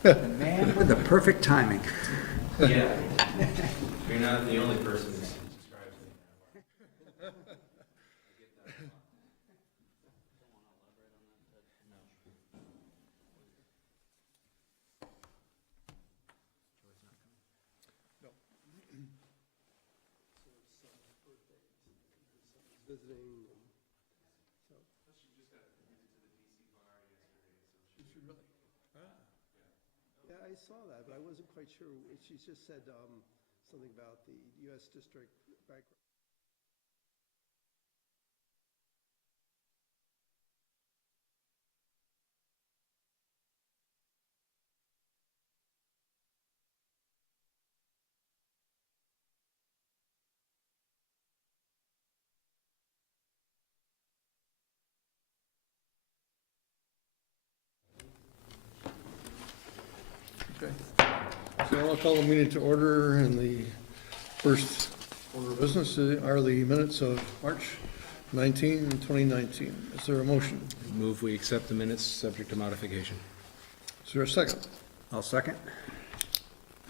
The man with the perfect timing. Yeah. You're not the only person who describes it that way. Visiting. Yeah, I saw that, but I wasn't quite sure. She just said something about the U.S. District Bank. Okay. So I'll call the meeting to order, and the first order of business are the minutes of March 19, 2019. Is there a motion? Move we accept the minutes subject to modification. Is there a second? I'll second.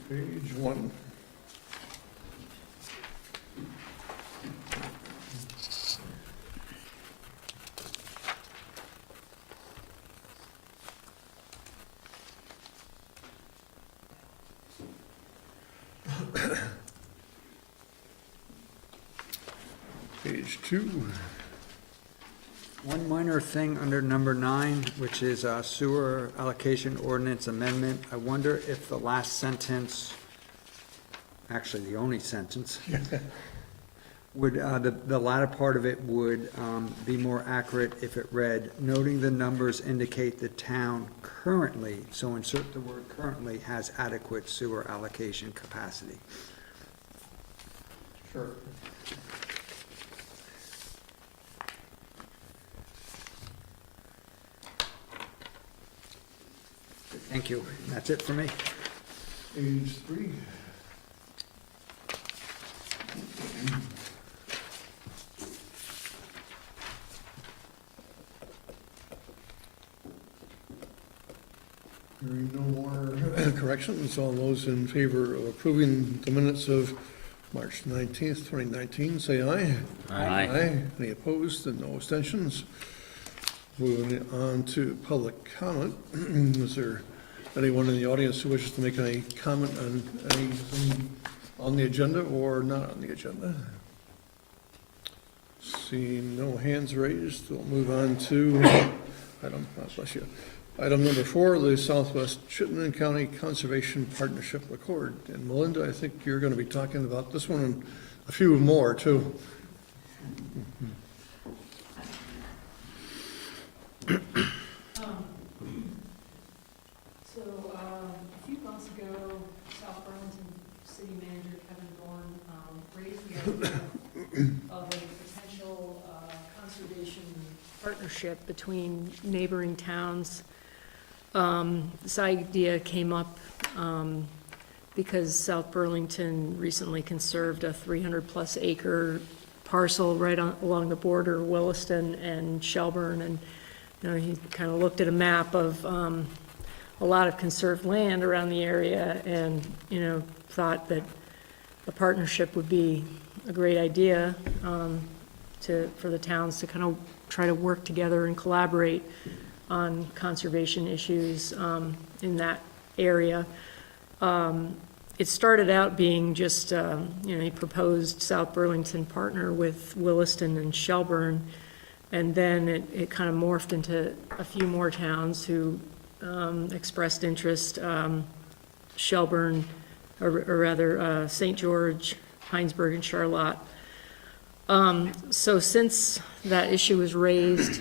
Page 1. Page 2. One minor thing under number 9, which is sewer allocation ordinance amendment. I wonder if the last sentence, actually the only sentence, would, the latter part of it would be more accurate if it read, noting the numbers indicate the town currently, so insert the word currently, has adequate sewer allocation capacity. Sure. Thank you. That's it for me. Page 3. Hearing no more corrections, all those in favor of approving the minutes of March 19th, 2019, say aye. Aye. Any opposed and no abstentions? Moving on to public comment. Is there anyone in the audience who wishes to make any comment on anything on the agenda or not on the agenda? Seeing no hands raised, we'll move on to item number 4, the Southwest Chittenden County Conservation Partnership Accord. And Melinda, I think you're going to be talking about this one and a few more too. A few months ago, South Burlington City Manager Kevin Dorn raised the idea of a potential conservation partnership between neighboring towns. This idea came up because South Burlington recently conserved a 300-plus acre parcel right along the border of Williston and Shelburne, and he kind of looked at a map of a lot of conserved land around the area, and thought that a partnership would be a great idea for the towns to kind of try to work together and collaborate on conservation issues in that area. It started out being just, he proposed South Burlington partner with Williston and Shelburne, and then it kind of morphed into a few more towns who expressed interest, Shelburne, or rather St. George, Heinsberg, and Charlotte. So since that issue was raised,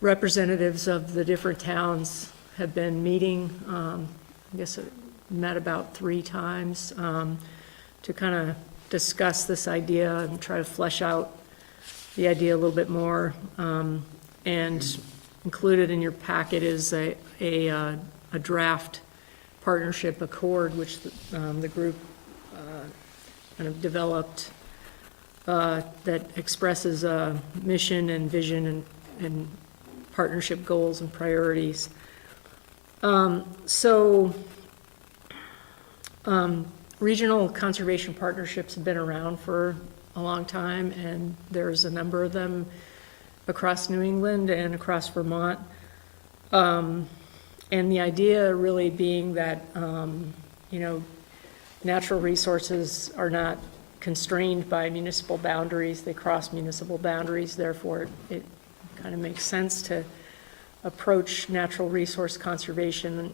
representatives of the different towns have been meeting, I guess it met about 3 times, to kind of discuss this idea and try to flesh out the idea a little bit more. And included in your packet is a draft partnership accord, which the group kind of developed, that expresses a mission and vision and partnership goals and priorities. So regional conservation partnerships have been around for a long time, and there's a number of them across New England and across Vermont. And the idea really being that, natural resources are not constrained by municipal boundaries, they cross municipal boundaries, therefore it kind of makes sense to approach natural resource conservation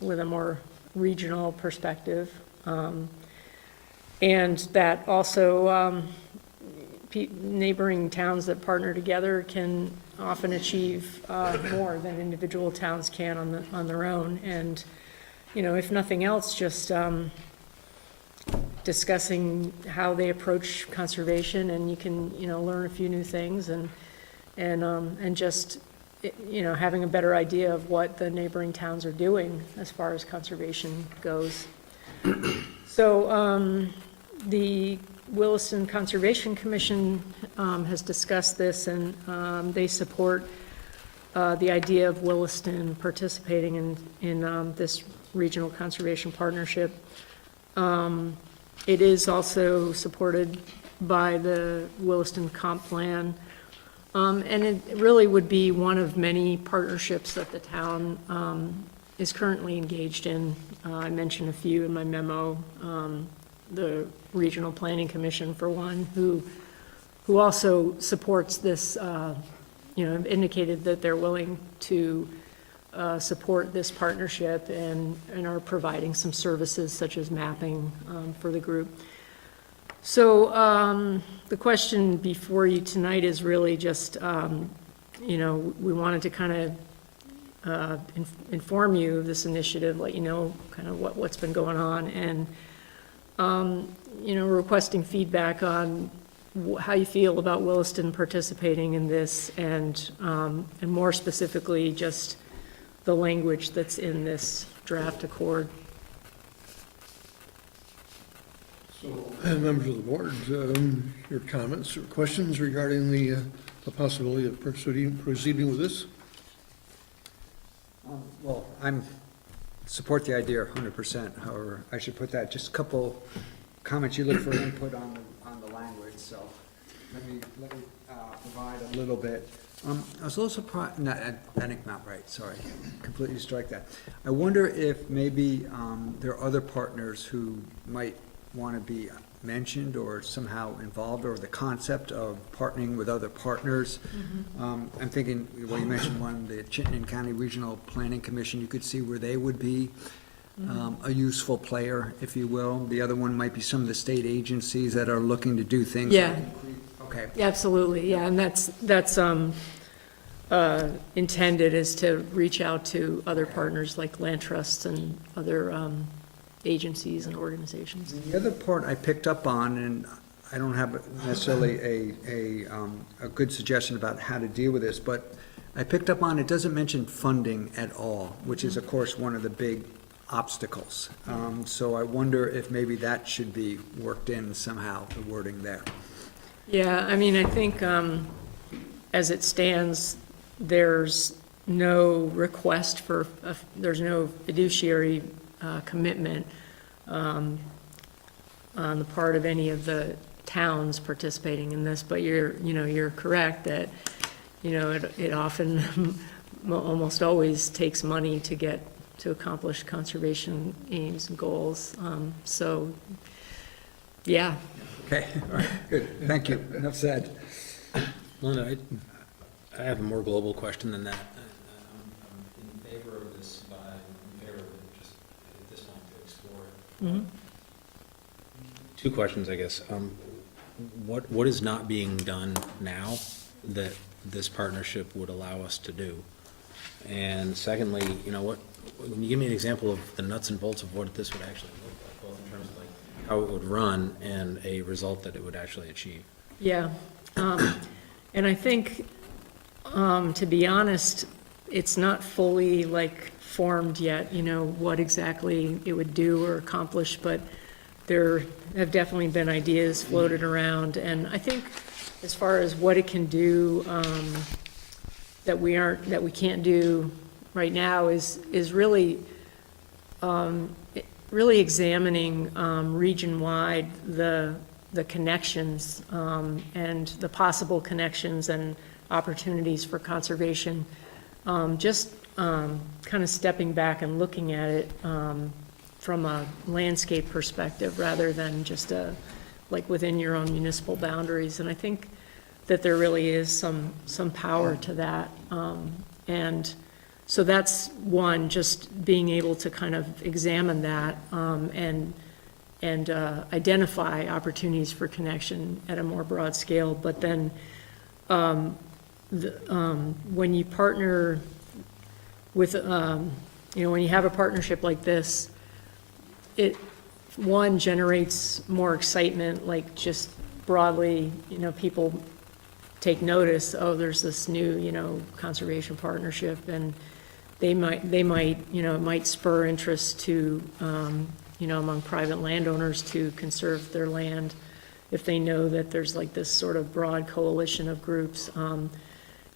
with a more regional perspective. And that also neighboring towns that partner together can often achieve more than individual towns can on their own. And, if nothing else, just discussing how they approach conservation, and you can, learn a few new things, and just, having a better idea of what the neighboring towns are doing as far as conservation goes. So the Williston Conservation Commission has discussed this, and they support the idea of Williston participating in this regional conservation partnership. It is also supported by the Williston Comp Plan, and it really would be one of many partnerships that the town is currently engaged in. I mentioned a few in my memo. The Regional Planning Commission, for one, who also supports this, indicated that they're willing to support this partnership and are providing some services such as mapping for the group. So the question before you tonight is really just, we wanted to kind of inform you of this initiative, let you know kind of what's been going on, and requesting feedback on how you feel about Williston participating in this, and more specifically, just the language that's in this draft accord. So, members of the board, your comments or questions regarding the possibility of proceeding with this? Well, support the idea 100%, however, I should put that, just a couple comments. You look for input on the language, so let me provide a little bit. I was a little surprised, no, I think not right, sorry, completely strike that. I wonder if maybe there are other partners who might want to be mentioned or somehow involved, or the concept of partnering with other partners. I'm thinking, well, you mentioned one, the Chittenden County Regional Planning Commission, you could see where they would be a useful player, if you will. The other one might be some of the state agencies that are looking to do things. Yeah. Okay. Absolutely, yeah, and that's intended is to reach out to other partners like land trusts and other agencies and organizations. The other part I picked up on, and I don't have necessarily a good suggestion about how to deal with this, but I picked up on, it doesn't mention funding at all, which is of course one of the big obstacles. So I wonder if maybe that should be worked in somehow, the wording there. Yeah, I mean, I think as it stands, there's no request for, there's no fiduciary commitment on the part of any of the towns participating in this, but you're correct that, it often, almost always takes money to accomplish conservation aims and goals. So, yeah. Okay, all right, good, thank you, enough said. Linda, I have a more global question than that. I'm in favor of this, but I'm in favor of it just at this point to explore it. Two questions, I guess. What is not being done now that this partnership would allow us to do? And secondly, when you give me an example of the nuts and bolts of what this would actually look like, both in terms of like how it would run and a result that it would actually achieve. Yeah, and I think, to be honest, it's not fully formed yet, what exactly it would do or accomplish, but there have definitely been ideas floated around, and I think as far as what it can do, that we can't do right now is really, really examining region-wide the connections and the possible connections and opportunities for conservation. Just kind of stepping back and looking at it from a landscape perspective rather than just like within your own municipal boundaries. And I think that there really is some power to that. And so that's one, just being able to kind of examine that and identify opportunities for connection at a more broad scale. But then when you partner with, when you have a partnership like this, it, one, generates more excitement, like just broadly, people take notice, oh, there's this new, conservation partnership, and they might, it might spur interest to, among private landowners to conserve their land if they know that there's like this sort of broad coalition of groups.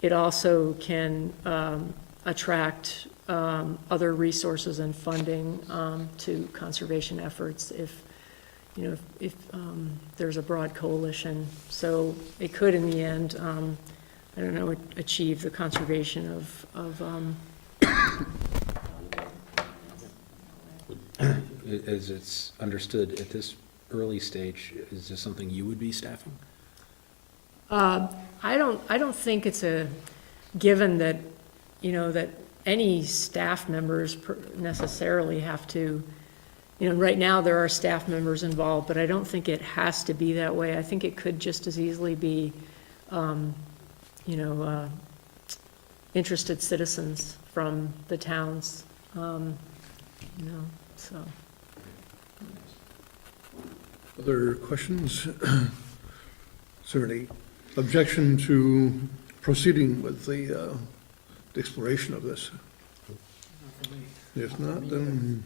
It also can attract other resources and funding to conservation efforts if there's a broad coalition. So it could, in the end, I don't know, achieve the conservation of As it's understood at this early stage, is this something you would be staffing? I don't think it's a given that, that any staff members necessarily have to, right now there are staff members involved, but I don't think it has to be that way. I think it could just as easily be, interested citizens from the towns, so. Other questions? Is there any objection to proceeding with the exploration of this? If not, then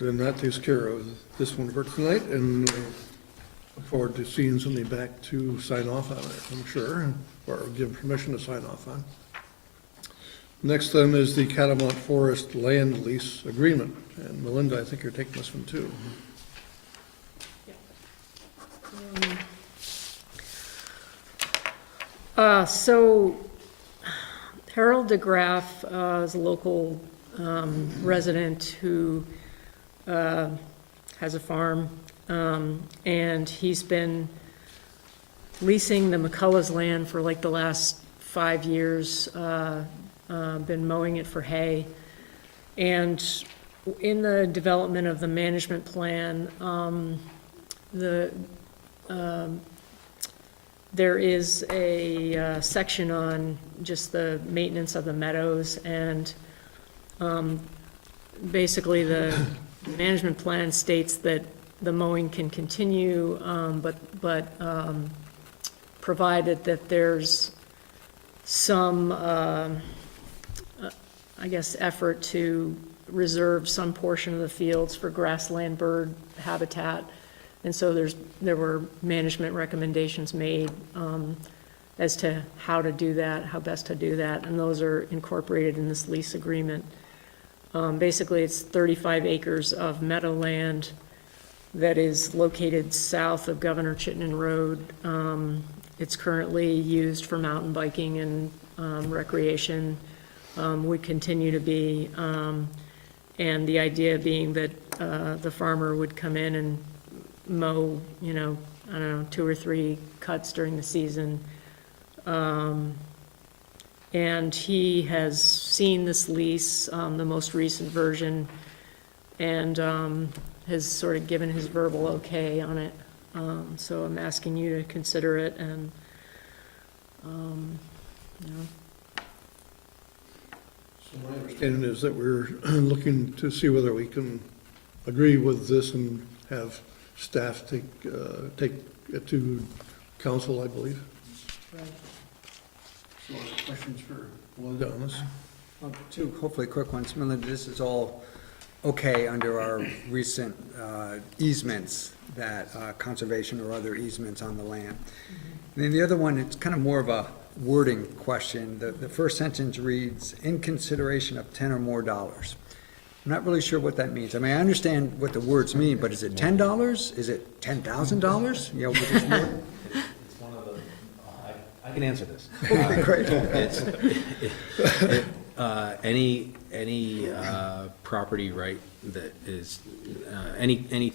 that takes care of this one for tonight, and look forward to seeing somebody back to sign off on it, I'm sure, or give permission to sign off on. Next then is the Catamount Forest Land Lease Agreement, and Melinda, I think you're taking this one too. So Harold DeGraff is a local resident who has a farm, and he's been leasing the McCullough's land for like the last 5 years, been mowing it for hay. And in the development of the management plan, there is a section on just the maintenance of the meadows, and basically the management plan states that the mowing can continue, but provided that there's some, I guess, effort to reserve some portion of the fields for grassland bird habitat. And so there were management recommendations made as to how to do that, how best to do that, and those are incorporated in this lease agreement. Basically, it's 35 acres of meadowland that is located south of Governor Chittenden Road. It's currently used for mountain biking and recreation, would continue to be, and the idea being that the farmer would come in and mow, I don't know, 2 or 3 cuts during the season. And he has seen this lease, the most recent version, and has sort of given his verbal okay on it. So I'm asking you to consider it, and, So my understanding is that we're looking to see whether we can agree with this and have staff take it to council, I believe. Right. So any questions for Melinda on this? Two hopefully quick ones. Melinda, this is all okay under our recent easements, that conservation or other easements on the land. And then the other one, it's kind of more of a wording question. The first sentence reads, "in consideration of $10 or more." I'm not really sure what that means. I mean, I understand what the words mean, but is it $10? Is it $10,000? You know, which is more? It's one of the, I can answer this. Okay, great. Any property right that is, any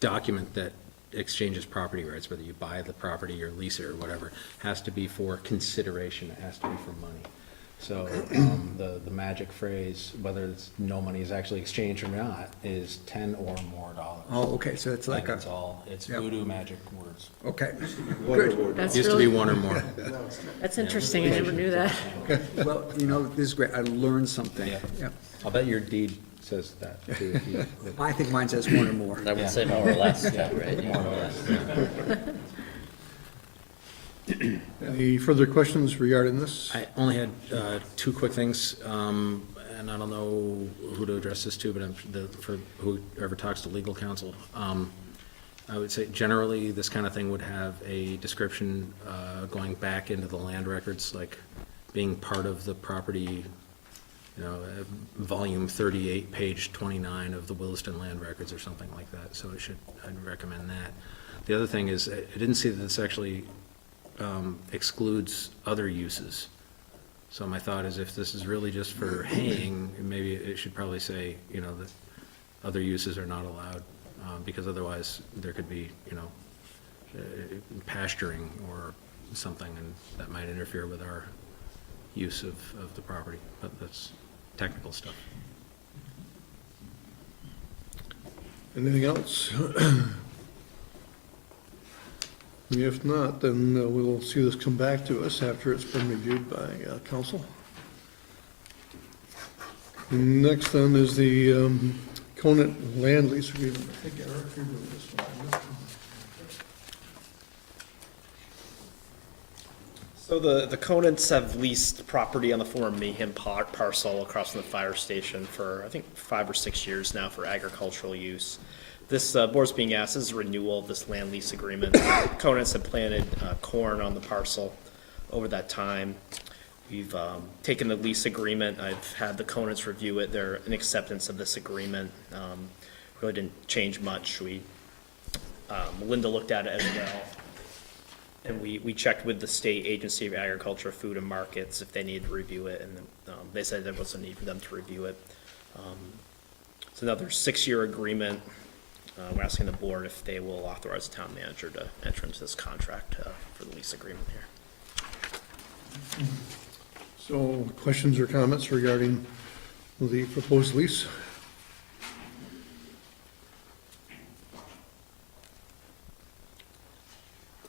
document that exchanges property rights, whether you buy the property or lease it or whatever, has to be for consideration, it has to be for money. So, the magic phrase, whether it's no money is actually exchanged or not, is $10 or more. Oh, okay, so it's like a, That's all, it's Yep. voodoo magic words. okay. That's Used to be really, one or more. that's interesting, I never knew that. Well, you know, this is great. I learned something. Yeah. Yep. I'll bet your deed says that too. if you- I think mine says one or more. I would say more or less, yeah, right? More or less. Any further questions regarding this? I only had two quick things, and I don't know who to address this to, but for whoever talks to legal counsel. I would say generally, this kind of thing would have a description going back into the land records, like being part of the property, you know, volume 38, page 29 of the Williston Land Records or something like that, so I'd recommend that. The other thing is, I didn't see that this actually excludes other uses. So my thought is if this is really just for haying, maybe it should probably say, you know, that other uses are not allowed, because otherwise there could be, you know, pasturing or something, and that might interfere with our use of the property, but that's technical stuff. Anything else? If not, then we'll see this come back to us after it's been reviewed by council. Next then is the Conant land lease agreement. I think Eric, you're doing this one. So the Conants have leased property on the former Mayhem parcel across from the fire station for, I think, 5 or 6 years now for agricultural use. This board's being asked, this is a renewal of this land lease agreement. Conants have planted corn on the parcel over that time. We've taken the lease agreement. I've had the Conants review it. They're in acceptance of this agreement. Really didn't change much. Linda looked at it as well. And we checked with the State Agency of Agriculture, Food and Markets if they needed to review it, and they said there was a need for them to review it. It's another 6-year agreement. We're asking the board if they will authorize the town manager to enter into this contract for the lease agreement here. So questions or comments regarding the proposed lease?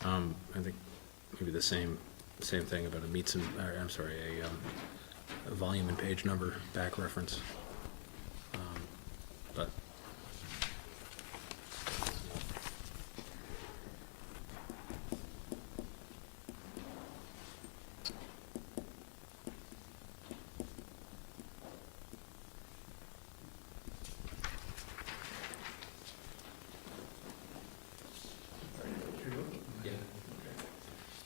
I think maybe the same thing about a volume and page number back reference. But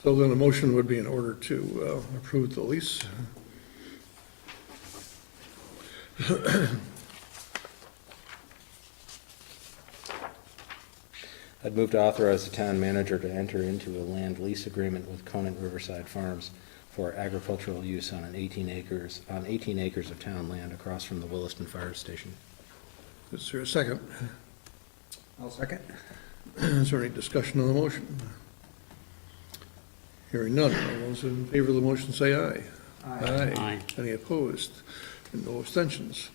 So then a motion would be in order to approve the lease. I'd move to authorize the town manager to enter into a land lease agreement with Conant Riverside Farms for agricultural use on 18 acres of town land across from the Williston Fire Station. Is there a second? I'll second. Is there any discussion on the motion? Hearing none. All those in favor of the motion say aye. Aye. Any opposed? And no abstentions.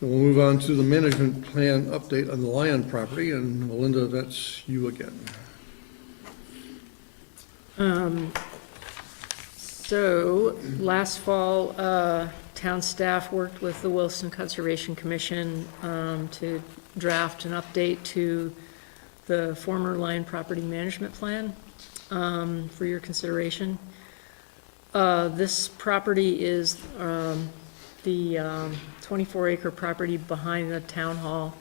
And we'll move on to the management plan update on the Lion property, and Melinda, that's you again. So, last fall, town staff worked with the Williston Conservation Commission to draft an update to the former Lion Property Management Plan for your consideration. This property is the 24-acre property behind the town hall.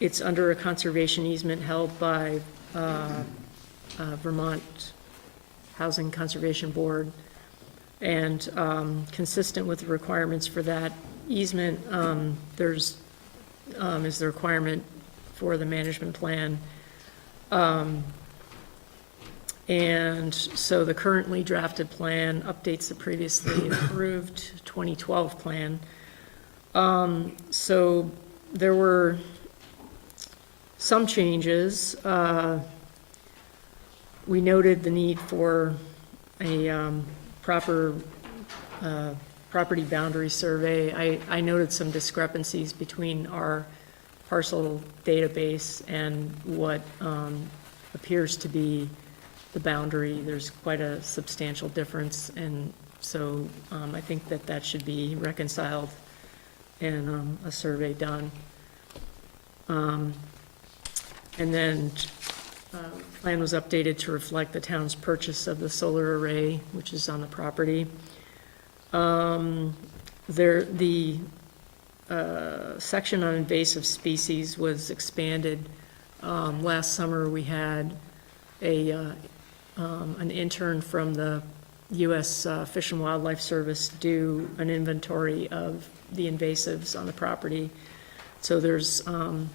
It's under a conservation easement held by Vermont Housing Conservation Board. And consistent with the requirements for that easement, is the requirement for the management plan. And so the currently drafted plan updates the previously approved 2012 plan. So there were some changes. We noted the need for a proper property boundary survey. I noted some discrepancies between our parcel database and what appears to be the boundary. There's quite a substantial difference, and so I think that should be reconciled and a survey done. And then plan was updated to reflect the town's purchase of the solar array, which is on the property. The section on invasive species was expanded. Last summer, we had an intern from the U.S. Fish and Wildlife Service do an inventory of the invasives on the property. So there's a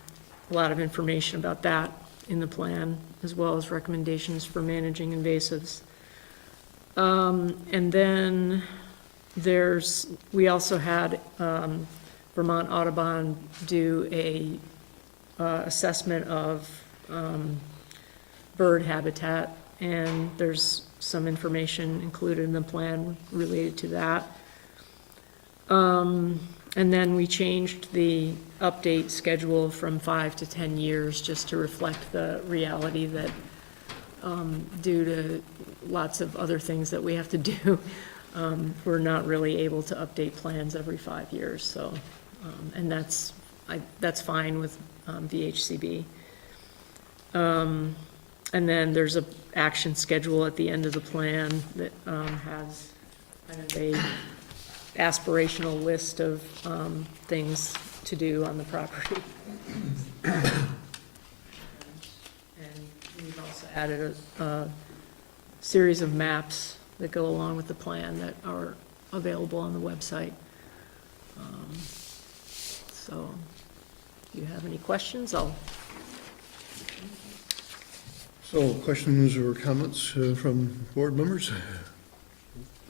lot of information about that in the plan, as well as recommendations for managing invasives. And then we also had Vermont Audubon do a assessment of bird habitat, and there's some information included in the plan related to that. And then we changed the update schedule from 5 to 10 years, just to reflect the reality that due to lots of other things that we have to do, we're not really able to update plans every 5 years. So, and that's fine with VHCB. And then there's a action schedule at the end of the plan that has kind of a aspirational list of things to do on the property. And we've also added a series of maps that go along with the plan that are available on the website. So if you have any questions, So questions or comments from board members?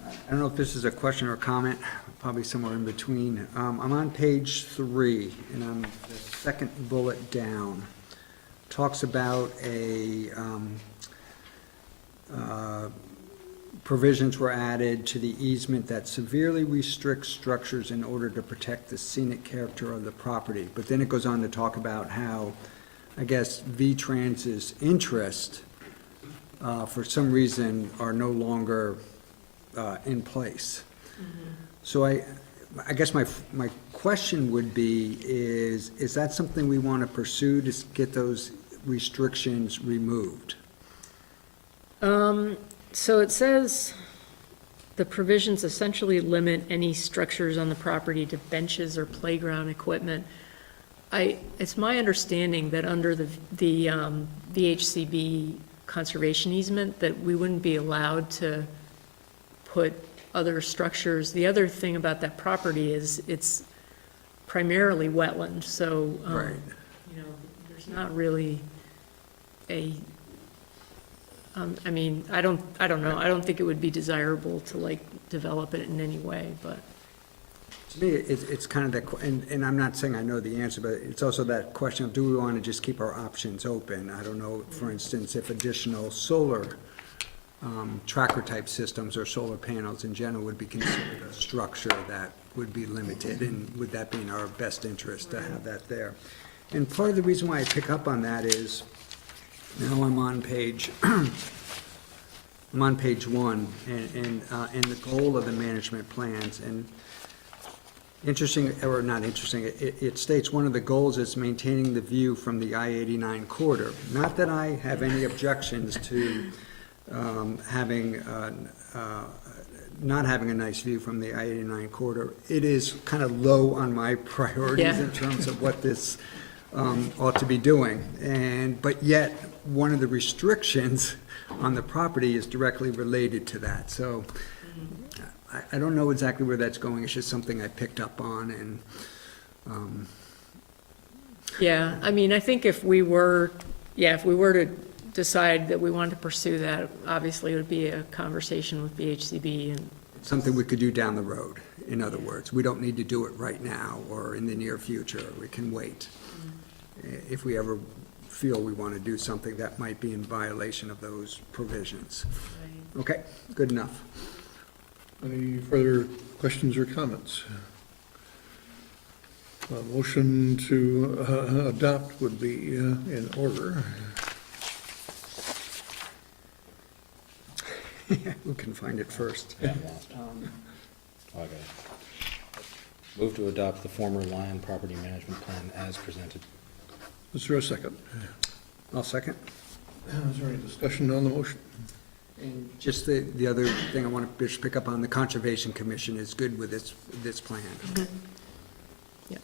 I don't know if this is a question or a comment, probably somewhere in between. I'm on page 3, and I'm the second bullet down. Talks about provisions were added to the easement that severely restricts structures in order to protect the scenic character of the property. But then it goes on to talk about how, I guess, V-Trans's interest, for some reason, are no longer in place. So I guess my question would be, is that something we want to pursue, to get those restrictions removed? So it says the provisions essentially limit any structures on the property to benches or playground equipment. It's my understanding that under the VHCB conservation easement, that we wouldn't be allowed to put other structures. The other thing about that property is it's primarily wetland, so, Right. you know, there's not really I mean, I don't know. I don't think it would be desirable to like develop it in any way, but. To me, it's kind of that, and I'm not saying I know the answer, but it's also that question of, do we want to just keep our options open? I don't know, for instance, if additional solar tracker type systems or solar panels in general would be considered a structure that would be limited, and would that be in our best interest to have that there? And part of the reason why I pick up on that is, now I'm on page 1, and the goal of the management plans, and interesting, or not interesting, it states one of the goals is maintaining the view from the I-89 corridor. Not that I have any objections to not having a nice view from the I-89 corridor. It is kind of low on my priorities Yeah. in terms of what this ought to be doing. But yet, one of the restrictions on the property is directly related to that. So I don't know exactly where that's going. It's just something I picked up on, and Yeah, I mean, I think if we were to decide that we wanted to pursue that, obviously it would be a conversation with BHCB and, something we could do down the road. In other words, we don't need to do it right now or in the near future. We can wait. If we ever feel we want to do something that might be in violation of those provisions. Okay, good enough. Any further questions or comments? A motion to adopt would be in order. Who can find it first? Yeah, I'm lost. Okay. Move to adopt the former Lion Property Management Plan as presented. Is there a second? I'll second. Is there any discussion on the motion? And just the other thing I want to just pick up on, the Conservation Commission is good with this plan. yeah.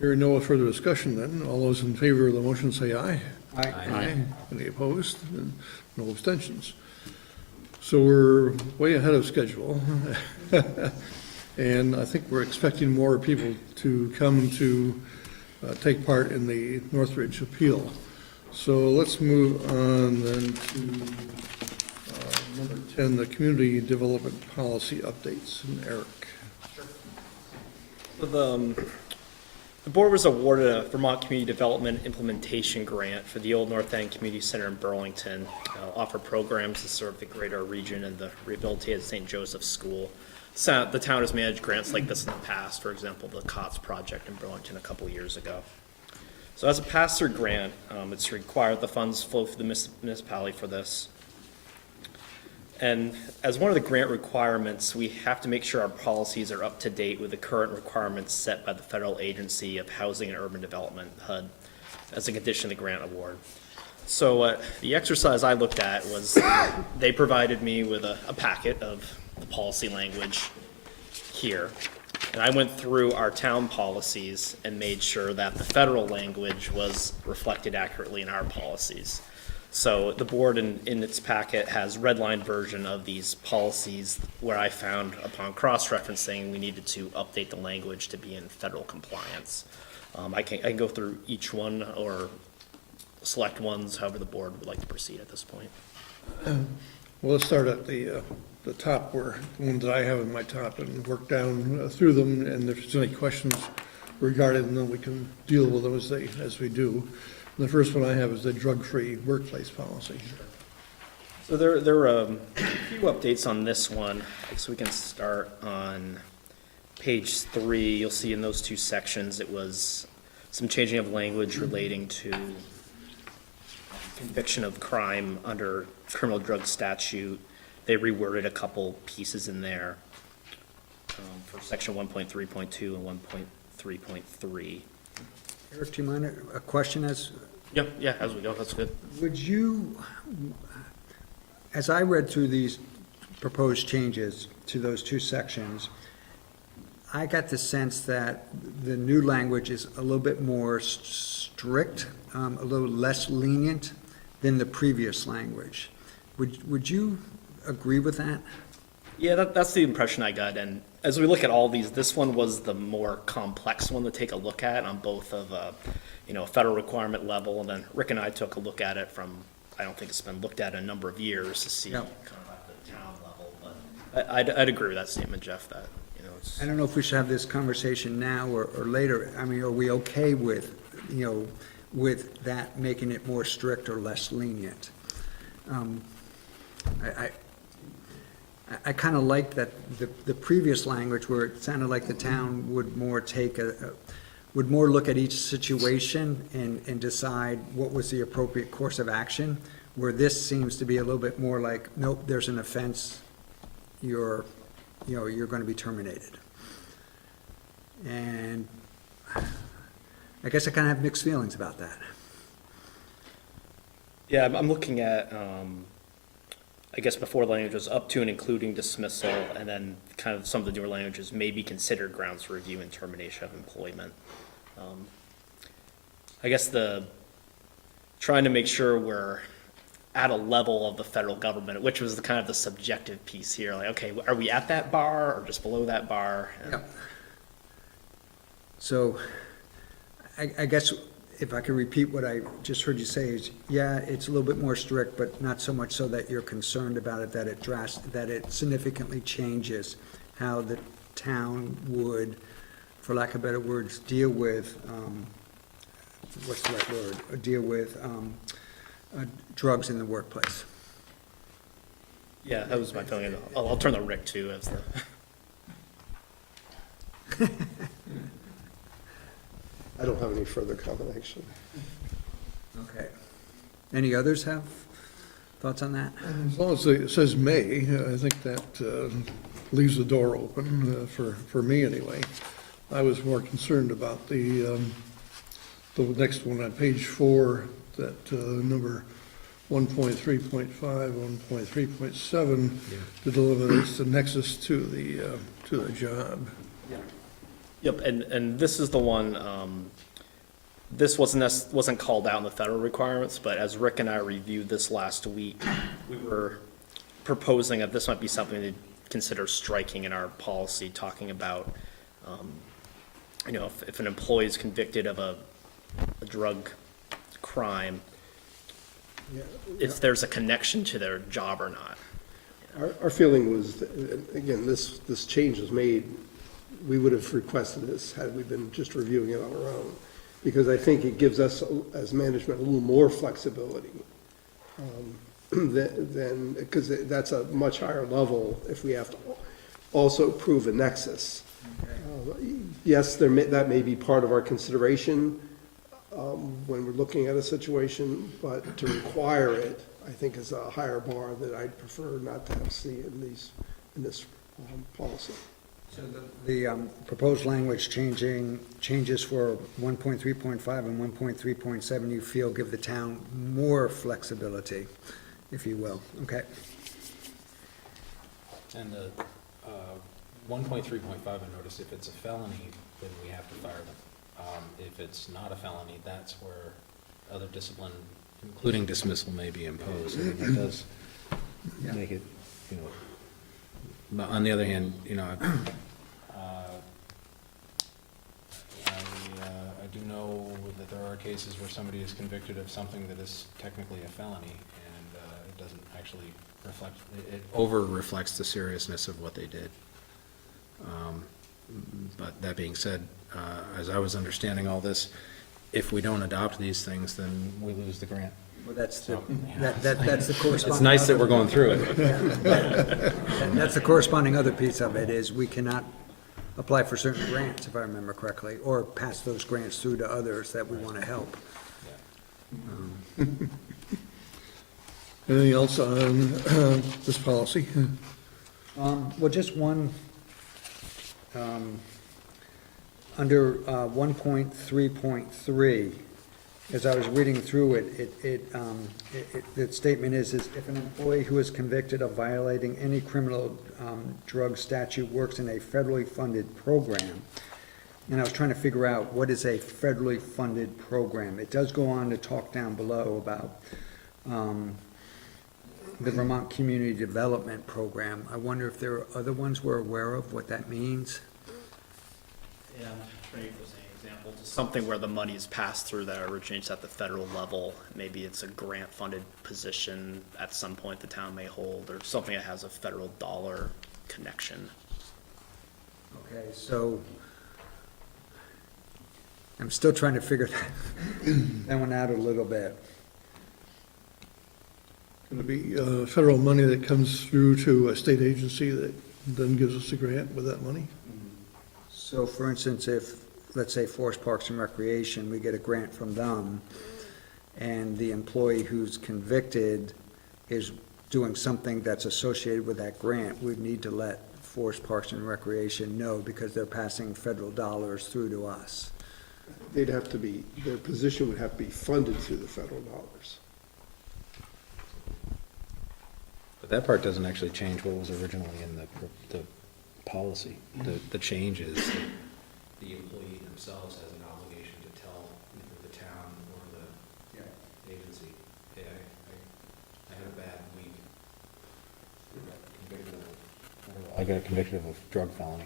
Hearing no further discussion then, all those in favor of the motion say aye. Aye. Any opposed? And no abstentions. So we're way ahead of schedule. And I think we're expecting more people to come to take part in the Northridge appeal. So let's move on then to number 10, the community development policy updates. And Eric. So the board was awarded a Vermont Community Development Implementation Grant for the Old North End Community Center in Burlington. Offer programs to serve the greater region and the rehabilitated St. Joseph's School. So the town has managed grants like this in the past, for example, the COTS project in Burlington a couple years ago. So as a pass-through grant, it's required the funds flow through the municipality for this. And as one of the grant requirements, we have to make sure our policies are up to date with the current requirements set by the Federal Agency of Housing and Urban Development, HUD, as a condition of the grant award. So the exercise I looked at was they provided me with a packet of the policy language here. And I went through our town policies and made sure that the federal language was reflected accurately in our policies. So the board in its packet has redlined version of these policies where I found upon cross-referencing we needed to update the language to be in federal compliance. I can go through each one or select ones, however the board would like to proceed at this point. Well, let's start at the top, where the ones that I have in my top, and work down through them, and if there's any questions regarding them, then we can deal with them as we do. And the first one I have is the drug-free workplace policy. So there are a few updates on this one. So we can start on page 3. You'll see in those two sections it was some changing of language relating to conviction of crime under criminal drug statute. They reworded a couple pieces in there for section 1.3.2 and 1.3.3. Eric, do you mind a question as Yeah, as we go, that's good. would you, as I read through these proposed changes to those two sections, I got the sense that the new language is a little bit more strict, a little less lenient than the previous language. Would you agree with that? Yeah, that's the impression I got, and as we look at all these, this one was the more complex one to take a look at on both of, a federal requirement level, and then Rick and I took a look at it from, I don't think it's been looked at in a number of years to see Yeah. kind of at the town level, but I'd agree with that statement, Jeff, that, it's. I don't know if we should have this conversation now or later. I mean, are we okay with, with that making it more strict or less lenient? I kind of like that the previous language where it sounded like the town would more would more look at each situation and decide what was the appropriate course of action, where this seems to be a little bit more like, nope, there's an offense, you're going to be terminated. And I guess I kind of have mixed feelings about that. Yeah, I'm looking at, I guess before the language was up to and including dismissal, and then kind of some of the newer languages may be considered grounds for review and termination of employment. I guess trying to make sure we're at a level of the federal government, which was the kind of the subjective piece here, like, okay, are we at that bar or just below that bar? And- Yep. So, I guess if I could repeat what I just heard you say is, yeah, it's a little bit more strict, but not so much so that you're concerned about it, that it significantly changes how the town would, for lack of better words, deal with, what's the right word? Deal with, drugs in the workplace. Yeah, that was my feeling. I'll turn to Rick too as the. I don't have any further comment, actually. Okay. Any others have thoughts on that? As long as it says may, I think that leaves the door open, for me anyway. I was more concerned about the next one on page 4, that number 1.3.5, 1.3.7, that eliminates the nexus to the job. Yep, and this is the one, this wasn't called out in the federal requirements, but as Rick and I reviewed this last week, we were proposing that this might be something to consider striking in our policy, talking about, if an employee is convicted of a drug crime, if there's a connection to their job or not. Our feeling was, again, this change was made, we would have requested this had we been just reviewing it on our own, because I think it gives us, as management, a little more flexibility than, because that's a much higher level if we have to also prove a nexus. Yes, that may be part of our consideration when we're looking at a situation, but to require it, I think, is a higher bar that I'd prefer not to see in this policy. So the proposed language changes for 1.3.5 and 1.3.7, you feel give the town more flexibility, if you will, okay? And the 1.3.5, I noticed if it's a felony, then we have to fire them. If it's not a felony, that's where other discipline, including dismissal, may be imposed. I think that does make it, but on the other hand, I do know that there are cases where somebody is convicted of something that is technically a felony, and it doesn't actually reflect, it over-reflects the seriousness of what they did. But that being said, as I was understanding all this, if we don't adopt these things, then we lose the grant. Well, that's the, So, that's the corresponding. It's nice that we're other- going through it. That's the corresponding other piece of it, is we cannot apply for certain grants, if I remember correctly, or pass those grants through to others that we want to help. Anything else on this policy? Well, just one, under 1.3.3, as I was reading through it, the statement is if an employee who is convicted of violating any criminal drug statute works in a federally funded program, and I was trying to figure out what is a federally funded program. It does go on to talk down below about the Vermont Community Development Program. I wonder if there are other ones we're aware of, what that means? Yeah, I'm trying to use an example, just something where the money is passed through that originates at the federal level. Maybe it's a grant-funded position at some point the town may hold, or something that has a federal dollar connection. Okay, so I'm still trying to figure that one out a little bit. Going to be federal money that comes through to a state agency that then gives us a grant with that money? So for instance, if, let's say, Forest Parks and Recreation, we get a grant from them, and the employee who's convicted is doing something that's associated with that grant, we'd need to let Forest Parks and Recreation know, because they're passing federal dollars through to us. They'd have to be, their position would have to be funded through the federal dollars. But that part doesn't actually change what was originally in the policy. The change is that the employee themselves has an obligation to tell either the town got convicted of a drug felony.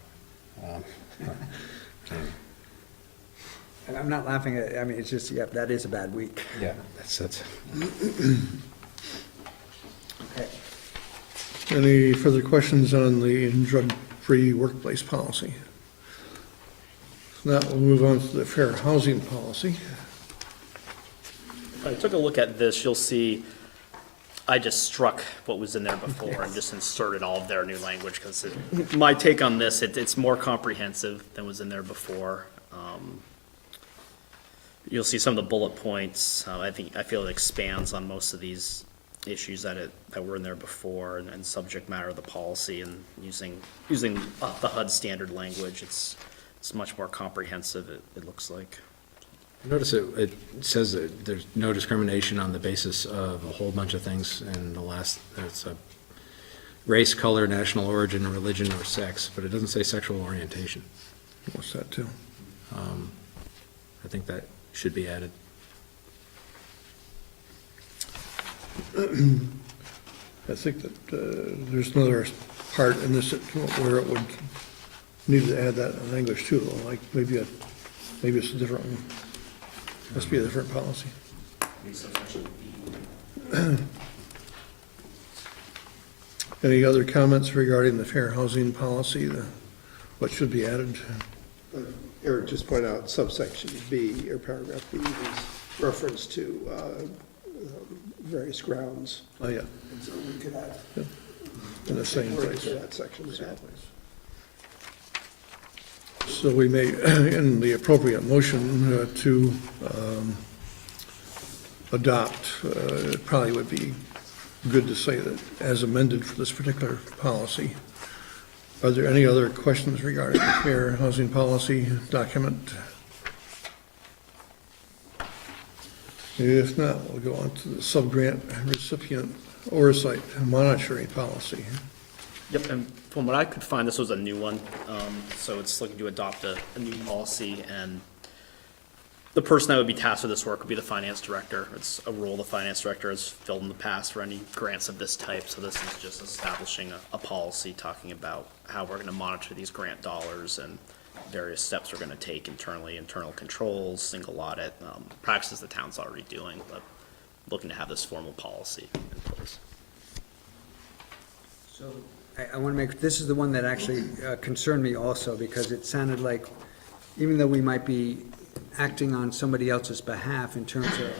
And I'm not laughing at, I mean, it's just, yeah, that is a bad week. Yeah, that's. Okay. Any further questions on the drug-free workplace policy? If not, we'll move on to the fair housing policy. If I took a look at this, you'll see I just struck what was in there before and just inserted all of their new language, because my take on this, it's more comprehensive than was in there before. You'll see some of the bullet points. I feel it expands on most of these issues that were in there before, and subject matter of the policy, and using the HUD standard language. It's much more comprehensive, it looks like. Notice it says that there's no discrimination on the basis of a whole bunch of things, and the last, it's a race, color, national origin, religion, or sex, but it doesn't say sexual orientation. What's that too? I think that should be added. I think that there's another part in this where it would need to add that language too, like maybe it's a different one. Must be a different policy. Any other comments regarding the fair housing policy, what should be added? Eric just pointed out subsection B, or paragraph B, is reference to various grounds. Oh, yeah, And so we could add in the same wording place. to that section as well. So we may, in the appropriate motion to adopt, it probably would be good to say that as amended for this particular policy. Are there any other questions regarding the fair housing policy document? If not, we'll go on to the sub-grant recipient oversight monitoring policy. Yep, and from what I could find, this was a new one, so it's looking to adopt a new policy, and the person that would be tasked with this work would be the finance director. It's a role the finance director has filled in the past for any grants of this type, so this is just establishing a policy talking about how we're gonna monitor these grant dollars and various steps we're gonna take internally, internal controls, single audit, practices the town's already doing, but looking to have this formal policy in place. So I want to make, this is the one that actually concerned me also, because it sounded like, even though we might be acting on somebody else's behalf in terms of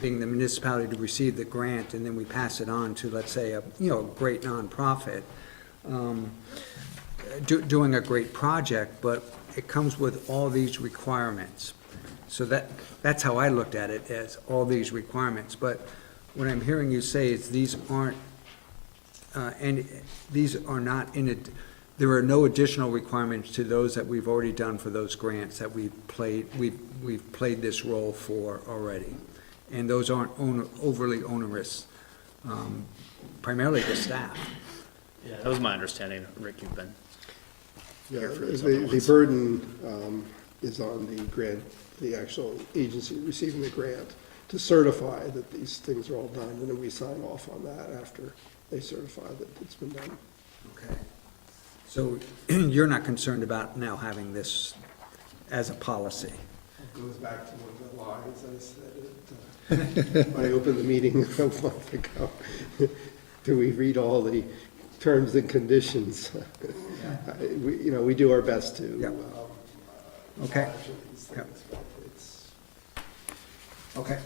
being the municipality to receive the grant, and then we pass it on to, let's say, a great nonprofit, doing a great project, but it comes with all these requirements. So that's how I looked at it, as all these requirements. But what I'm hearing you say is these aren't, and these are not there are no additional requirements to those that we've already done for those grants that we've played this role for already. And those aren't overly onerous, primarily the staff. Yeah, that was my understanding, Rick, you've been. Yeah, Here for these other the ones. burden is on the grant, the actual agency receiving the grant to certify that these things are all done, and then we sign off on that after they certify that it's been done. Okay. So you're not concerned about now having this as a policy? It goes back to one of the lines I said when I opened the meeting a month ago. Do we read all the terms and conditions? We do our best to. Yeah. Okay. monitor these things, Yeah. but it's- Okay.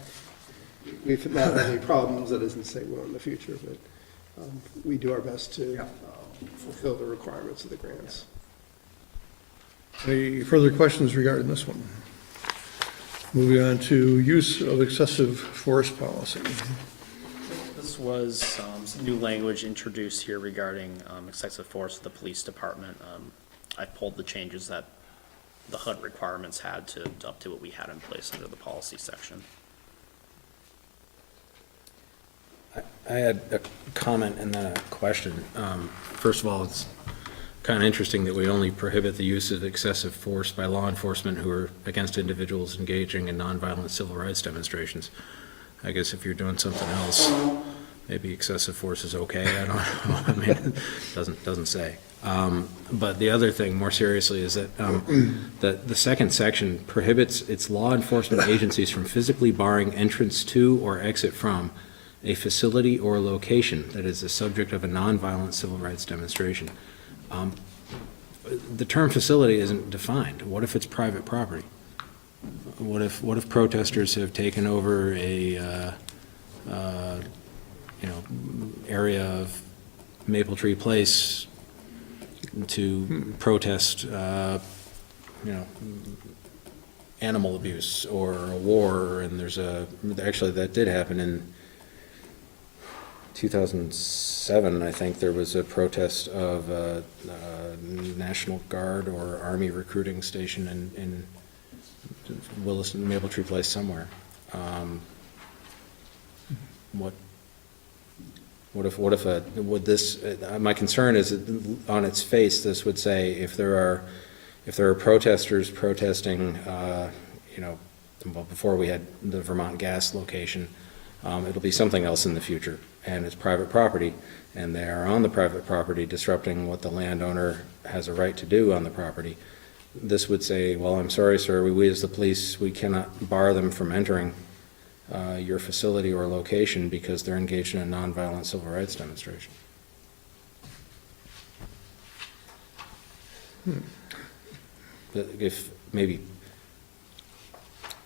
We've not had any problems, that doesn't say we'll in the future, but we do our best to Yeah. fulfill the requirements of the grants. Any further questions regarding this one? Moving on to use of excessive force policy. This was some new language introduced here regarding excessive force of the police department. I pulled the changes that the HUD requirements had to up to what we had in place under the policy section. I had a comment and then a question. First of all, it's kind of interesting that we only prohibit the use of excessive force by law enforcement who are against individuals engaging in nonviolent civil rights demonstrations. I guess if you're doing something else, maybe excessive force is okay, I don't know, I mean, it doesn't say. But the other thing, more seriously, is that the second section prohibits its law enforcement agencies from physically barring entrance to or exit from a facility or location that is the subject of a nonviolent civil rights demonstration. The term facility isn't defined. What if it's private property? What if protesters have taken over a, area of Maple Tree Place to protest, animal abuse or a war, and actually that did happen in 2007, I think. There was a protest of a National Guard or Army recruiting station in Williston, Maple Tree Place somewhere. My concern is that on its face, this would say if there are protesters protesting, well, before we had the Vermont gas location, it'll be something else in the future, and it's private property, and they are on the private property disrupting what the landowner has a right to do on the property. This would say, well, I'm sorry, sir, we as the police, we cannot bar them from entering your facility or location because they're engaged in a nonviolent civil rights demonstration. But if, maybe,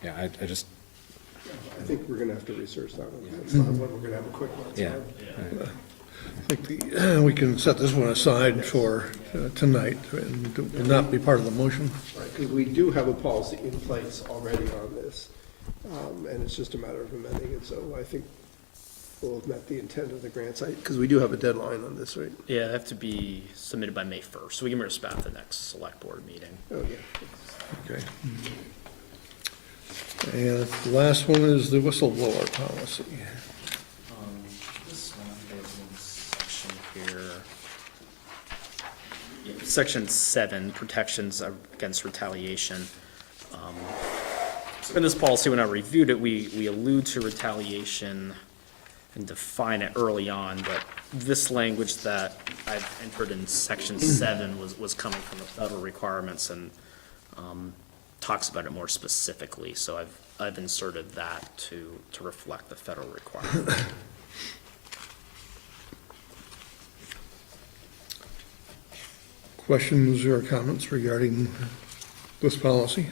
I just, I think we're gonna have to research that one. It's not one we're gonna have a quick one. yeah. I think we can set this one aside for tonight and not be part of the motion. Right, because we do have a policy in place already on this, and it's just a matter of amending it, so I think we'll have met the intent of the grant site, because we do have a deadline on this, right? Yeah, they have to be submitted by May 1st, so we can respond at the next select board meeting. Oh, yeah. Okay. And the last one is the whistleblower policy. This one, there's a section here. Yeah, Section 7, protections against retaliation. So in this policy, when I reviewed it, we allude to retaliation and define it early on, but this language that I've entered in Section 7 was coming from the federal requirements and talks about it more specifically, so I've inserted that to reflect the federal requirement. Questions or comments regarding this policy?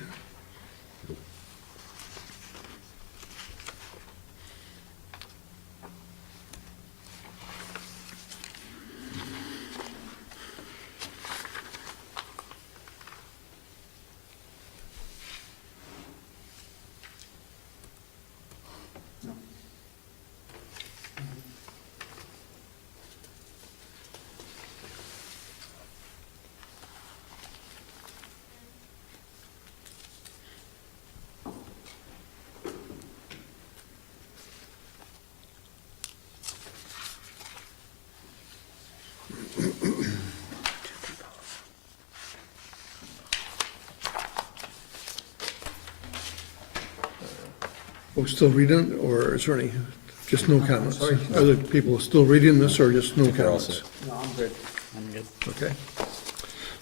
We're still reading it, or is there any, just no comments? Sorry. Other people still reading this, or just no We're all comments? set. No, I'm good. Okay.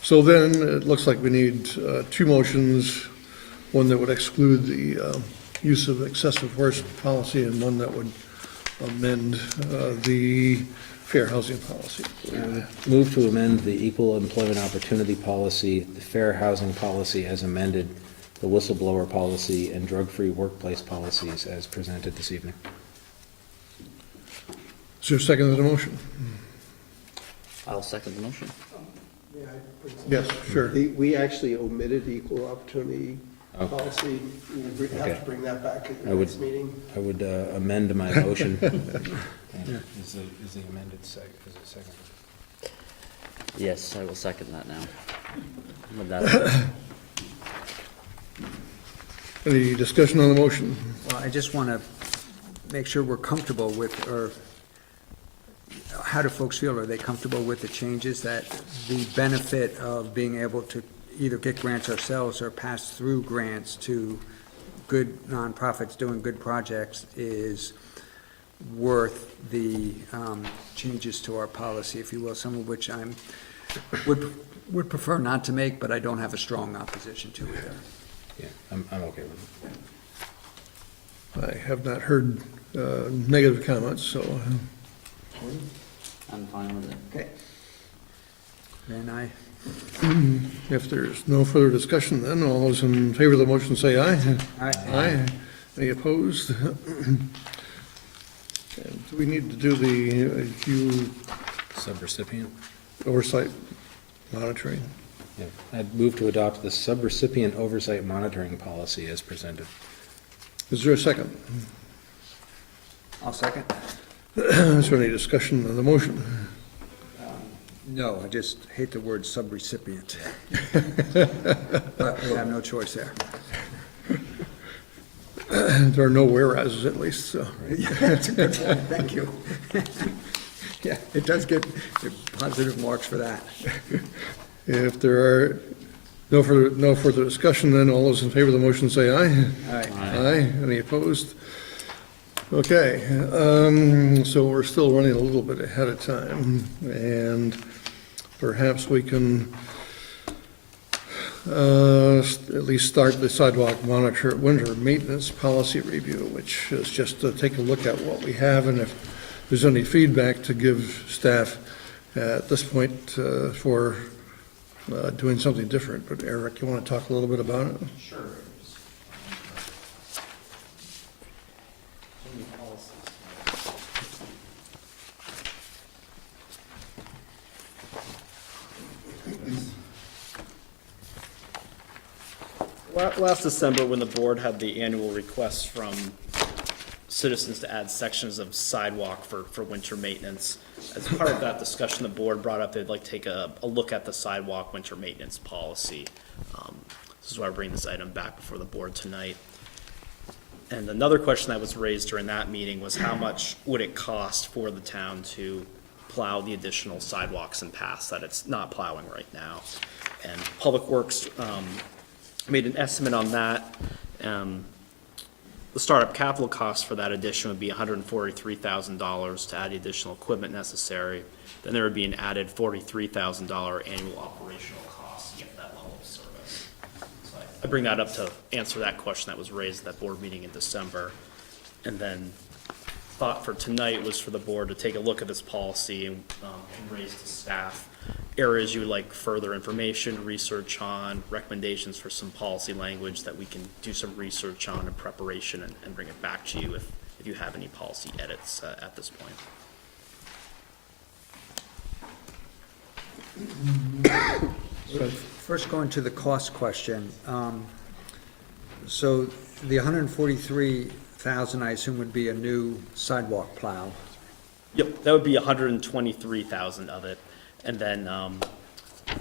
So then, it looks like we need two motions, one that would exclude the use of excessive force policy, and one that would amend the fair housing policy. Move to amend the equal employment opportunity policy, the fair housing policy as amended, the whistleblower policy, and drug-free workplace policies as presented this evening. Is there a second to the motion? I'll second the motion. Yes, sure. We actually omitted equal opportunity Oh. policy. We have Okay. to bring that back at I the would- next meeting. I would amend my motion. Is the amended is it second? Yes, I will second that now. With that, Any discussion on the motion? Well, I just want to make sure we're comfortable with, or how do folks feel? Are they comfortable with the changes, that the benefit of being able to either get grants ourselves or pass through grants to good nonprofits doing good projects is worth the changes to our policy, if you will, some of which I'm Would prefer not to make, but I don't have a strong opposition to either. Yeah, I'm okay with it. I have not heard negative comments, so I'm fine with it. Okay. Then if there's no further discussion, then all those in favor of the motion say aye. Aye. Any opposed? And do we need to do the Subrecipient? oversight monitoring? Yeah. I'd move to adopt the subrecipient oversight monitoring policy as presented. Is there a second? I'll second. Is there any discussion on the motion? No, I just hate the word subrecipient. But we have no choice there. There are no whereases at least, so. Yeah, that's a good point, thank you. Yeah, it does get positive marks for that. If there are no further discussion, then all those in favor of the motion say aye. All right. Aye. Any opposed? Okay, so we're still running a little bit ahead of time, and perhaps we can at least start the sidewalk winter maintenance policy review, which is just to take a look at what we have and if there's any feedback to give staff at this point for doing something different. But Eric, you want to talk a little bit about it? Sure. Last December, when the board had the annual request from citizens to add sections of sidewalk for winter maintenance, as part of that discussion, the board brought up they'd like to take a look at the sidewalk winter maintenance policy. This is why I bring this item back before the board tonight. And another question that was raised during that meeting was how much would it cost for the town to plow the additional sidewalks and paths that it's not plowing right now? And Public Works made an estimate on that. The startup capital cost for that addition would be $143,000 to add the additional equipment necessary. Then there would be an added $43,000 annual operational cost to get that level of service. So I bring that up to answer that question that was raised at that board meeting in December. And then thought for tonight was for the board to take a look at this policy and raise to staff areas you would like further information, research on, recommendations for some policy language that we can do some research on in preparation and bring it back to you if you have any policy edits at this point. First, going to the cost question. So the 143,000, I assume, would be a new sidewalk plow. Yep, that would be 123,000 of it. And then, I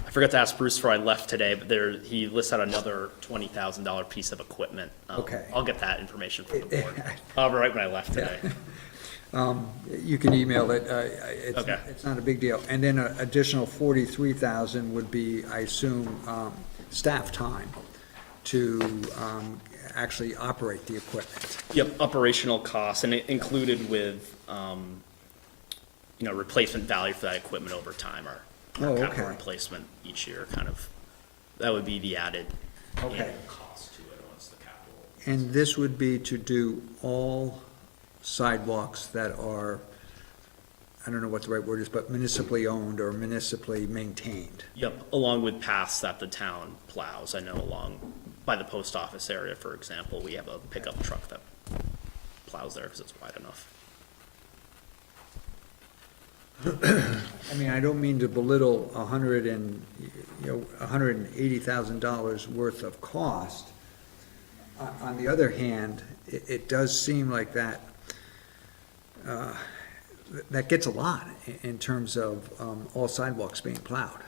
forgot to ask Bruce before I left today, but he lists out another $20,000 piece of equipment. Okay. I'll get that information from the board, right when I left today. You can email it. Okay. It's not a big deal. And then an additional 43,000 would be, I assume, staff time to actually operate the equipment. Yep, operational costs, and it included with, replacement value for that equipment over time, or Oh, capital okay. replacement each year, kind of, that would be the added Okay. annual cost to it once the capital. And this would be to do all sidewalks that are, I don't know what the right word is, but municipally owned or municipally maintained. Yep, along with paths that the town plows. I know along by the post office area, for example, we have a pickup truck that plows there because it's wide enough. I mean, I don't mean to belittle $180,000 worth of cost. On the other hand, it does seem like that gets a lot in terms of all sidewalks being plowed.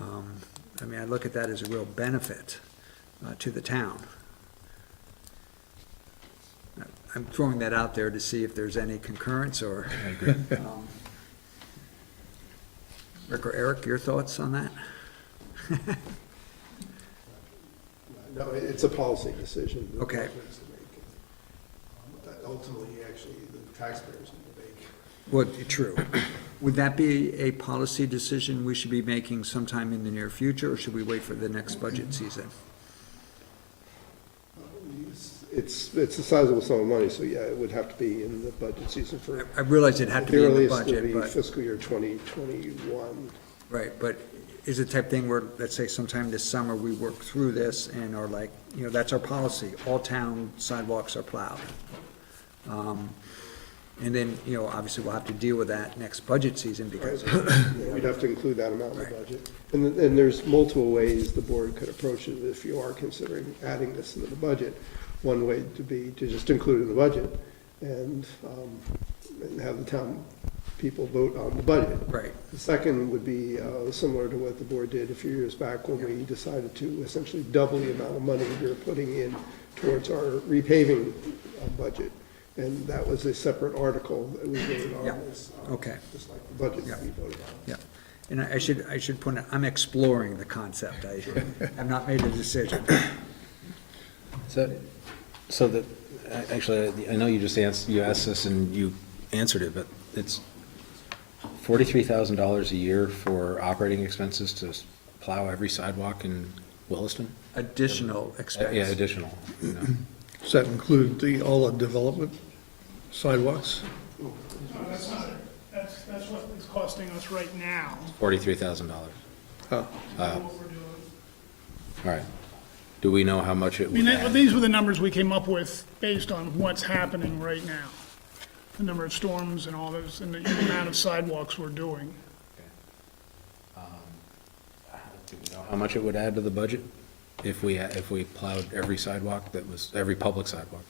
I mean, I look at that as a real benefit to the town. I'm throwing that out there to see if there's any concurrence or. I agree. Rick or Eric, your thoughts on that? No, it's a policy decision. the Okay. board has to make. That ultimately, actually, the taxpayers need to make. Well, true. Would that be a policy decision we should be making sometime in the near future, or should we wait for the next budget season? It's a sizable sum of money, so yeah, it would have to be in the budget season for, I realize it had to the be in the earliest would budget, be but, fiscal year 2021. right, but is it the type thing where, let's say sometime this summer, we work through this and are like, that's our policy, all town sidewalks are plowed. And then, obviously we'll have to deal with that next budget season because, Yeah, we'd have to include that amount in the budget. And there's multiple ways the board could approach it if you are considering adding this into the budget. One way to be to just include it in the budget and have the town people vote on the budget. right, The second would be similar to what the board did a few years back when we decided to essentially double the amount of money we were putting in towards our repaving budget. And that was a separate article that we voted on, Yeah. as, okay, just like the budget that we voted on. yeah. And I should point out, I'm exploring the concept, I have not made a decision. So that, actually, I know you just asked this and you answered it, but it's $43,000 a year for operating expenses to plow every sidewalk in Williston? Additional expense. Yeah, additional, Does that include all the development sidewalks? No, that's not, that's what it's costing us right now, $43,000. Oh, what we're doing. All right. Do we know how much it I would mean, add? these were the numbers we came up with based on what's happening right now. The number of storms and all those, and the amount of sidewalks we're doing. Do we know how much it would add to the budget if we plowed every sidewalk every public sidewalk?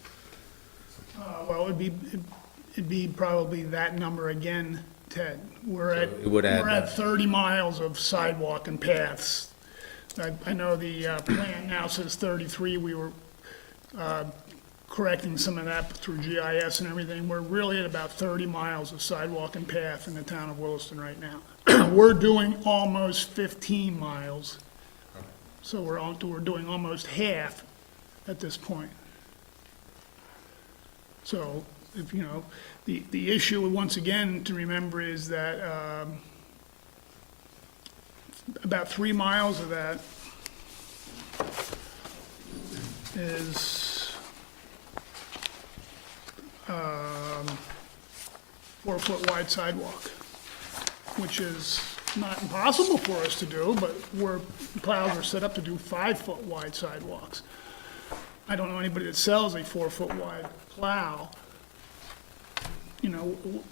Well, it'd be probably that number again, Ted. We're at, it would add we're that. at 30 miles of sidewalk and paths. I know the plan now says 33. We were correcting some of that through GIS and everything. We're really at about 30 miles of sidewalk and path in the town of Williston right now. We're doing almost 15 miles. So we're doing almost half at this point. So, if, the issue, once again, to remember is that, about 3 miles of that is, 4-foot wide sidewalk, which is not impossible for us to do, but plows are set up to do 5-foot wide sidewalks. I don't know anybody that sells a 4-foot wide plow.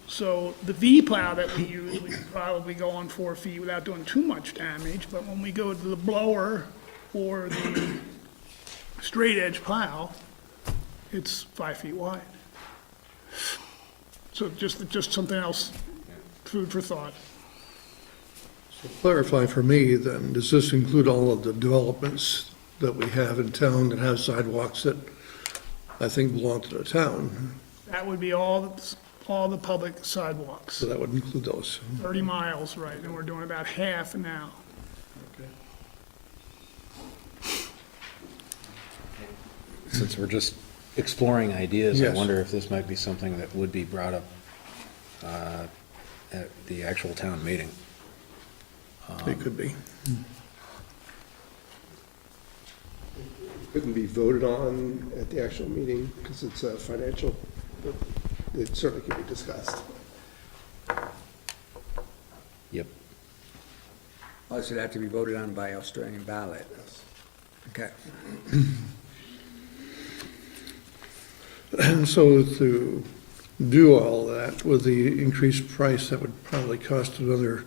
So the V plow that we use, we can probably go on 4 feet without doing too much damage, but when we go to the blower or the straight edge plow, it's 5 feet wide. So just something else, food for thought. clarify for me then, does this include all of the developments that we have in town that have sidewalks that I think belong to the town? That would be all the public sidewalks, So that would include those. 30 miles, right, and we're doing about half now. Since we're just exploring ideas, I Yes. wonder if this might be something that would be brought up at the actual town meeting. It could be. Couldn't be voted on at the actual meeting because it's financial, but it certainly could be discussed. Yep. Oh, so it'd have to be voted on by Australian ballot. Okay. And so to do all that with the increased price, that would probably cost another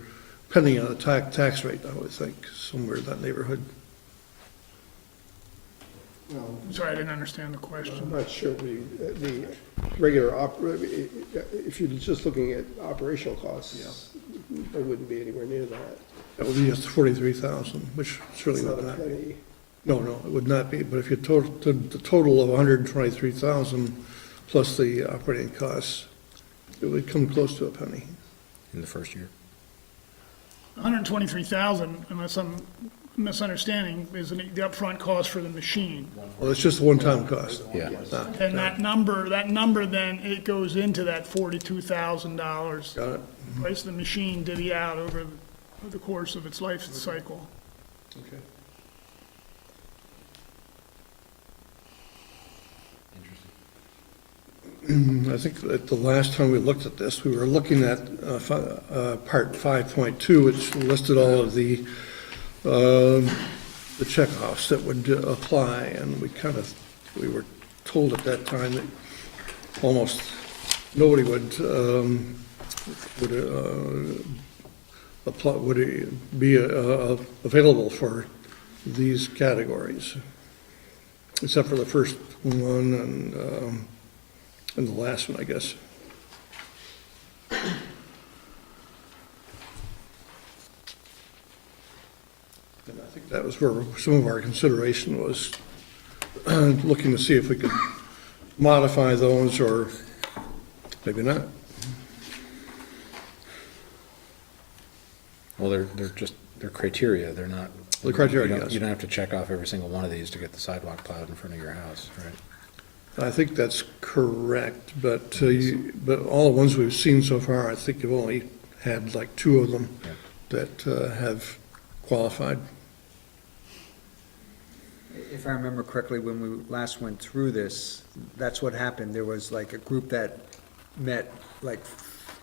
penny on the tax rate, I would think, somewhere in that neighborhood. Well, Sorry, I didn't understand the I'm question. not sure the regular if you're just looking at operational costs, it wouldn't be anywhere near that. That would be just 43,000, which certainly It's not would a not. penny. No, it would not be, but if you the total of 123,000 plus the operating costs, it would come close to a penny. In the first year. 123,000, unless I'm misunderstanding, is the upfront cost for the machine. Well, it's just a one-time cost. Yeah. And that number then, it goes into that $42,000 Got it? price of the machine divvy out over the course of its life cycle. Okay. I think that the last time we looked at this, we were looking at part 5.2, which listed all of the checkoffs that would apply, and we were told at that time that almost nobody would apply, would be available for these categories, except for the first one and the last one, I guess. And I think that was where some of our consideration was, looking to see if we could modify those or maybe not. Well, they're criteria, they're not. The criteria, you don't- yes. You don't have to check off every single one of these to get the sidewalk plowed in front of your house, right? I think that's correct, but but all the ones we've seen so far, I think you've only had like 2 of them Yeah. that have qualified. If I remember correctly, when we last went through this, that's what happened. There was like a group that met like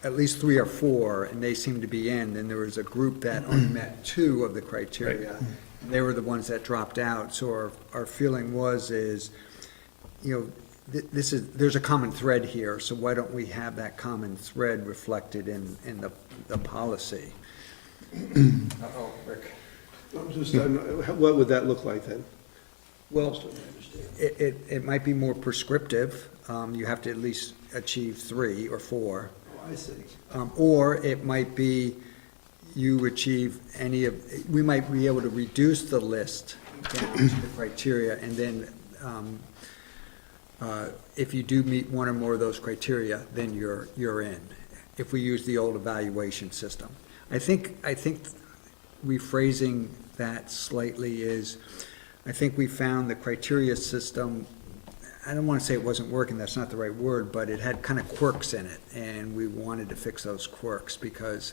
at least 3 or 4, and they seemed to be in. Then there was a group that only met 2 of the criteria. And they were the ones that dropped out. So our feeling is, you know, there's a common thread here, so why don't we have that common thread reflected in the policy? Uh-oh, Rick. What would that look like then? Well, it might be more prescriptive. You have to at least achieve 3 or 4. Oh, I see. Or it might be you achieve we might be able to reduce the list down to the criteria, and then if you do meet 1 or more of those criteria, then you're in, if we use the old evaluation system. I think rephrasing that slightly is, I think we found the criteria system, I don't want to say it wasn't working, that's not the right word, but it had kind of quirks in it, and we wanted to fix those quirks because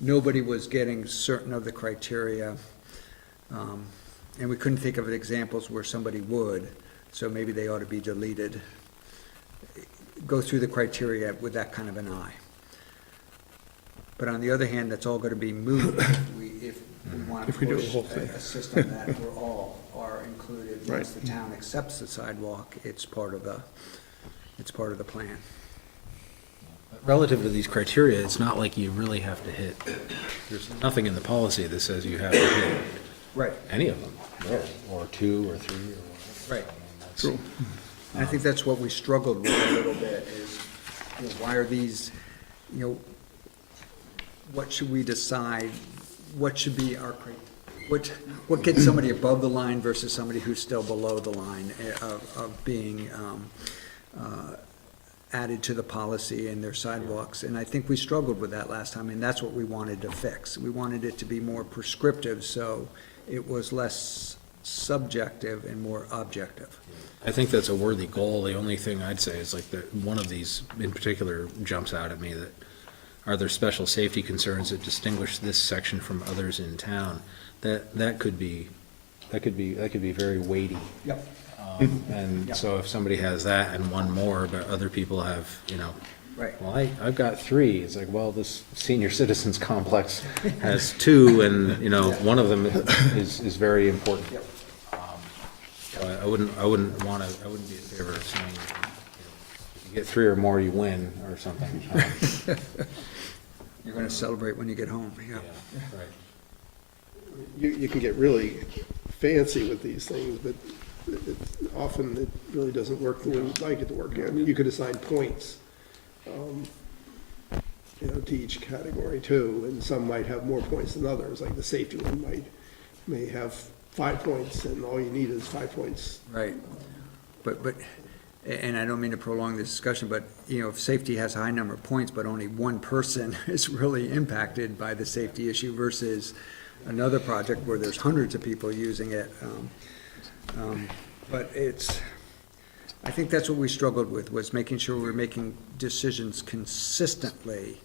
nobody was getting certain of the criteria, and we couldn't think of examples where somebody would, so maybe they ought to be deleted. Go through the criteria with that kind of an eye. But on the other hand, that's all going to be moved if we want to If we do the push whole thing. a system that we're all are included. Once Right. the town accepts the sidewalk, it's part of the plan. Relative to these criteria, it's not like you really have to hit, there's nothing in the policy that says you have to hit Right. any of them, or 2 or 3 or whatever. Right. True. And I think that's what we struggled with a little bit, is, you know, why are these, you know, what should we decide, what should be our, what gets somebody above the line versus somebody who's still below the line of being added to the policy and their sidewalks, and I think we struggled with that last time, and that's what we wanted to fix. We wanted it to be more prescriptive, so it was less subjective and more objective. I think that's a worthy goal. The only thing I'd say is like that one of these in particular jumps out at me, that are there special safety concerns that distinguish this section from others in town? That could be very weighty. Yep. And Yep. so if somebody has that and 1 more, but other people have, you know, Right. well, I've got 3. It's like, well, this senior citizens complex has 2, and, you know, one of them is very important. Yep. So I wouldn't be in favor of saying, you know, if you get 3 or more, you win, or something. You're gonna celebrate when you get home, yeah. Right. You can get really fancy with these things, but often it really doesn't work the way you'd like it to work. I mean, you could assign points, you know, to each category too, and some might have more points than others, like the safety one may have 5 points, and all you need is 5 points. Right, but, and I don't mean to prolong this discussion, but, you know, if safety has a high number of points, but only 1 person is really impacted by the safety issue versus another project where there's hundreds of people using it. But I think that's what we struggled with, was making sure we're making decisions consistently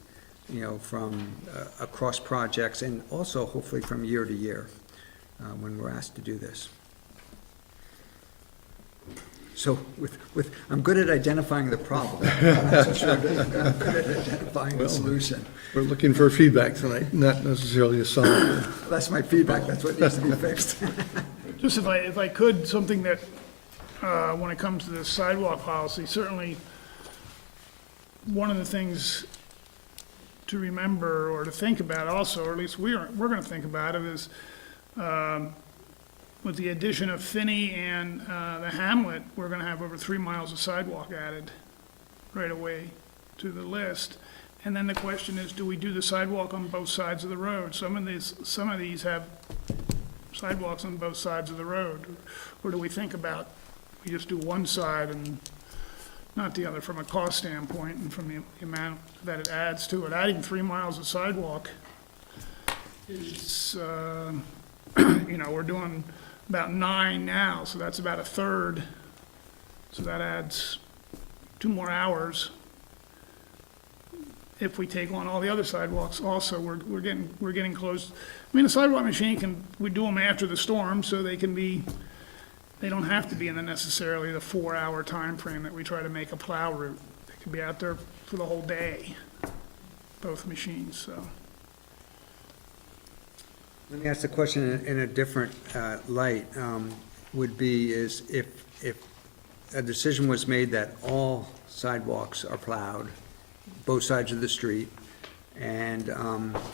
from across projects and also hopefully from year to year when we're asked to do this. So I'm good at identifying the problem. I'm not so sure that I'm good at identifying the solution. We're looking for feedback tonight, not necessarily a solution. That's my feedback, that's what needs to be fixed. Just if I could, something that, when it comes to this sidewalk policy, certainly one of the things to remember or to think about also, or at least we're gonna think about it, is, with the addition of Finney and, the Hamlet, we're gonna have over 3 miles of sidewalk added right away to the list. And then the question is, do we do the sidewalk on both sides of the road? Some of these have sidewalks on both sides of the road. Or do we think about, we just do one side and not the other from a cost standpoint and from the amount that it adds to it? Adding 3 miles of sidewalk is, we're doing about 9 now, so that's about a third. So that adds 2 more hours. If we take on all the other sidewalks also, we're getting close. I mean, the sidewalk machine we do them after the storm, so they don't have to be in necessarily the 4-hour time frame that we try to make a plow route. They can be out there for the whole day, both machines, so. Let me ask the question in a different light, would be is if a decision was made that all sidewalks are plowed, both sides of the street, and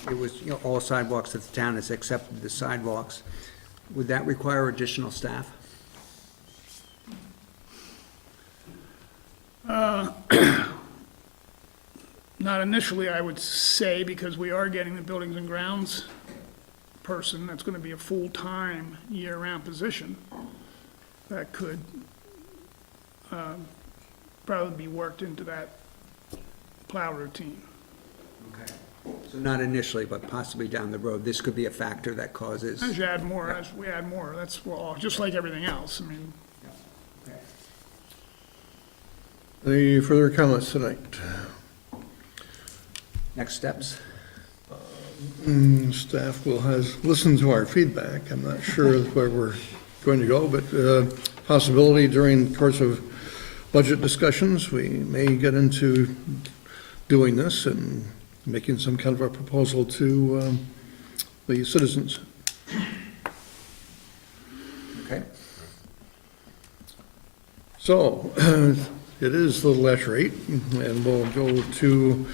it was, all sidewalks that the town has accepted the sidewalks, would that require additional staff? Not initially, I would say, because we are getting the buildings and grounds person. That's gonna be a full-time, year-round position that could probably be worked into that plow routine. Okay. So not initially, but possibly down the road, this could be a factor that causes. As you add more, as we add more, that's, well, just like everything else, I mean, Okay. Any further comments tonight? Next steps? Staff has listened to our feedback. I'm not sure where we're going to go, but possibility during the course of budget discussions, we may get into doing this and making some kind of a proposal to the citizens. Okay. So, it is a little after 8, and we'll go to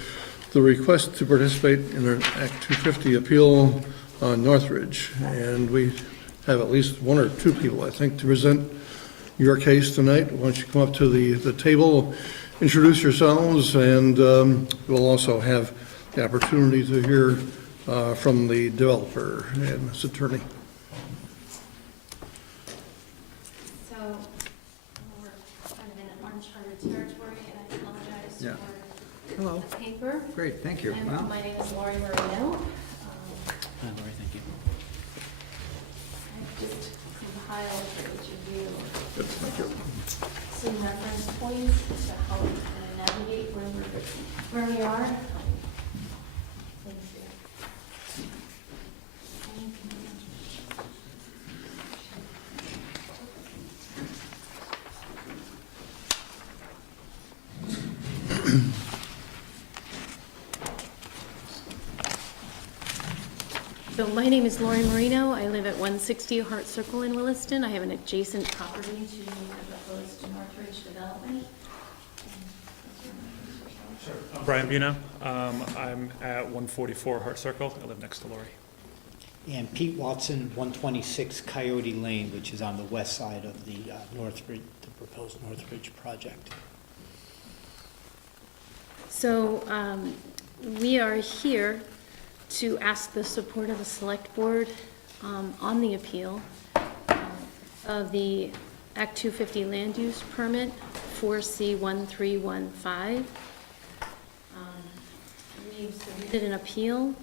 the request to participate in an Act 250 appeal on Northridge. And we have at least 1 or 2 people, I think, to present your case tonight. Why don't you come up to the table, introduce yourselves, and we'll also have the opportunity to hear from the developer and his attorney. So, we're kind of in uncharted territory, and I apologize Yeah. for Hello. the paper. Great, thank you. And Well, my name is Lori Marino. Hi, Lori, thank you. I've just compiled for each of you some reference points to help navigate where we are. Thank you. So my name is Lori Marino. I live at 160 Hart Circle in Williston. I have an adjacent property to the proposed Northridge development. I'm Brian Buno. I'm at 144 Hart Circle. I live next to Lori. And Pete Watson, 126 Coyote Lane, which is on the west side of the Northridge, the proposed Northridge project. So we are here to ask the support of the Select Board on the appeal of the Act 250 land use permit 4C1315. We've submitted an appeal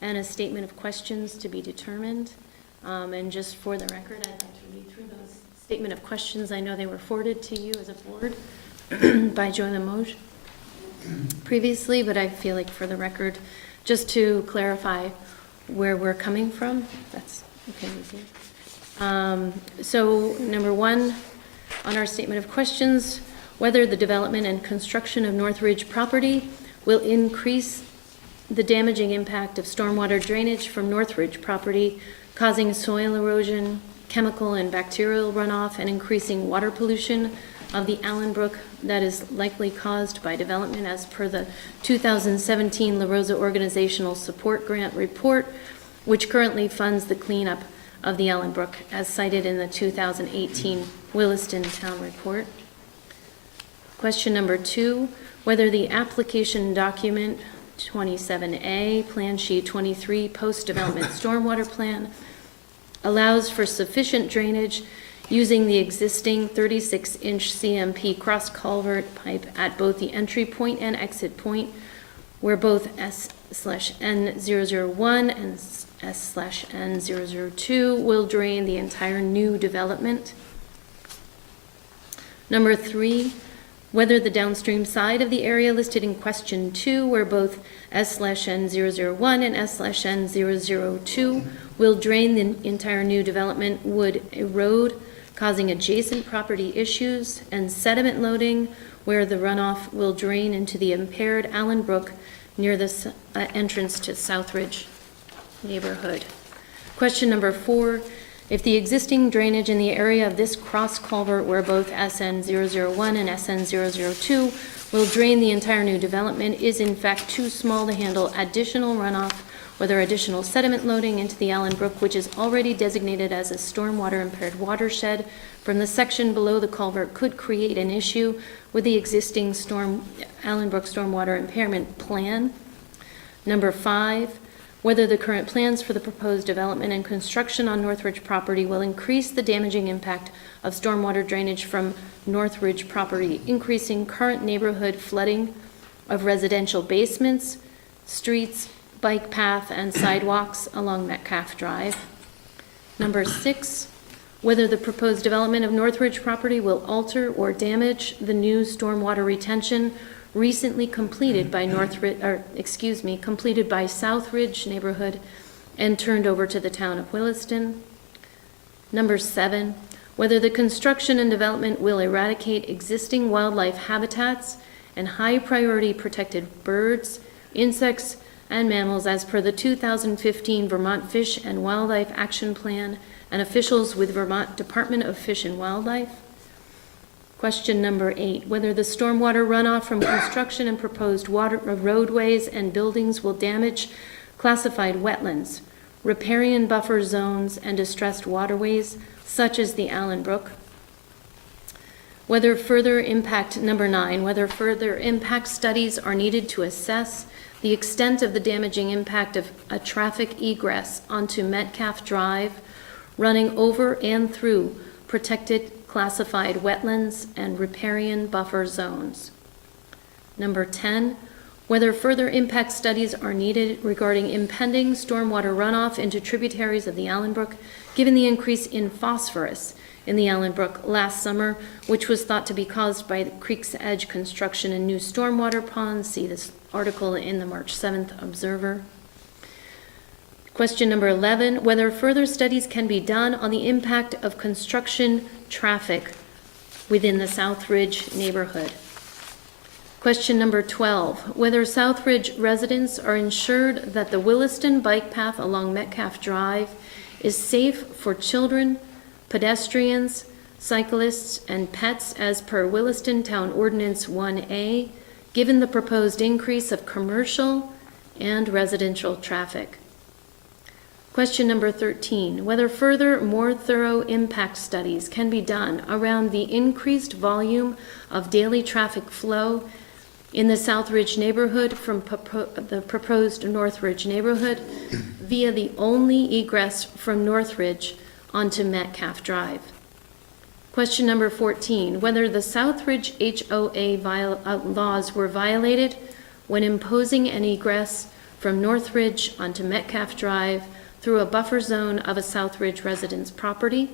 and a statement of questions to be determined. And just for the record, I'd like to read through those statement of questions. I know they were forwarded to you as a board by Joe Limoges. previously, but I feel like for the record, just to clarify where we're coming from, that's okay with you. So, number one, on our statement of questions, whether the development and construction of Northridge property will increase the damaging impact of stormwater drainage from Northridge property, causing soil erosion, chemical and bacterial runoff, and increasing water pollution of the Allen Brook that is likely caused by development as per the 2017 La Rosa Organizational Support Grant Report, which currently funds the cleanup of the Allen Brook as cited in the 2018 Williston Town Report. Question number 2, whether the application document 27A, Plan Sheet 23, Post-Development Stormwater Plan allows for sufficient drainage using the existing 36-inch CMP cross-culvert pipe at both the entry point and exit point, where both S/N001 and S/N002 will drain the entire new development. Number 3, whether the downstream side of the area listed in question 2, where both S/N001 and S/N002 will drain the entire new development, would erode, causing adjacent property issues, and sediment loading, where the runoff will drain into the impaired Allen Brook near the entrance to Southridge neighborhood. Question number 4, if the existing drainage in the area of this cross culvert where both SN001 and SN002 will drain the entire new development is in fact too small to handle additional runoff, whether additional sediment loading into the Allen Brook, which is already designated as a stormwater impaired watershed from the section below the culvert, could create an issue with the existing Allen Brook stormwater impairment plan. Number 5, whether the current plans for the proposed development and construction on Northridge property will increase the damaging impact of stormwater drainage from Northridge property, increasing current neighborhood flooding of residential basements, streets, bike path, and sidewalks along Metcalf Drive. Number 6, whether the proposed development of Northridge property will alter or damage the new stormwater retention recently completed by completed by Southridge neighborhood and turned over to the town of Williston. Number 7, whether the construction and development will eradicate existing wildlife habitats and high priority protected birds, insects, and mammals as per the 2015 Vermont Fish and Wildlife Action Plan and officials with Vermont Department of Fish and Wildlife. Question number 8, whether the stormwater runoff from construction and proposed roadways and buildings will damage classified wetlands, riparian buffer zones, and distressed waterways such as the Allen Brook. Whether further impact, number 9, whether further impact studies are needed to assess the extent of the damaging impact of a traffic egress onto Metcalf Drive running over and through protected classified wetlands and riparian buffer zones. Number 10, whether further impact studies are needed regarding impending stormwater runoff into tributaries of the Allen Brook, given the increase in phosphorus in the Allen Brook last summer, which was thought to be caused by the creek's edge construction and new stormwater ponds. See this article in the March 7th Observer. Question number 11, whether further studies can be done on the impact of construction traffic within the Southridge neighborhood. Question number 12, whether Southridge residents are ensured that the Williston bike path along Metcalf Drive is safe for children, pedestrians, cyclists, and pets as per Williston Town Ordinance 1A, given the proposed increase of commercial and residential traffic. Question number 13, whether further, more thorough impact studies can be done around the increased volume of daily traffic flow in the Southridge neighborhood from the proposed Northridge neighborhood via the only egress from Northridge onto Metcalf Drive. Question number 14, whether the Southridge HOA laws were violated when imposing an egress from Northridge onto Metcalf Drive through a buffer zone of a Southridge resident's property.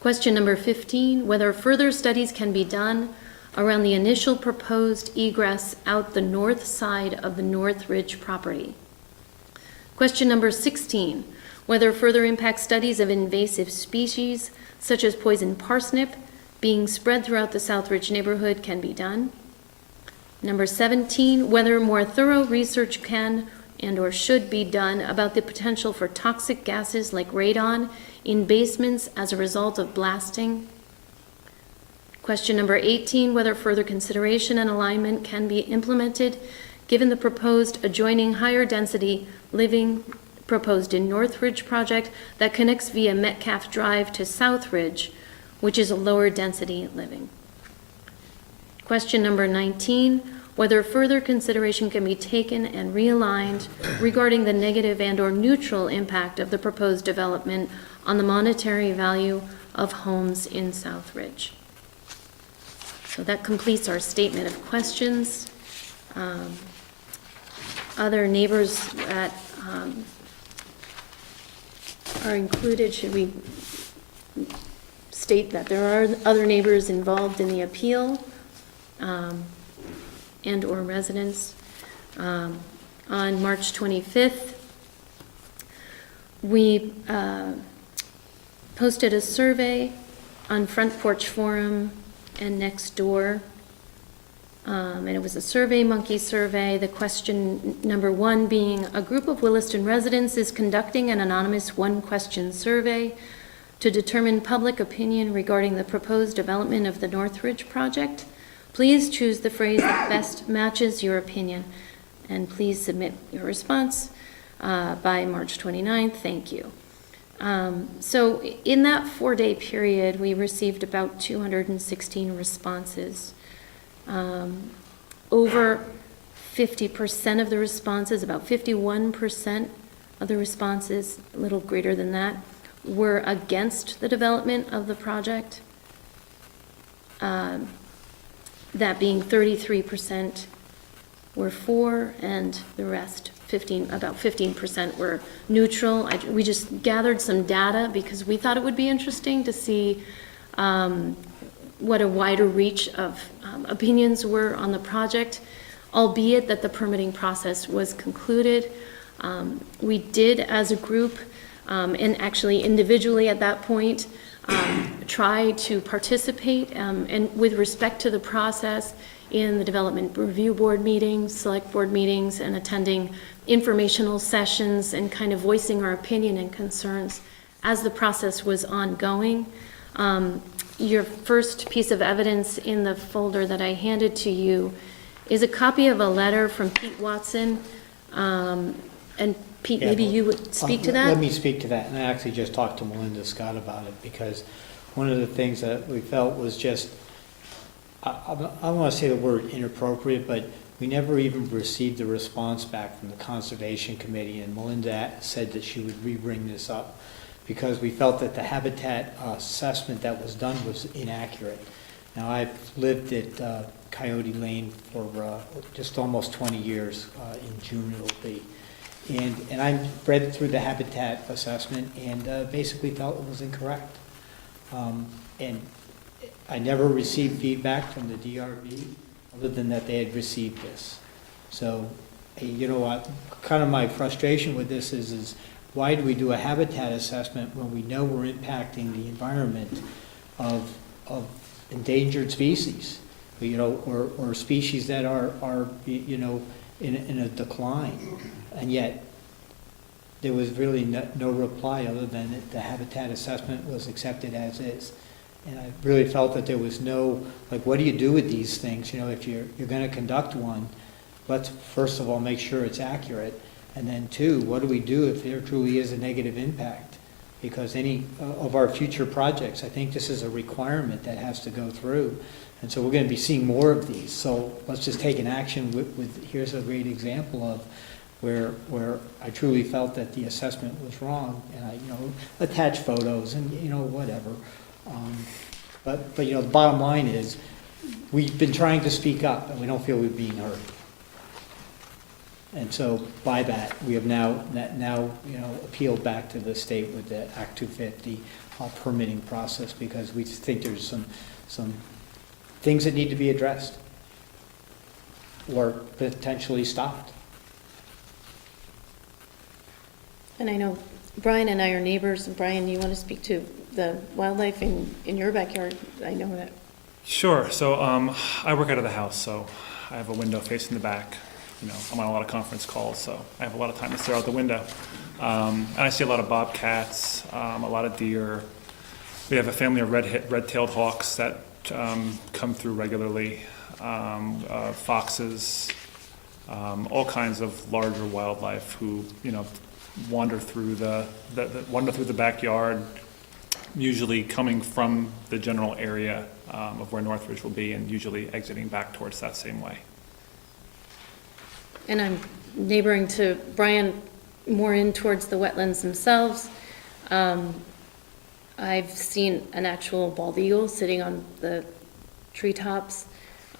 Question number 15, whether further studies can be done around the initial proposed egress out the north side of the North Ridge property. Question number 16, whether further impact studies of invasive species such as poison parsnip being spread throughout the South Ridge neighborhood can be done. Number 17, whether more thorough research can and/or should be done about the potential for toxic gases like radon in basements as a result of blasting. Question number 18, whether further consideration and alignment can be implemented given the proposed adjoining higher density living proposed in North Ridge project that connects via Metcalf Drive to South Ridge, which is a lower density living. Question number 19, whether further consideration can be taken and realigned regarding the negative and/or neutral impact of the proposed development on the monetary value of homes in South Ridge. So that completes our statement of questions. Other neighbors that are included, should we state that there are other neighbors involved in the appeal and/or residents? On March 25th, we posted a survey on Front Porch Forum and Nextdoor. And it was a Survey Monkey survey. The question number 1 being, a group of Williston residents is conducting an anonymous one-question survey to determine public opinion regarding the proposed development of the North Ridge project. Please choose the phrase that best matches your opinion, and please submit your response by March 29th. Thank you. So in that 4-day period, we received about 216 responses. Over 50% of the responses, about 51% of the responses, a little greater than that, were against the development of the project. That being 33% were for, and the rest, about 15% were neutral. We just gathered some data because we thought it would be interesting to see what a wider reach of opinions were on the project, albeit that the permitting process was concluded. We did, as a group, and actually individually at that point, try to participate, and with respect to the process, in the Development Review Board meetings, Select Board meetings, and attending informational sessions and kind of voicing our opinion and concerns as the process was ongoing. Your first piece of evidence in the folder that I handed to you is a copy of a letter from Pete Watson. And Pete, maybe you would speak to that? Let me speak to that, and I actually just talked to Melinda Scott about it, because one of the things that we felt was just, I don't want to say the word inappropriate, but we never even received a response back from the Conservation Committee, and Melinda said that she would re-bring this up, because we felt that the habitat assessment that was done was inaccurate. Now, I've lived at Coyote Lane for just almost 20 years. In June it'll be. And I read through the habitat assessment and basically felt it was incorrect. And I never received feedback from the DRB other than that they had received this. So, you know what, kind of my frustration with this is why do we do a habitat assessment when we know we're impacting the environment of endangered species, you know, or species that are you know, in a decline, and yet there was really no reply other than that the habitat assessment was accepted as is. And I really felt that there was no, like, what do you do with these things? You know, if you're going to conduct one, let's first of all make sure it's accurate, and then 2, what do we do if there truly is a negative impact? Because any of our future projects, I think this is a requirement that has to go through. And so we're going to be seeing more of these. So let's just take an action with here's a great example of where I truly felt that the assessment was wrong, and I, you know, attach photos and, you know, whatever. But you know, the bottom line is we've been trying to speak up and we don't feel we're being heard. And so by that, we have now you know, appealed back to the state with the Act 250 permitting process, because we think there's some things that need to be addressed or potentially stopped. And I know Brian and I are neighbors. Brian, you want to speak to the wildlife in your backyard? I know that. Sure. So I work out of the house, so I have a window facing the back. You know, I'm on a lot of conference calls, so I have a lot of time to stare out the window. And I see a lot of bobcats, a lot of deer. We have a family of red-tailed hawks that come through regularly, foxes, all kinds of larger wildlife who, you know, wander through the backyard, usually coming from the general area of where Northridge will be, and usually exiting back towards that same way. And I'm neighboring to Brian, more in towards the wetlands themselves. I've seen an actual bald eagle sitting on the treetops.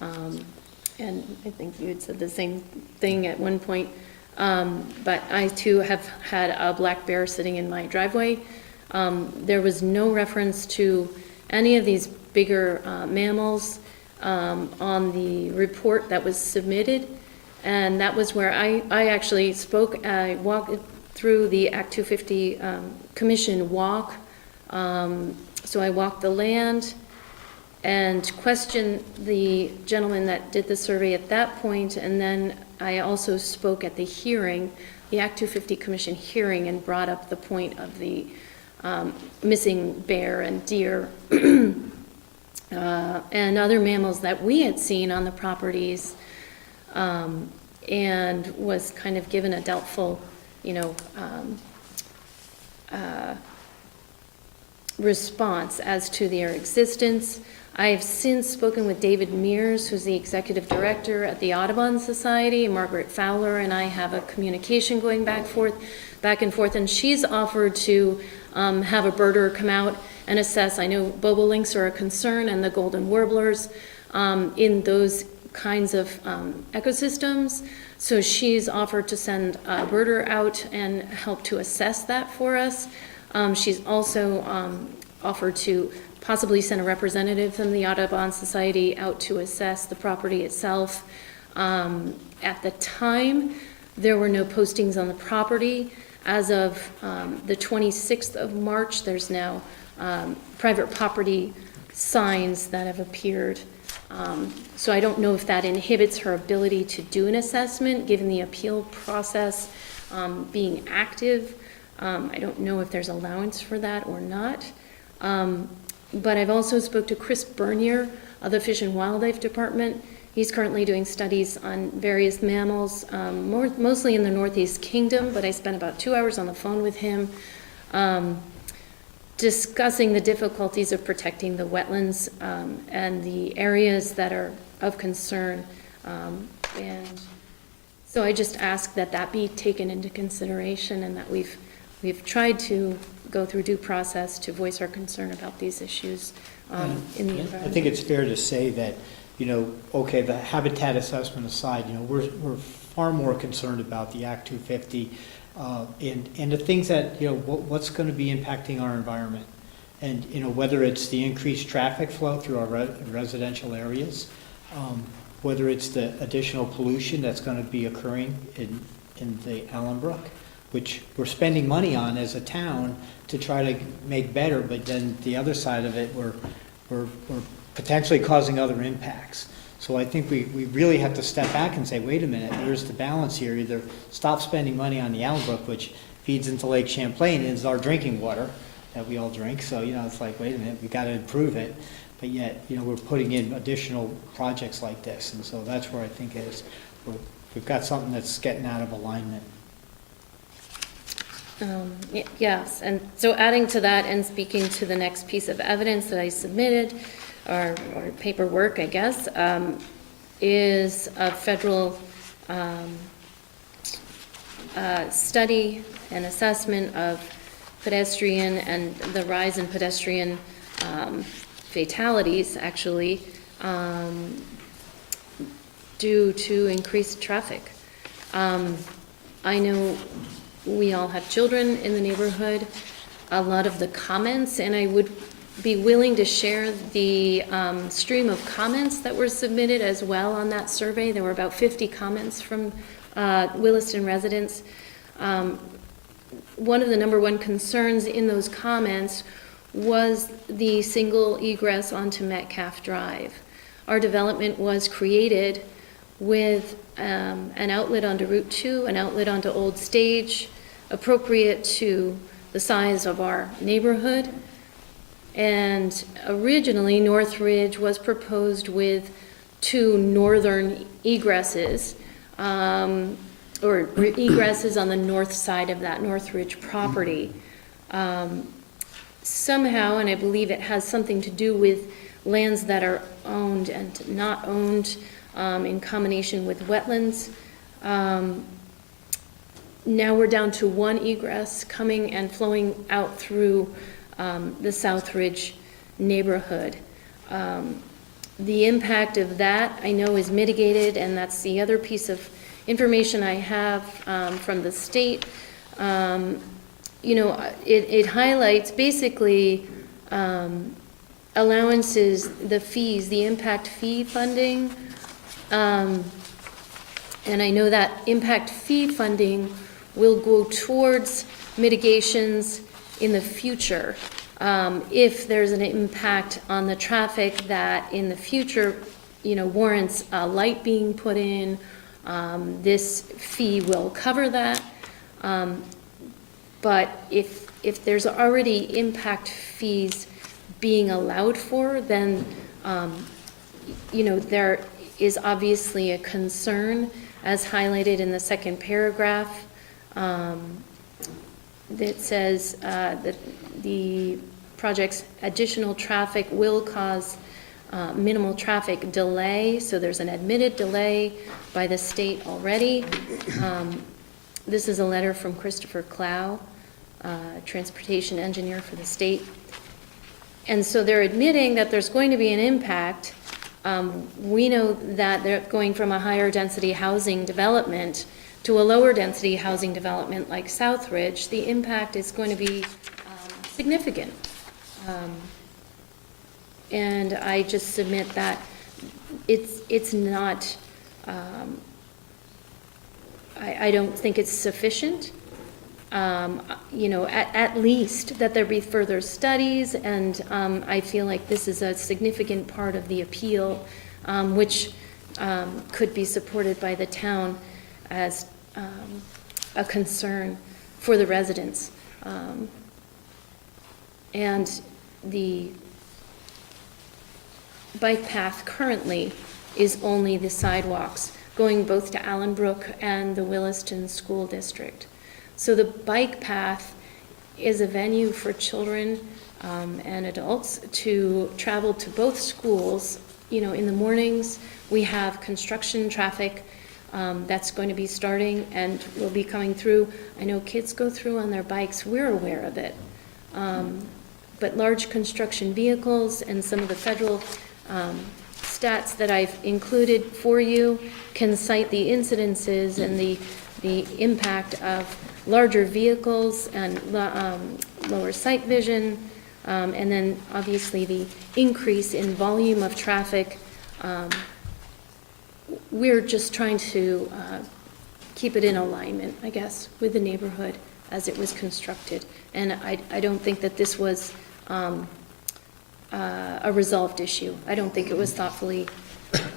And I think you had said the same thing at one point. But I too have had a black bear sitting in my driveway. There was no reference to any of these bigger mammals on the report that was submitted. And that was where I actually spoke. I walked through the Act 250 Commission walk. So I walked the land and questioned the gentleman that did the survey at that point, and then I also spoke at the hearing, the Act 250 Commission hearing, and brought up the point of the missing bear and deer and other mammals that we had seen on the properties, and was kind of given a doubtful, response as to their existence. I have since spoken with David Mears, who's the executive director at the Audubon Society, and Margaret Fowler and I have a communication going back and forth, and she's offered to have a birder come out and assess. I know bobolinks are a concern, and the golden warblers in those kinds of ecosystems. So she's offered to send a birder out and help to assess that for us. She's also offered to possibly send a representative from the Audubon Society out to assess the property itself. At the time, there were no postings on the property. As of the 26th of March, there's now private property signs that have appeared. So I don't know if that inhibits her ability to do an assessment, given the appeal process being active. I don't know if there's allowance for that or not. But I've also spoke to Chris Bernier of the Fish and Wildlife Department. He's currently doing studies on various mammals, mostly in the Northeast Kingdom, but I spent about 2 hours on the phone with him discussing the difficulties of protecting the wetlands and the areas that are of concern. And so I just ask that that be taken into consideration, and that we've tried to go through due process to voice our concern about these issues in the environment. I think it's fair to say that, okay, the habitat assessment aside, we're far more concerned about the Act 250 and the things that, what's going to be impacting our environment. And, whether it's the increased traffic flow through our residential areas, whether it's the additional pollution that's going to be occurring in the Allenbrook, which we're spending money on as a town to try to make better, but then the other side of it, we're potentially causing other impacts. So I think we really have to step back and say, wait a minute, there's the balance here. Either stop spending money on the Allenbrook, which feeds into Lake Champlain, and is our drinking water that we all drink. So, it's like, wait a minute, we got to improve it. But yet, we're putting in additional projects like this. And so that's where I think it is. We've got something that's getting out of alignment. Yes, and so adding to that and speaking to the next piece of evidence that I submitted, or paperwork, I guess, is a federal study and assessment of pedestrian and the rise in pedestrian fatalities, actually, due to increased traffic. I know we all have children in the neighborhood. A lot of the comments, and I would be willing to share the stream of comments that were submitted as well on that survey. There were about 50 comments from Williston residents. One of the number one concerns in those comments was the single egress onto Metcalf Drive. Our development was created with an outlet onto Route 2, an outlet onto Old Stage, appropriate to the size of our neighborhood. And originally, Northridge was proposed with 2 northern egresses, or egresses on the north side of that Northridge property. Somehow, and I believe it has something to do with lands that are owned and not owned in combination with wetlands. Now we're down to 1 egress coming and flowing out through the Southridge neighborhood. The impact of that, I know, is mitigated, and that's the other piece of information I have from the state. You know, it highlights basically allowances, the fees, the impact fee funding. And I know that impact fee funding will go towards mitigations in the future. If there's an impact on the traffic that in the future, you know, warrants a light being put in, this fee will cover that. But if there's already impact fees being allowed for, then, you know, there is obviously a concern, as highlighted in the second paragraph, that says that the project's additional traffic will cause minimal traffic delay. So there's an admitted delay by the state already. This is a letter from Christopher Clow, transportation engineer for the state. And so they're admitting that there's going to be an impact. We know that they're going from a higher density housing development to a lower density housing development like Southridge. The impact is going to be significant. And I just submit that it's not, I don't think it's sufficient. You know, at least that there be further studies, and I feel like this is a significant part of the appeal, which could be supported by the town as a concern for the residents. And the bike path currently is only the sidewalks going both to Allenbrook and the Williston School District. So the bike path is a venue for children and adults to travel to both schools. You know, in the mornings, we have construction traffic that's going to be starting and will be coming through. I know kids go through on their bikes, we're aware of it. But large construction vehicles and some of the federal stats that I've included for you can cite the incidences and the impact of larger vehicles and lower sight vision, and then obviously the increase in volume of traffic. We're just trying to keep it in alignment, I guess, with the neighborhood as it was constructed. And I don't think that this was a resolved issue. I don't think it was thoughtfully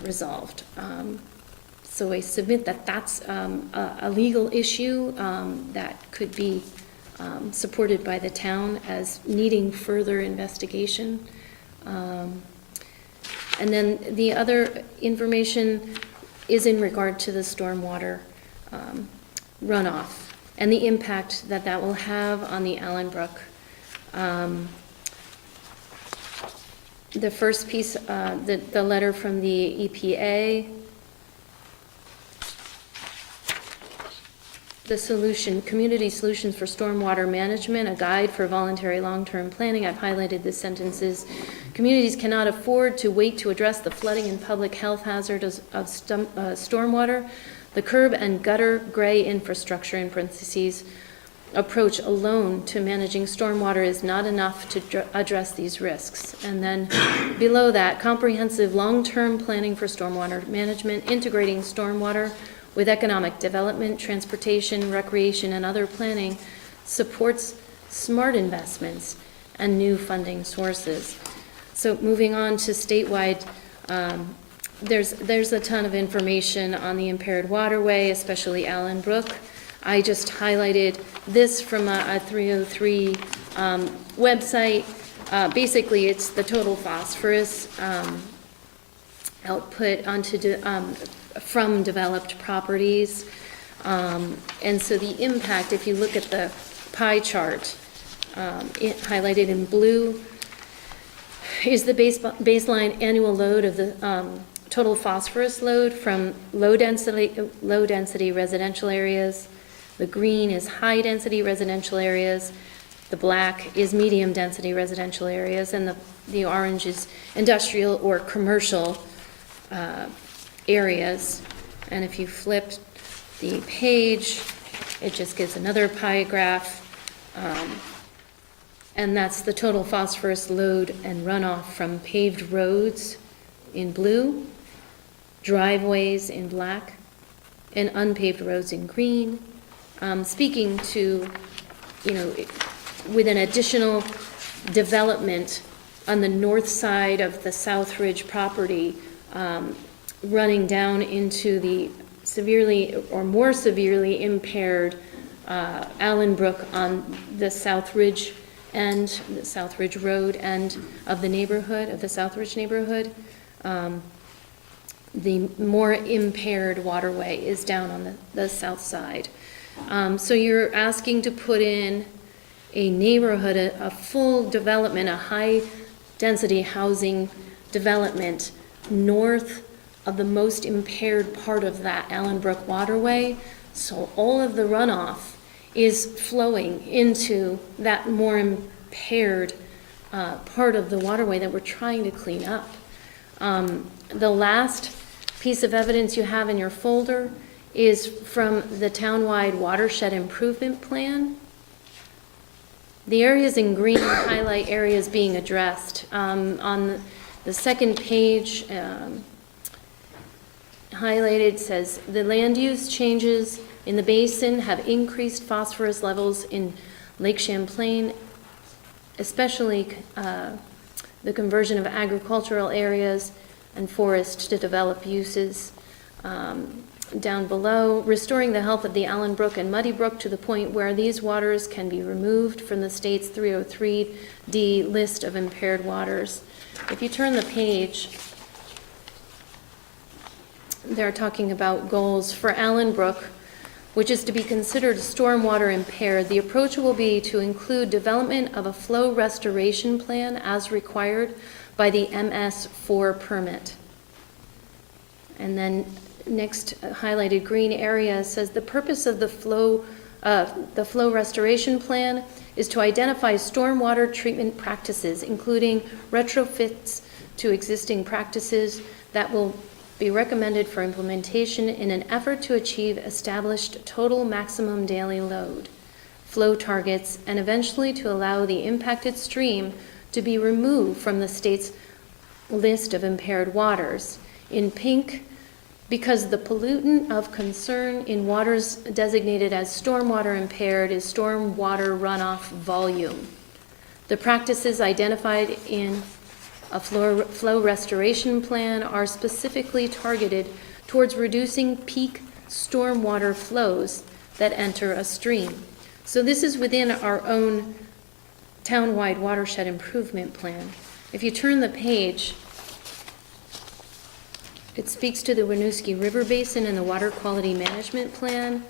resolved. So I submit that that's a legal issue that could be supported by the town as needing further investigation. And then the other information is in regard to the stormwater runoff and the impact that that will have on the Allenbrook. The first piece, the letter from the EPA, the solution, community solutions for stormwater management, a guide for voluntary long-term planning. I've highlighted the sentences. Communities cannot afford to wait to address the flooding and public health hazard of stormwater. The curb and gutter gray infrastructure, in parentheses, approach alone to managing stormwater is not enough to address these risks. And then below that, comprehensive long-term planning for stormwater management, integrating stormwater with economic development, transportation, recreation, and other planning supports smart investments and new funding sources. So moving on to statewide, there's a ton of information on the impaired waterway, especially Allen Brook. I just highlighted this from a 303 website. Basically, it's the total phosphorus output from developed properties. And so the impact, if you look at the pie chart, it highlighted in blue, is the baseline annual load of the total phosphorus load from low density residential areas. The green is high density residential areas. The black is medium density residential areas, and the orange is industrial or commercial areas. And if you flip the page, it just gives another pie graph. And that's the total phosphorus load and runoff from paved roads in blue, driveways in black, and unpaved roads in green. Speaking to, with an additional development on the north side of the South Ridge property, running down into the severely or more severely impaired Allen Brook on the South Ridge end, the South Ridge Road end of the neighborhood, of the South Ridge neighborhood. The more impaired waterway is down on the south side. So you're asking to put in a neighborhood, a full development, a high-density housing development north of the most impaired part of that Allen Brook waterway. So all of the runoff is flowing into that more impaired part of the waterway that we're trying to clean up. The last piece of evidence you have in your folder is from the townwide watershed improvement plan. The areas in green highlight areas being addressed. On the second page, highlighted says, the land use changes in the basin have increased phosphorus levels in Lake Champlain, especially the conversion of agricultural areas and forest to develop uses. Down below, restoring the health of the Allen Brook and Muddy Brook to the point where these waters can be removed from the state's 303D list of impaired waters. If you turn the page, they're talking about goals for Allen Brook, which is to be considered stormwater impaired. The approach will be to include development of a flow restoration plan as required by the MS4 permit. And then next highlighted green area says the purpose of the flow restoration plan is to identify stormwater treatment practices, including retrofits to existing practices that will be recommended for implementation in an effort to achieve established total maximum daily load, flow targets, and eventually to allow the impacted stream to be removed from the state's list of impaired waters. In pink, because the pollutant of concern in waters designated as stormwater impaired is stormwater runoff volume. The practices identified in a flow restoration plan are specifically targeted towards reducing peak stormwater flows that enter a stream. So this is within our own townwide watershed improvement plan. If you turn the page, it speaks to the Winooski River Basin and the Water Quality Management Plan,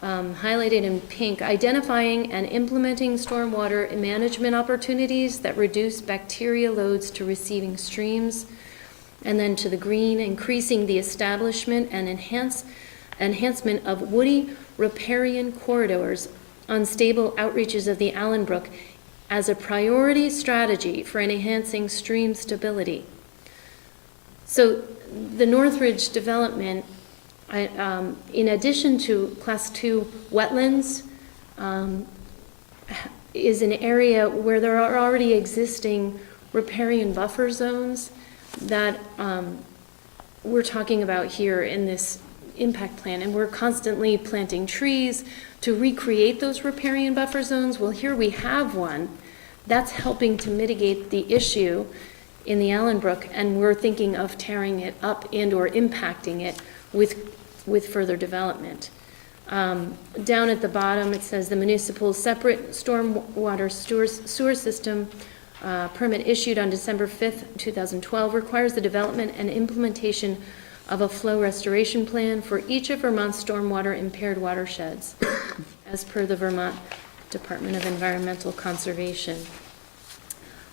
highlighted in pink, identifying and implementing stormwater management opportunities that reduce bacteria loads to receiving streams. And then to the green, increasing the establishment and enhancement of woody riparian corridors on stable outreaches of the Allen Brook as a priority strategy for enhancing stream stability. So the Northridge development, in addition to Class 2 wetlands, is an area where there are already existing riparian buffer zones that we're talking about here in this impact plan, and we're constantly planting trees to recreate those riparian buffer zones. Well, here we have one that's helping to mitigate the issue in the Allen Brook, and we're thinking of tearing it up and/or impacting it with further development. Down at the bottom, it says the municipal separate stormwater sewer system permit issued on December 5th, 2012 requires the development and implementation of a flow restoration plan for each of Vermont's stormwater impaired watersheds, as per the Vermont Department of Environmental Conservation.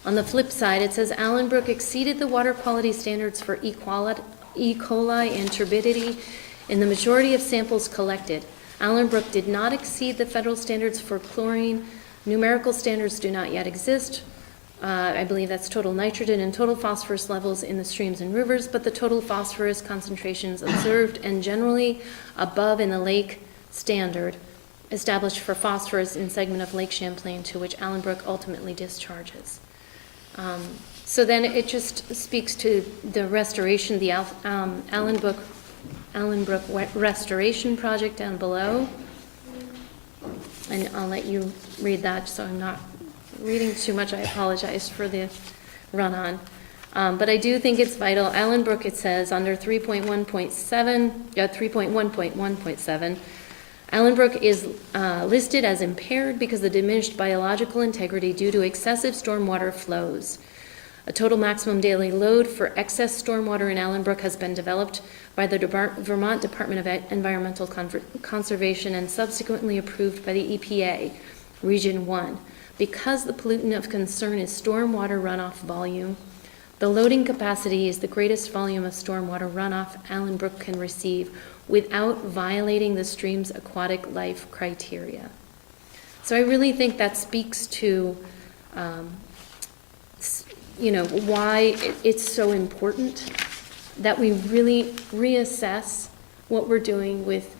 On the flip side, it says Allen Brook exceeded the water quality standards for E. coli and turbidity in the majority of samples collected. Allen Brook did not exceed the federal standards for chlorine. Numerical standards do not yet exist. I believe that's total nitrogen and total phosphorus levels in the streams and rivers, but the total phosphorus concentrations observed and generally above in the lake standard established for phosphorus in segment of Lake Champlain to which Allen Brook ultimately discharges. So then it just speaks to the restoration, the Allen Brook Restoration Project down below. And I'll let you read that, so I'm not reading too much. I apologize for the run-on. But I do think it's vital. Allen Brook, it says, under 3.1.1.7, Allen Brook is listed as impaired because of diminished biological integrity due to excessive stormwater flows. A total maximum daily load for excess stormwater in Allen Brook has been developed by the Vermont Department of Environmental Conservation and subsequently approved by the EPA, Region 1. Because the pollutant of concern is stormwater runoff volume, the loading capacity is the greatest volume of stormwater runoff Allen Brook can receive without violating the stream's aquatic life criteria. So I really think that speaks to, why it's so important that we really reassess what we're doing with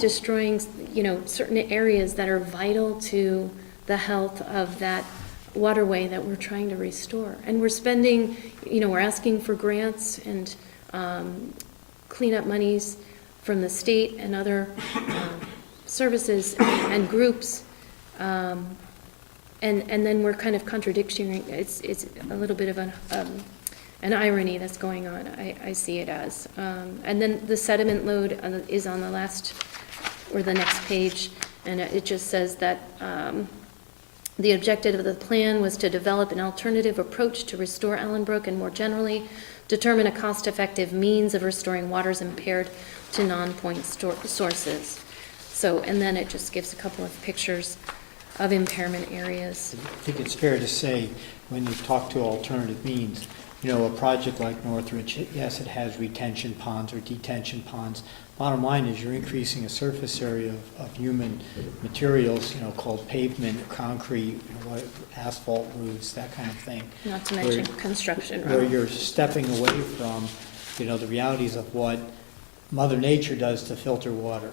destroying, certain areas that are vital to the health of that waterway that we're trying to restore. And we're spending, we're asking for grants and cleanup monies from the state and other services and groups. And then we're kind of contradicting. It's a little bit of an irony that's going on, I see it as. And then the sediment load is on the last, or the next page, and it just says that the objective of the plan was to develop an alternative approach to restore Allen Brook and more generally, determine a cost-effective means of restoring waters impaired to non-point sources. So, and then it just gives a couple of pictures of impairment areas. I think it's fair to say, when you talk to alternative means, a project like Northridge, yes, it has retention ponds or detention ponds. Bottom line is you're increasing a surface area of human materials, called pavement, concrete, asphalt roofs, that kind of thing. Not to mention construction. Where you're stepping away from, the realities of what Mother Nature does to filter water.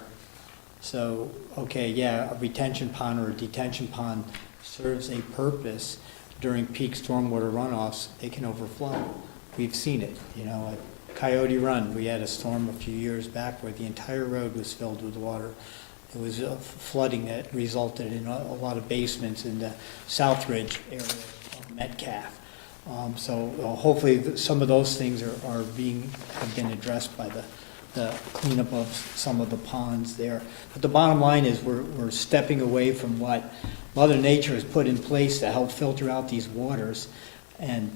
So, okay, yeah, a retention pond or a detention pond serves a purpose. During peak stormwater runoffs, they can overflow. We've seen it, at Coyote Run, we had a storm a few years back where the entire road was filled with water. It was flooding that resulted in a lot of basements in the Southridge area of Metcalf. So hopefully some of those things have been addressed by the cleanup of some of the ponds there. But the bottom line is we're stepping away from what Mother Nature has put in place to help filter out these waters, and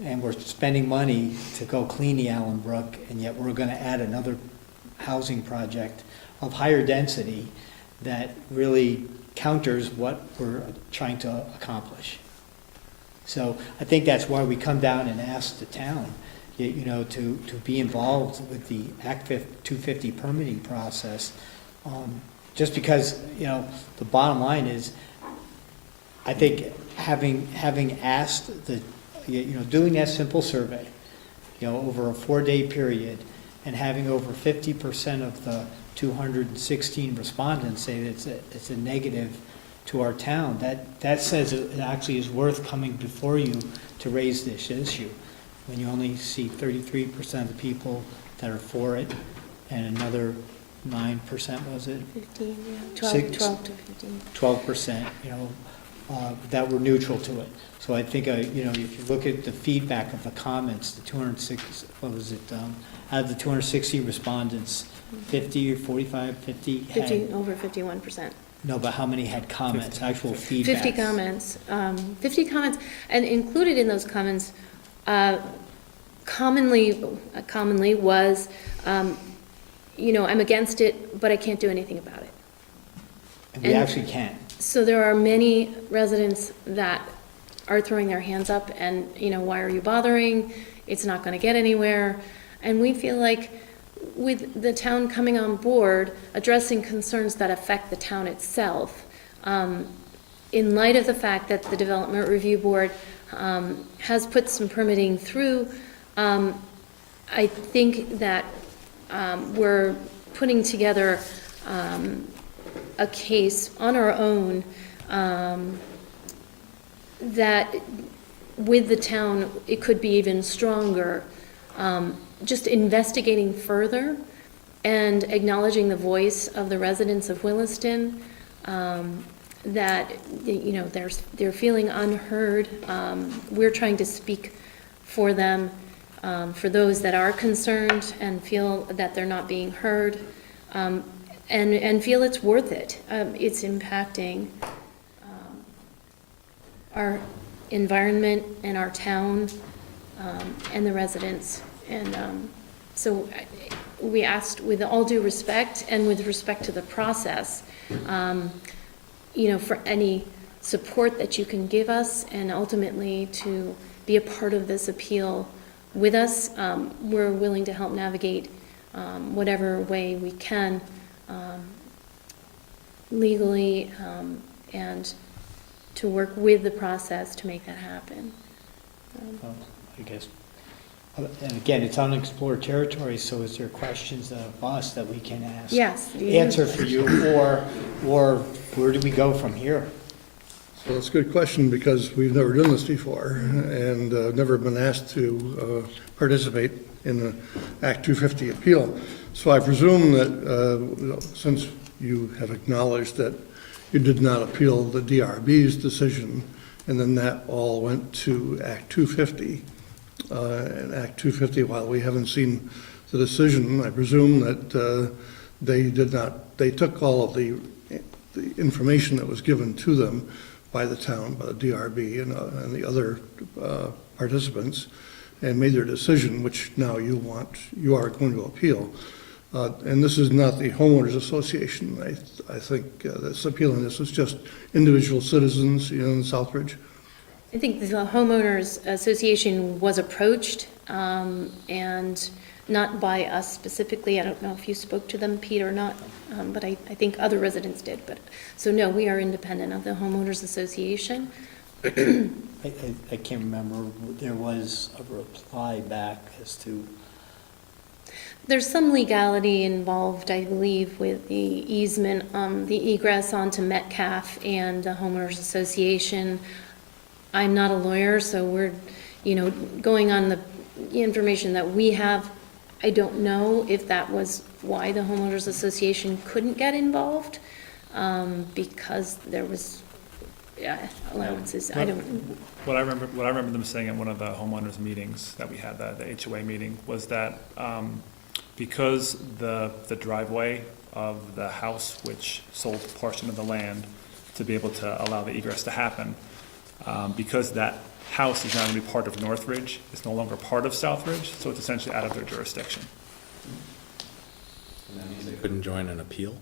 we're spending money to go clean the Allen Brook, and yet we're going to add another housing project of higher density that really counters what we're trying to accomplish. So I think that's why we come down and ask the town, to be involved with the Act 250 permitting process. Just because, the bottom line is, I think having asked doing that simple survey, over a 4-day period, and having over 50% of the 216 respondents say that it's a negative to our town, that says it actually is worth coming before you to raise this issue. When you only see 33% of the people that are for it, and another 9%, was it? 15, yeah, Six- 12 to 15. 12%, that were neutral to it. So I think, if you look at the feedback of the comments, the 206, what was it, out of the 260 respondents, 50 or 45, 50 had, 50, over 51%. no, but how many had comments, actual feedback? 50 comments, 50 comments, and included in those comments, commonly was, I'm against it, but I can't do anything about it. And we actually can. So there are many residents that are throwing their hands up and, why are you bothering? It's not gonna get anywhere. And we feel like with the town coming on board, addressing concerns that affect the town itself, in light of the fact that the Development Review Board has put some permitting through, I think that we're putting together a case on our own that with the town, it could be even stronger. Just investigating further and acknowledging the voice of the residents of Williston, that, they're feeling unheard. We're trying to speak for them, for those that are concerned and feel that they're not being heard, and feel it's worth it. It's impacting our environment and our town, and the residents. And so we asked, with all due respect and with respect to the process, for any support that you can give us and ultimately to be a part of this appeal with us. We're willing to help navigate whatever way we can legally, and to work with the process to make that happen. Well, I guess, and again, it's unexplored territory, so is there questions of us that we can ask? Yes. Answer for you, or where do we go from here? So that's a good question, because we've never done this before, and never been asked to participate in the Act 250 appeal. So I presume that since you have acknowledged that you did not appeal the DRB's decision, and then that all went to Act 250, and Act 250, while we haven't seen the decision, I presume that they took all of the information that was given to them by the town, by the DRB and the other participants, and made their decision, which now you are going to appeal. And this is not the homeowners association. I think that's appealing. This is just individual citizens in Southbridge. I think the homeowners association was approached, and not by us specifically. I don't know if you spoke to them, Pete, or not, but I think other residents did. But so no, we are independent of the homeowners association. I can't remember, there was a reply back as to, There's some legality involved, I believe, with the easement, the egress onto Metcalf and the homeowners association. I'm not a lawyer, so we're, going on the information that we have. I don't know if that was why the homeowners association couldn't get involved, because there was allowances. I don't. What I remember them saying at one of the homeowners meetings that we had, the HOA meeting, was that because the driveway of the house, which sold a portion of the land to be able to allow the egress to happen, because that house is now going to be part of Northridge, it's no longer part of Southridge, so it's essentially out of their jurisdiction. And that means they couldn't join an appeal?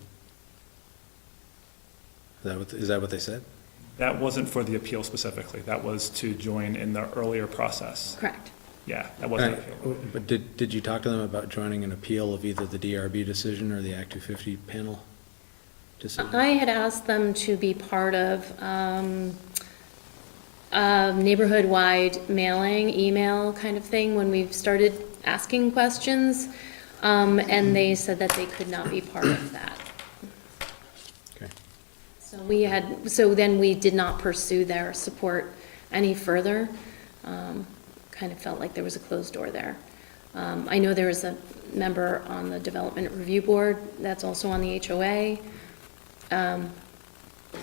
Is that what they said? That wasn't for the appeal specifically, that was to join in the earlier process. Correct. Yeah, that wasn't an Right. appeal. But did you talk to them about joining an appeal of either the DRB decision or the Act 250 panel decision? I had asked them to be part of a neighborhood-wide mailing, email kind of thing when we started asking questions. and they said that they could not be part of that. Okay. So then we did not pursue their support any further. Kind of felt like there was a closed door there. I know there is a member on the Development Review Board that's also on the HOA.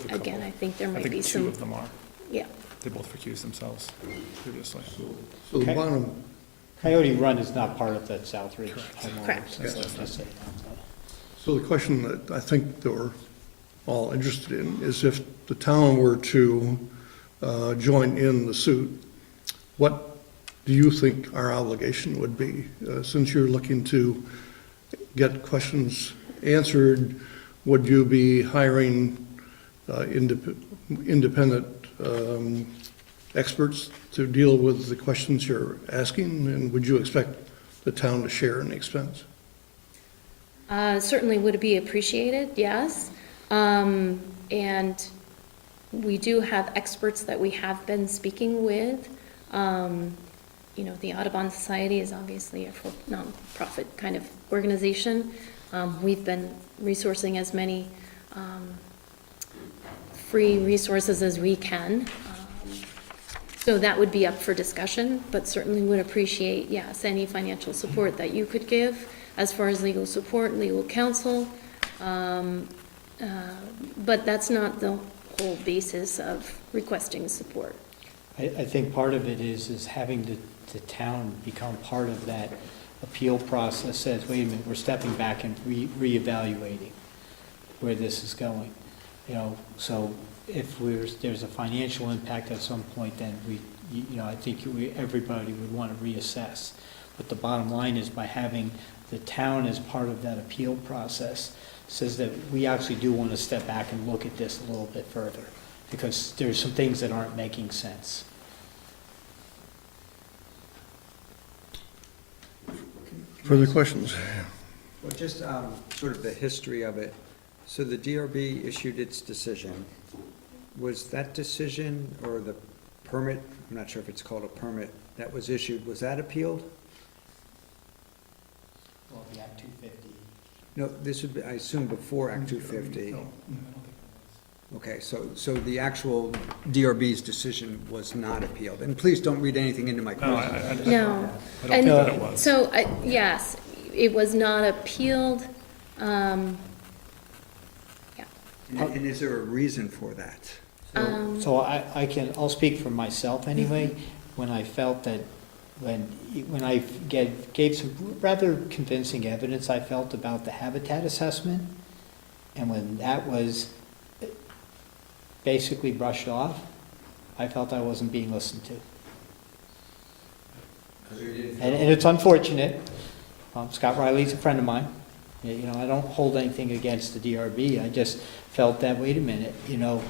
Again, I think there I might be think two some, of them are. yeah. They both recused themselves previously. So the Okay. bottom, Coyote Run is not part of that Southridge homeowners. Correct. Let's just say that. so the question that I think that we're all interested in is if the town were to join in the suit, what do you think our obligation would be? Since you're looking to get questions answered, would you be hiring independent experts to deal with the questions you're asking? And would you expect the town to share in the expense? Certainly would be appreciated, yes. And we do have experts that we have been speaking with. You know, the Audubon Society is obviously a nonprofit kind of organization. We've been resourcing as many free resources as we can. So that would be up for discussion, but certainly would appreciate, yes, any financial support that you could give as far as legal support, legal counsel. But that's not the whole basis of requesting support. I think part of it is having the town become part of that appeal process, says, wait a minute, we're stepping back and reevaluating where this is going. You know, so if there's a financial impact at some point, then I think everybody would want to reassess. But the bottom line is, by having the town as part of that appeal process, says that we actually do want to step back and look at this a little bit further, because there's some things that aren't making sense. Further questions? Well, just sort of the history of it. So the DRB issued its decision. Was that decision, or the permit, I'm not sure if it's called a permit, that was issued, was that appealed? Well, the Act 250. No, this would be, I assume, before Act 250. No. Okay, so the actual DRB's decision was not appealed. And please don't read anything into my No, question. I just, No. I don't think that it was. So, yes, it was not appealed. Yeah. And is there a reason for that? So I'll speak for myself anyway, when I felt that, when I gave some rather convincing evidence I felt about the habitat assessment, and when that was basically brushed off, I felt I wasn't being listened to. And it's unfortunate. Scott Riley's a friend of mine. You know, I don't hold anything against the DRB. I just felt that, wait a minute, you know,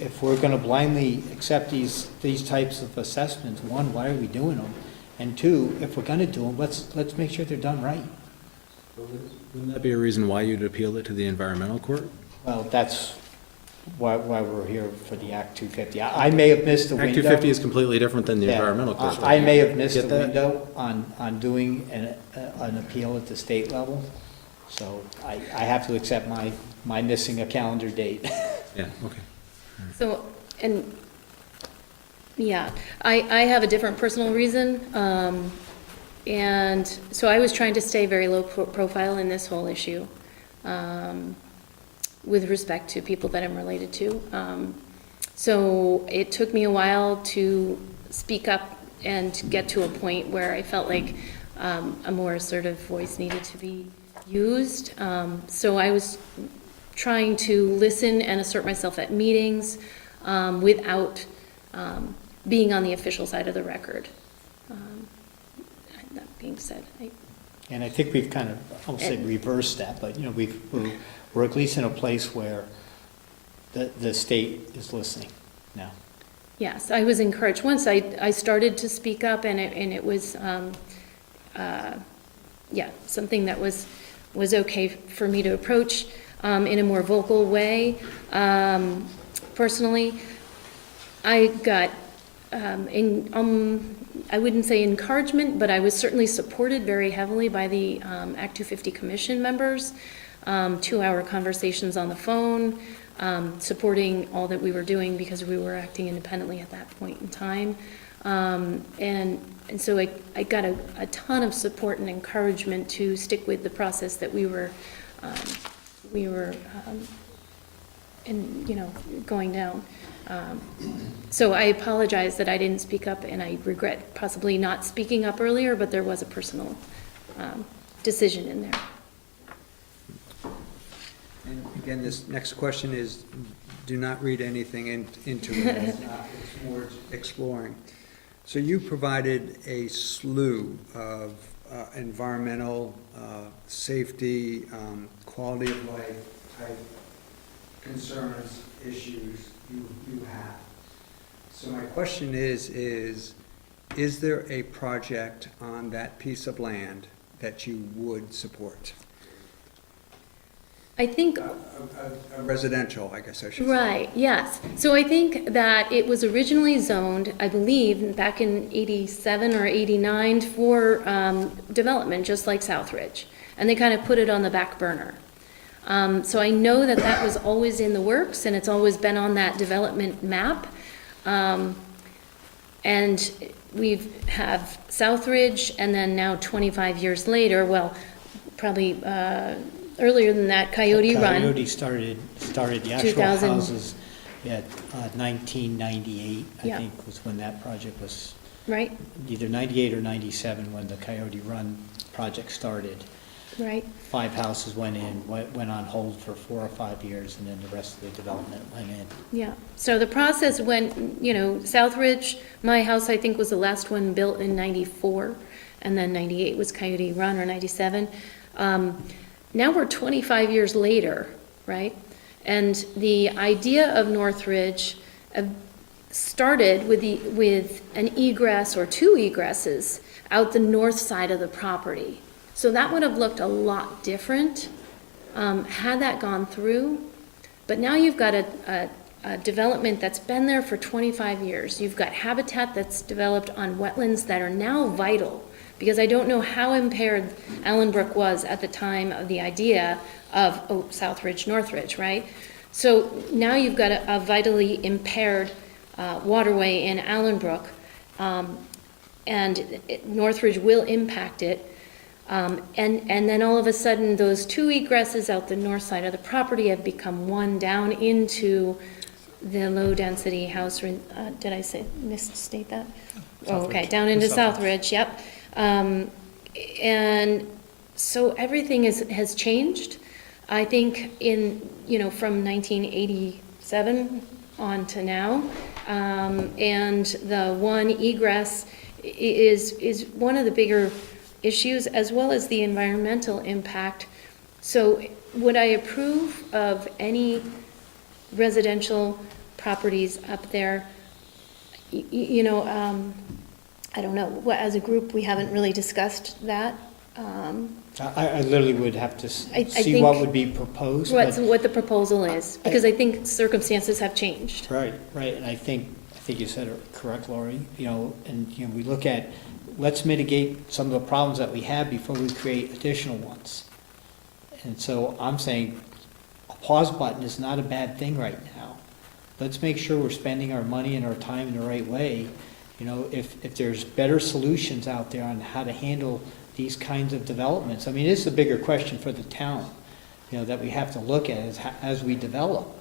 if we're gonna blindly accept these types of assessments, one, why are we doing them? And two, if we're gonna do them, let's make sure they're done right. Wouldn't that be a reason why you'd appeal it to the environmental court? Well, that's why we're here for the Act 250. I may have missed the window. Act 250 is completely different than the Yeah, environmental court. I may have missed the Get that? window on doing an appeal at the state level, so I have to accept my missing a calendar date. Yeah, okay. So, and, yeah, I have a different personal reason. And so I was trying to stay very low profile in this whole issue, with respect to people that I'm related to. So it took me a while to speak up and get to a point where I felt like a more assertive voice needed to be used. So I was trying to listen and assert myself at meetings without being on the official side of the record. That being said, And I think we've kind of, I won't say reversed that, but, you know, we're at least in a place where the state is listening now. yes, I was encouraged. Once I started to speak up, and it was, yeah, something that was okay for me to approach in a more vocal way. Personally, I got, I wouldn't say encouragement, but I was certainly supported very heavily by the Act 250 Commission members, 2-hour conversations on the phone, supporting all that we were doing because we were acting independently at that point in time. And so I got a ton of support and encouragement to stick with the process that we were going down. So I apologize that I didn't speak up, and I regret possibly not speaking up earlier, but there was a personal decision in there. And again, this next question is, do not read anything into it. It's more exploring. So you provided a slew of environmental, safety, quality of life type concerns, issues you have. So my question is there a project on that piece of land that you would support? I think, A residential, I guess I should say. right, yes. So I think that it was originally zoned, I believe, back in 87 or 89 for development, just like Southridge. And they kind of put it on the back burner. So I know that that was always in the works, and it's always been on that development map. And we have Southridge, and then now 25 years later, well, probably earlier than that, Coyote Run. Coyote started the actual 2000. houses at 1998, I Yeah. think, was when that project was, Right, either 98 or 97, when the Coyote Run project started. right. 5 houses went in, went on hold for 4 or 5 years, and then the rest of the development went in. Yeah, so the process went, Southridge, my house, I think, was the last one built in 94, and then 98 was Coyote Run, or 97. Now we're 25 years later, right? And the idea of Northridge started with an egress or 2 egresses out the north side of the property. So that would have looked a lot different had that gone through. But now you've got a development that's been there for 25 years. You've got habitat that's developed on wetlands that are now vital, because I don't know how impaired Allenbrook was at the time of the idea of Southridge, Northridge, right? So now you've got a vitally impaired waterway in Allenbrook, and Northridge will impact it. And then all of a sudden, those 2 egresses out the north side of the property have become one down into the low-density house, did I misstate that? Oh, okay, down into Southridge, yep. And so everything has changed. I think from 1987 on to now. And the 1 egress is one of the bigger issues, as well as the environmental impact. So would I approve of any residential properties up there? I don't know, as a group, we haven't really discussed that. I literally would have to I see what think would be proposed. but- What the proposal is, because I think circumstances have changed. Right, and I think you said it correct, Lori, we look at, let's mitigate some of the problems that we have before we create additional ones. And so I'm saying a pause button is not a bad thing right now. Let's make sure we're spending our money and our time in the right way. If there's better solutions out there on how to handle these kinds of developments. I mean, it's a bigger question for the town, that we have to look at as we develop.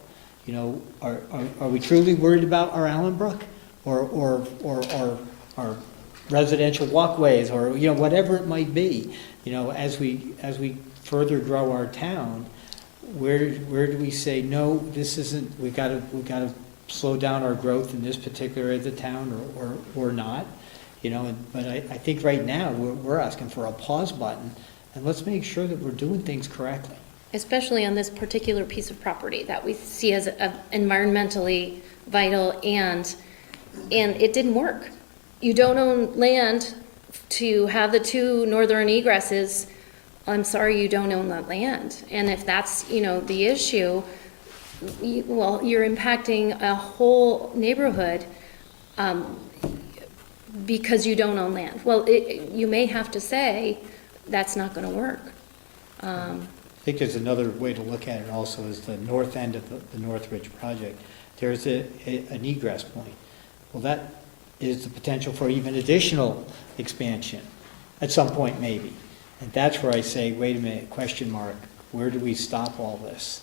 Are we truly worried about our Allenbrook or our residential walkways, or, whatever it might be, as we further grow our town, where do we say, no, this isn't, we've got to slow down our growth in this particular area of the town, or not, but I think right now, we're asking for a pause button, and let's make sure that we're doing things correctly. Especially on this particular piece of property that we see as environmentally vital, and it didn't work. You don't own land to have the 2 northern egresses. I'm sorry, you don't own that land. And if that's, the issue, you're impacting a whole neighborhood. because you don't own land. Well, you may have to say, that's not gonna work. I think there's another way to look at it also, is the north end of the Northridge project. There's an egress point. Well, that is the potential for even additional expansion at some point, maybe. And that's where I say, wait a minute, question mark, where do we stop all this?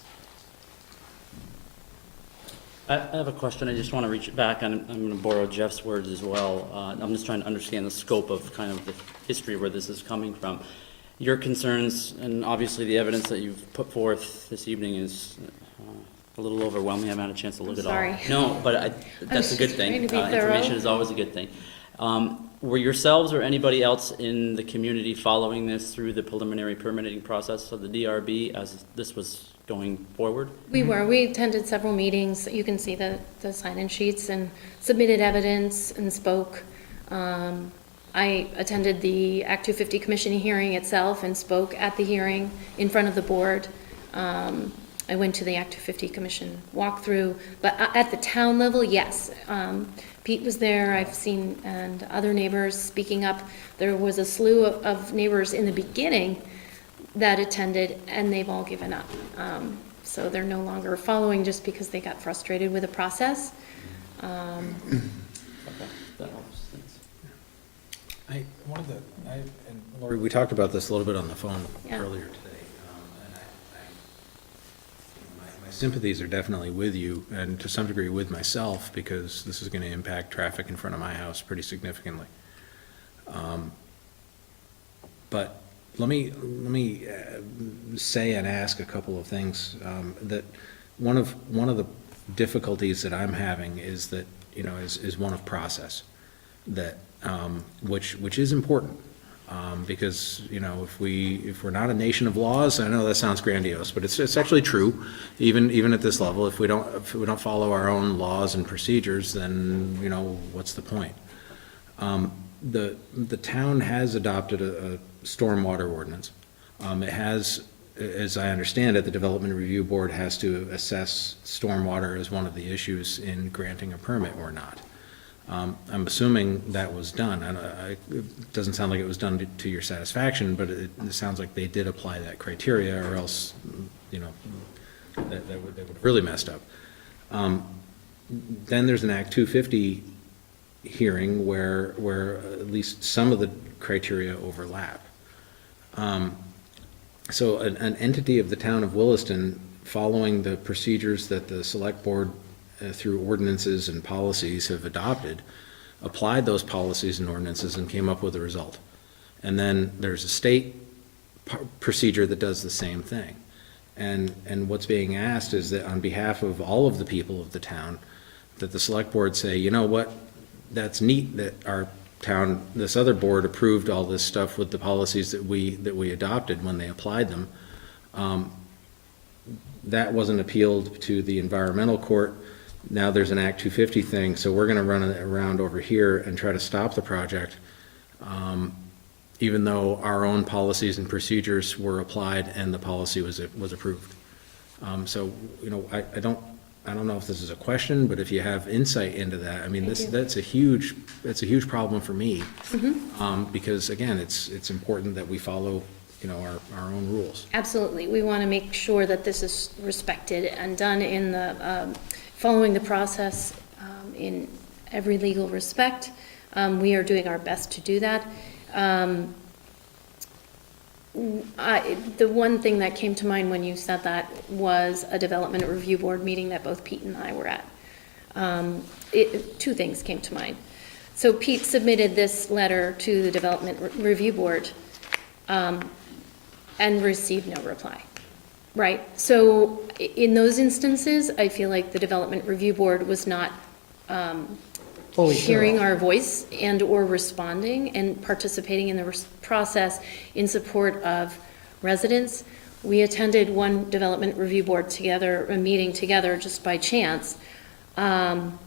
I have a question. I just want to reach back, and I'm going to borrow Jeff's words as well. I'm just trying to understand the scope of kind of the history where this is coming from. Your concerns, and obviously the evidence that you've put forth this evening is a little overwhelming. I haven't had a chance to look at all. Sorry. No, but that's a good thing. trying to be thorough. Information is always a good thing. Were yourselves or anybody else in the community following this through the preliminary permitting process of the DRB as this was going forward? We attended several meetings, you can see the sign-in sheets, and submitted evidence and spoke. I attended the Act 250 Commission hearing itself and spoke at the hearing in front of the board. I went to the Act 250 Commission walkthrough, but at the town level, yes. Pete was there, I've seen, and other neighbors speaking up. There was a slew of neighbors in the beginning that attended, and they've all given up. So they're no longer following just because they got frustrated with the process. Okay, that helps. Thanks. And Lori, we talked about this a little bit on the phone Yeah. earlier today. And my sympathies are definitely with you, and to some degree with myself, because this is gonna impact traffic in front of my house pretty significantly. But let me say and ask a couple of things. That one of the difficulties that I'm having is that, is one of process, that, which is important. Because, if we're not a nation of laws, I know that sounds grandiose, but it's actually true, even at this level. If we don't follow our own laws and procedures, then, what's the point? The town has adopted a stormwater ordinance. It has, as I understand it, the Development Review Board has to assess stormwater as one of the issues in granting a permit or not. I'm assuming that was done. It doesn't sound like it was done to your satisfaction, but it sounds like they did apply that criteria, or else, they would really messed up. Then there's an Act 250 hearing where at least some of the criteria overlap. So an entity of the town of Williston, following the procedures that the select board through ordinances and policies have adopted, applied those policies and ordinances and came up with a result. And then there's a state procedure that does the same thing. And what's being asked is that on behalf of all of the people of the town, that the select board say, you know what, that's neat that our town, this other board approved all this stuff with the policies that we adopted when they applied them. That wasn't appealed to the environmental court. Now there's an Act 250 thing, so we're gonna run it around over here and try to stop the project, even though our own policies and procedures were applied and the policy was approved. So, I don't know if this is a question, but if you have insight into that, I mean, that's a huge problem for me. Because again, it's important that we follow, our own rules. Absolutely. We want to make sure that this is respected and done in the, following the process in every legal respect. We are doing our best to do that. The one thing that came to mind when you said that was a development review board meeting that both Pete and I were at. Two things came to mind. So Pete submitted this letter to the development review board and received no reply, right? So in those instances, I feel like the development review board was not hearing our voice and or responding and participating in the process in support of residents. We attended one development review board together, a meeting together just by chance. And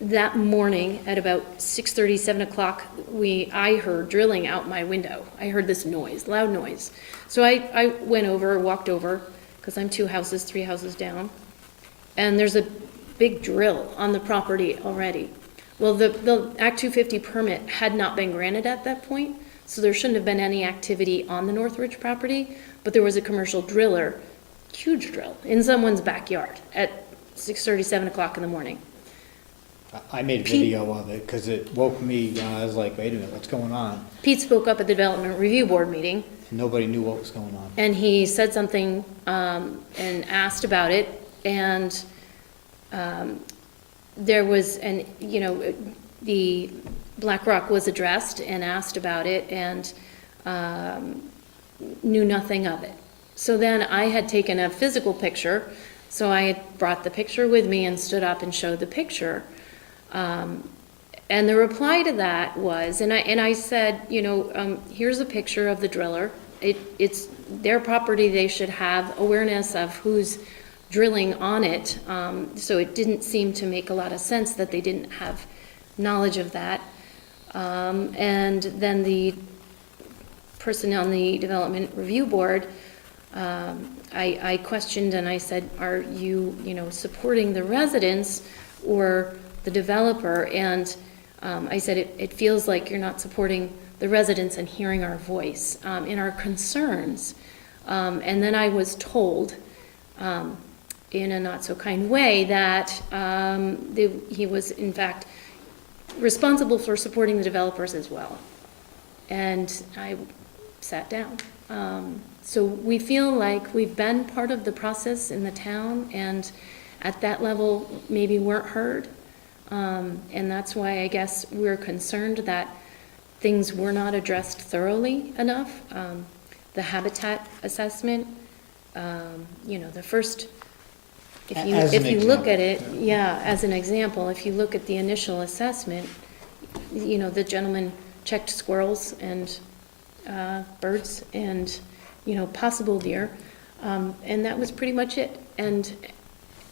that morning at about 6:30, 7 o'clock, I heard drilling out my window. I heard this noise, loud noise. So I walked over, because I'm 3 houses down, and there's a big drill on the property already. Well, the Act 250 permit had not been granted at that point, so there shouldn't have been any activity on the Northridge property, but there was a commercial driller, huge drill, in someone's backyard at 6:30, 7 o'clock in the morning. I made a video of it, because it woke me, I was like, wait a minute, what's going on? Pete spoke up at the Development Review Board meeting, Nobody knew what was going on. and he said something, and asked about it, and, there was, the BlackRock was addressed and asked about it, and, knew nothing of it. So then I had taken a physical picture, so I had brought the picture with me and stood up and showed the picture. And the reply to that was, and I said, here's a picture of the driller. It's their property, they should have awareness of who's drilling on it. So it didn't seem to make a lot of sense that they didn't have knowledge of that. And then the person on the Development Review Board, I questioned and I said, are you, supporting the residents or the developer? And I said, it feels like you're not supporting the residents and hearing our voice in our concerns. And then I was told, in a not-so-kind way, that he was, in fact, responsible for supporting the developers as well. And I sat down. So we feel like we've been part of the process in the town, and at that level, maybe weren't heard. And that's why I guess we're concerned that things were not addressed thoroughly enough. The habitat assessment, the first, if you look at it, as an example, if you look at the initial assessment, the gentleman checked squirrels and birds and, possible deer, and that was pretty much it. And,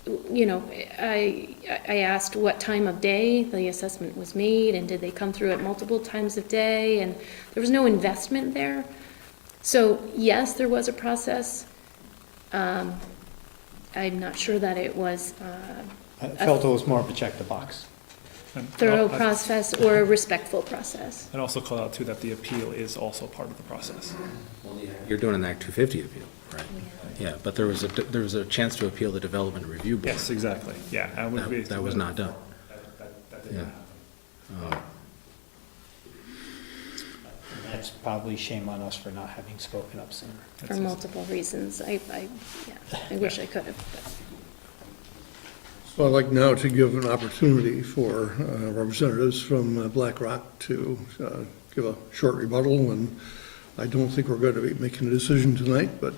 I asked what time of day the assessment was made, and did they come through at multiple times of day, and there was no investment there. So, yes, there was a process. I'm not sure that it was I felt it was more of a check the box. And thorough I'd- process or a respectful process. I'd also call out too that the appeal is also part of the process. You're doing an Act 250 appeal, right? Yeah, but there was a chance to appeal the Development Review Board. Yes, exactly, yeah. That was not done. That did Yeah. not happen. That's probably shame on us for not having spoken up sooner. For multiple reasons. I wish I could have. but- So I'd like now to give an opportunity for representatives from BlackRock to give a short rebuttal, and I don't think we're going to be making a decision tonight, but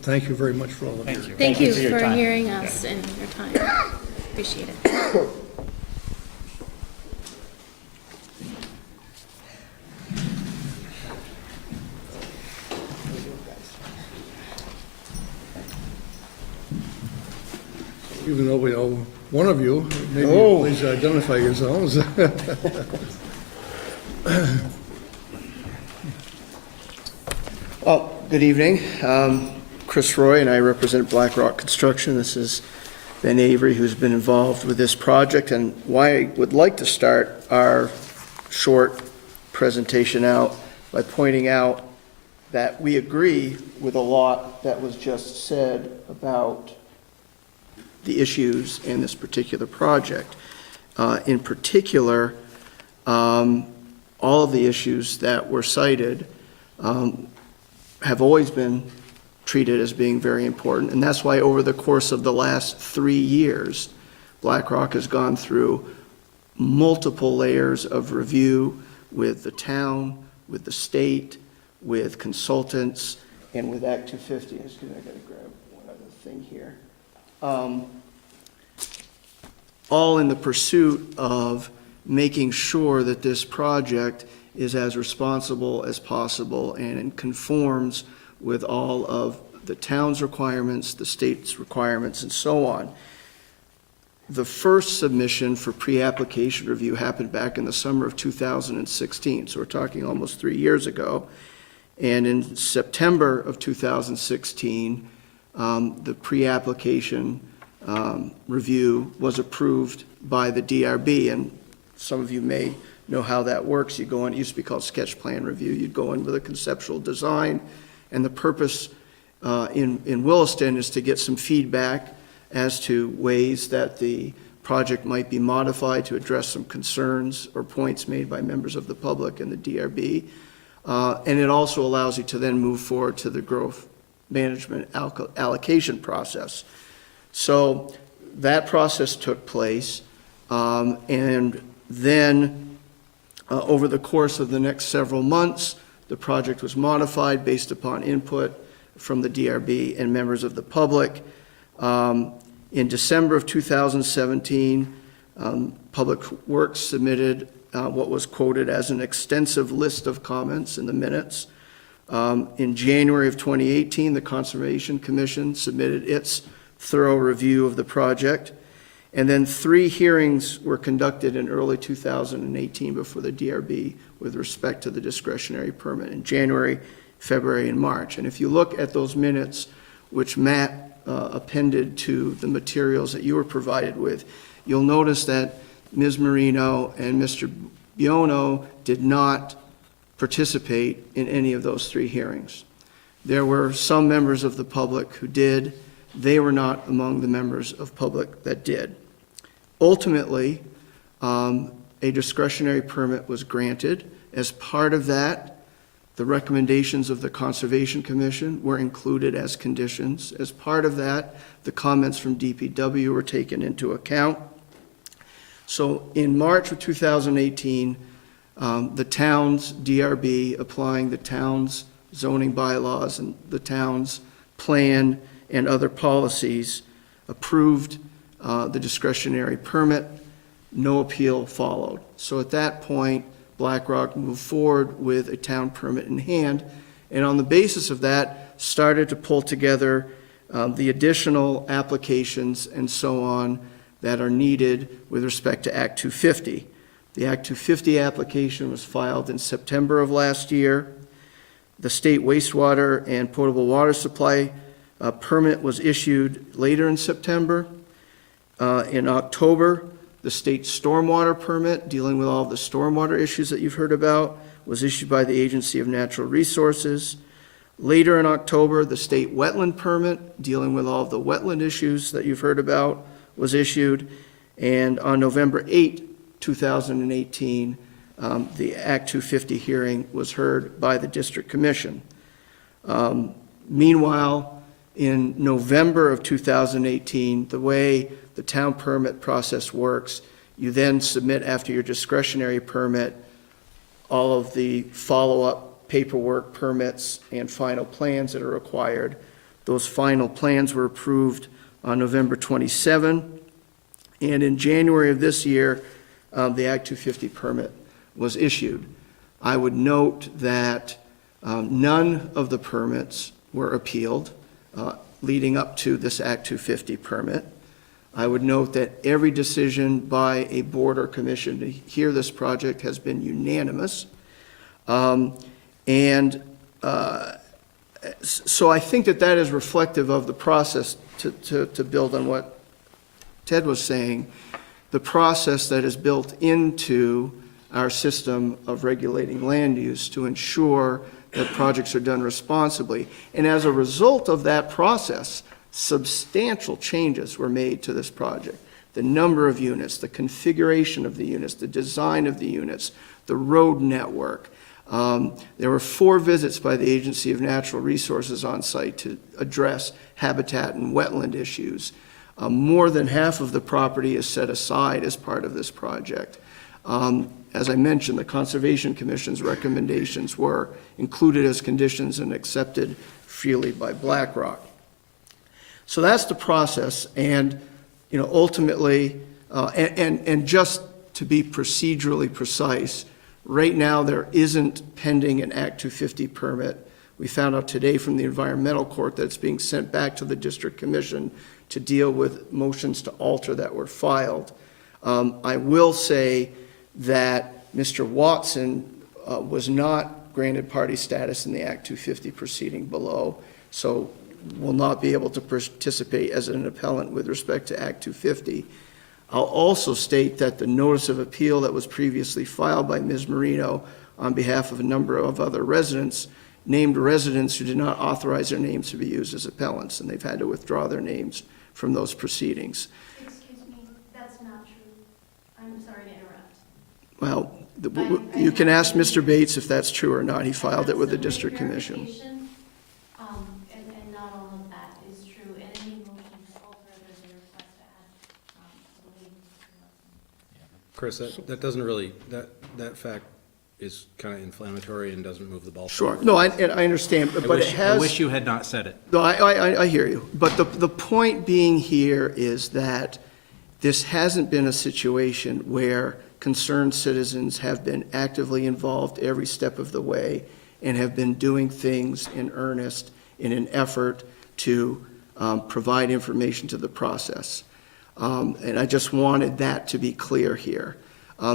thank you very much for all of your. Thank you. Thank you for your for time. hearing us and your time. Appreciate it. Even though we know one of you, maybe please identify yourselves. Well, good evening. Chris Roy, and I represent BlackRock Construction. This is Ben Avery, who's been involved with this project, and why I would like to start our short presentation out by pointing out that we agree with a lot that was just said about the issues in this particular project. In particular, all of the issues that were cited have always been treated as being very important, and that's why over the course of the last 3 years, BlackRock has gone through multiple layers of review with the town, with the state, with consultants, and with Act 250. Excuse me, I gotta grab one other thing here. All in the pursuit of making sure that this project is as responsible as possible and conforms with all of the town's requirements, the state's requirements, and so on. The first submission for pre-application review happened back in the summer of 2016, so we're talking almost 3 years ago. And in September of 2016, the pre-application review was approved by the DRB, and some of you may know how that works. You go in, it used to be called sketch plan review. You'd go in with a conceptual design, and the purpose in Williston is to get some feedback as to ways that the project might be modified to address some concerns or points made by members of the public and the DRB. And it also allows you to then move forward to the growth management allocation process. So that process took place, and then over the course of the next several months, the project was modified based upon input from the DRB and members of the public. In December of 2017, Public Works submitted what was quoted as an extensive list of comments in the minutes. In January of 2018, the Conservation Commission submitted its thorough review of the project. And then 3 hearings were conducted in early 2018 before the DRB with respect to the discretionary permit in January, February, and March. And if you look at those minutes, which Matt appended to the materials that you were provided with, you'll notice that Ms. Marino and Mr. Biono did not participate in any of those 3 hearings. There were some members of the public who did. They were not among the members of public that did. Ultimately, a discretionary permit was granted. As part of that, the recommendations of the Conservation Commission were included as conditions. As part of that, the comments from DPW were taken into account. So in March of 2018, the town's DRB, applying the town's zoning bylaws and the town's plan and other policies, approved the discretionary permit. No appeal followed. So at that point, BlackRock moved forward with a town permit in hand, and on the basis of that, started to pull together the additional applications and so on that are needed with respect to Act 250. The Act 250 application was filed in September of last year. The state wastewater and potable water supply permit was issued later in September. In October, the state stormwater permit, dealing with all of the stormwater issues that you've heard about, was issued by the Agency of Natural Resources. Later in October, the state wetland permit, dealing with all of the wetland issues that you've heard about, was issued. And on November 8, 2018, the Act 250 hearing was heard by the District Commission. Meanwhile, in November of 2018, the way the town permit process works, you then submit, after your discretionary permit, all of the follow-up paperwork, permits, and final plans that are required. Those final plans were approved on November 27, and in January of this year, the Act 250 permit was issued. I would note that none of the permits were appealed leading up to this Act 250 permit. I would note that every decision by a board or commission to hear this project has been unanimous. So I think that that is reflective of the process, to build on what Ted was saying, the process that is built into our system of regulating land use to ensure that projects are done responsibly. And as a result of that process, substantial changes were made to this project. The number of units, the configuration of the units, the design of the units, the road network. There were 4 visits by the Agency of Natural Resources on site to address habitat and wetland issues. More than half of the property is set aside as part of this project. As I mentioned, the Conservation Commission's recommendations were included as conditions and accepted freely by BlackRock. So that's the process, and ultimately, and just to be procedurally precise, right now there isn't pending an Act 250 permit. We found out today from the Environmental Court that it's being sent back to the District Commission to deal with motions to alter that were filed. I will say that Mr. Watson was not granted party status in the Act 250 proceeding below, so will not be able to participate as an appellant with respect to Act 250. I'll also state that the notice of appeal that was previously filed by Ms. Marino on behalf of a number of other residents named residents who did not authorize their names to be used as appellants, and they've had to withdraw their names from those proceedings. Excuse me, that's not true. I'm sorry to interrupt. Well, you can ask Mr. Bates if that's true or not. He filed it with the district commission. Verification, and not all of that is true, and any motion to alter, there's a request to add, I believe. Chris, that doesn't really, that fact is kind of inflammatory and doesn't move the ball. Sure. No, I understand, but it has. I wish you had not said it. No, I hear you. But the point being here is that this hasn't been a situation where concerned citizens have been actively involved every step of the way and have been doing things in earnest in an effort to provide information to the process. And I just wanted that to be clear here.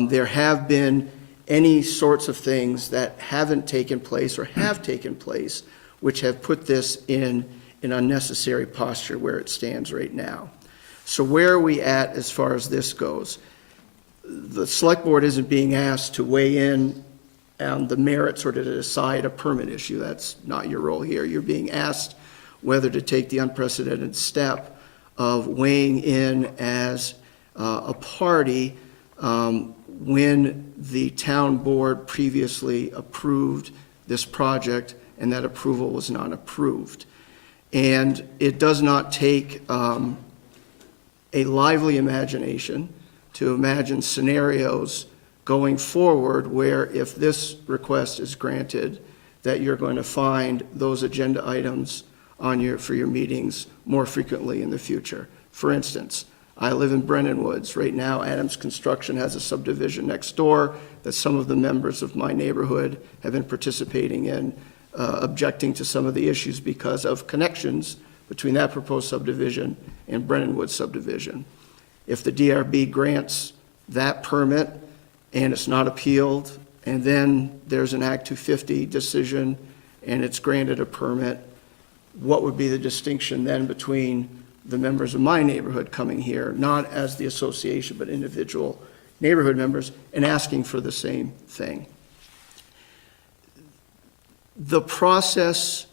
There have been any sorts of things that haven't taken place or have taken place which have put this in an unnecessary posture where it stands right now. So where are we at as far as this goes? The select board isn't being asked to weigh in on the merits or to decide a permit issue. That's not your role here. You're being asked whether to take the unprecedented step of weighing in as a party when the town board previously approved this project and that approval was not approved. And it does not take a lively imagination to imagine scenarios going forward where if this request is granted, that you're going to find those agenda items on for your meetings more frequently in the future. For instance, I live in Brennan Woods. Right now, Adams Construction has a subdivision next door that some of the members of my neighborhood have been participating in, objecting to some of the issues because of connections between that proposed subdivision and Brennan Woods subdivision. If the DRB grants that permit and it's not appealed, and then there's an Act 250 decision and it's granted a permit, what would be the distinction then between the members of my neighborhood coming here, not as the association, but individual neighborhood members, and asking for the same thing? The process,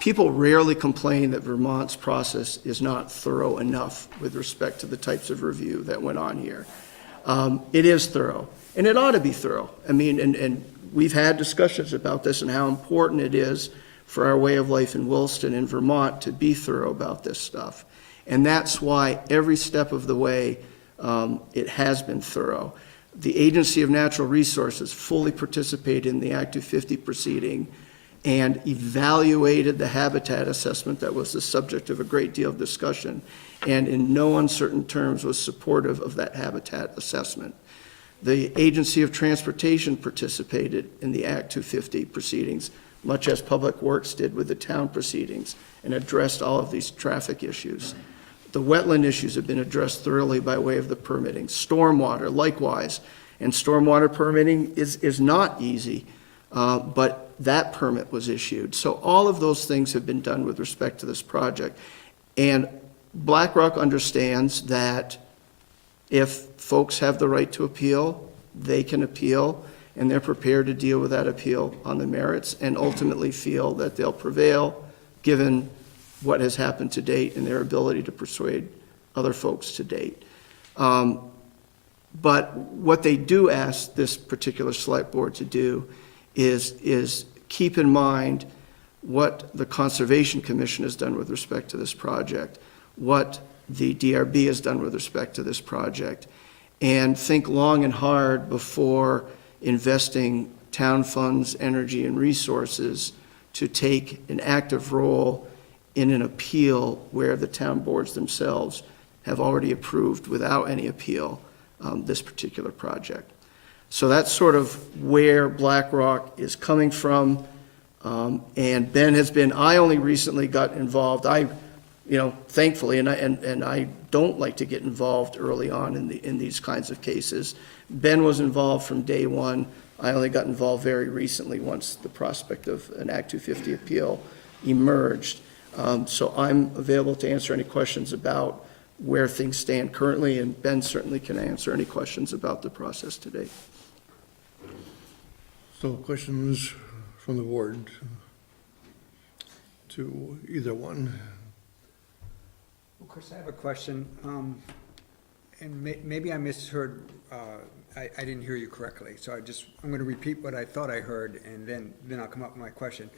people rarely complain that Vermont's process is not thorough enough with respect to the types of review that went on here. It is thorough, and it ought to be thorough. I mean, and we've had discussions about this and how important it is for our way of life in Williston and Vermont to be thorough about this stuff. And that's why every step of the way it has been thorough. The Agency of Natural Resources fully participated in the Act 250 proceeding and evaluated the habitat assessment that was the subject of a great deal of discussion, and in no uncertain terms was supportive of that habitat assessment. The Agency of Transportation participated in the Act 250 proceedings, much as Public Works did with the town proceedings, and addressed all of these traffic issues. The wetland issues have been addressed thoroughly by way of the permitting. Stormwater, likewise. And stormwater permitting is not easy, but that permit was issued. So all of those things have been done with respect to this project. And BlackRock understands that if folks have the right to appeal, they can appeal, and they're prepared to deal with that appeal on the merits and ultimately feel that they'll prevail given what has happened to date and their ability to persuade other folks to date. But what they do ask this particular select board to do is keep in mind what the Conservation Commission has done with respect to this project, what the DRB has done with respect to this project, and think long and hard before investing town funds, energy, and resources to take an active role in an appeal where the town boards themselves have already approved without any appeal this particular project. So that's sort of where BlackRock is coming from. And Ben has been, I only recently got involved. Thankfully, and I don't like to get involved early on in these kinds of cases. Ben was involved from day one. I only got involved very recently once the prospect of an Act 250 appeal emerged. So I'm available to answer any questions about where things stand currently, and Ben certainly can answer any questions about the process today. So questions from the board to either one? Well, Chris, I have a question, and maybe I misheard, I didn't hear you correctly, so I'm gonna repeat what I thought I heard, and then I'll come up with my question.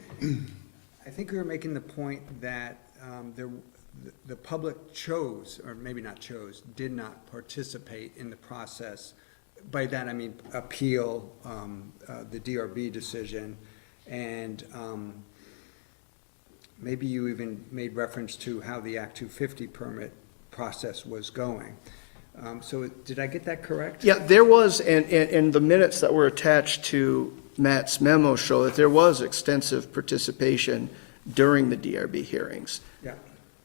I think you were making the point that the public chose, or maybe not chose, did not participate in the process. By that, I mean appeal the DRB decision, and maybe you even made reference to how the Act 250 permit process was going. So did I get that correct? Yeah, there was, and the minutes that were attached to Matt's memo show that there was extensive participation during the DRB hearings. Yeah.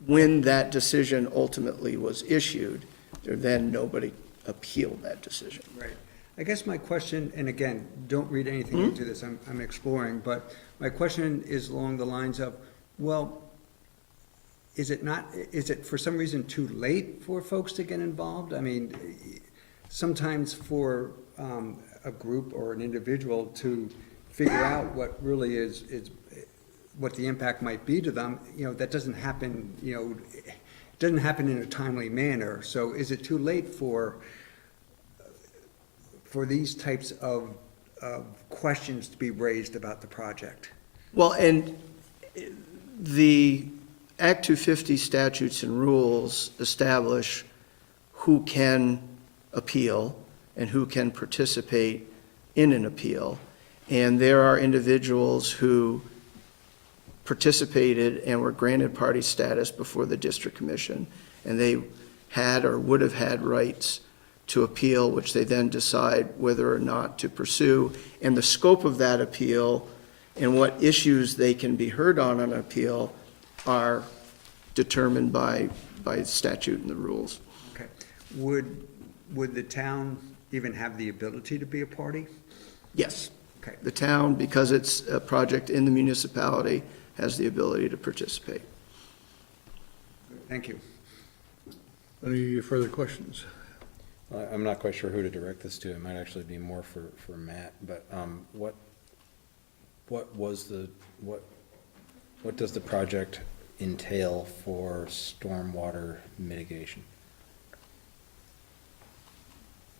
When that decision ultimately was issued, then nobody appealed that decision. Right. I guess my question, and again, don't read anything into this, I'm exploring, but my question is along the lines of, well, is it for some reason too late for folks to get involved? I mean, sometimes for a group or an individual to figure out what really is what the impact might be to them, that doesn't happen, it doesn't happen in a timely manner. So is it too late for these types of questions to be raised about the project? Well, and the Act 250 statutes and rules establish who can appeal and who can participate in an appeal. And there are individuals who participated and were granted party status before the district commission, and they had or would have had rights to appeal, which they then decide whether or not to pursue. And the scope of that appeal and what issues they can be heard on an appeal are determined by statute and the rules. Okay. Would the town even have the ability to be a party? Yes. Okay. The town, because it's a project in the municipality, has the ability to participate. Thank you. Any further questions? I'm not quite sure who to direct this to. It might actually be more for Matt, but what does the project entail for stormwater mitigation?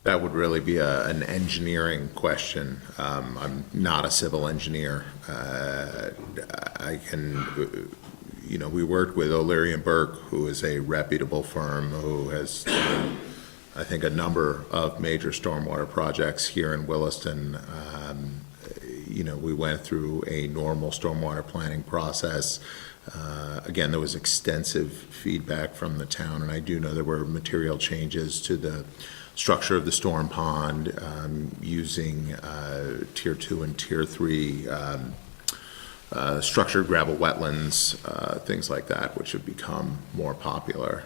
That would really be an engineering question. I'm not a civil engineer. We worked with O'Leary and Burke, who is a reputable firm who has done, I think, a number of major stormwater projects here in Williston. We went through a normal stormwater planning process. Again, there was extensive feedback from the town, and I do know there were material changes to the structure of the storm pond, using tier 2 and tier 3 structured gravel wetlands, things like that, which have become more popular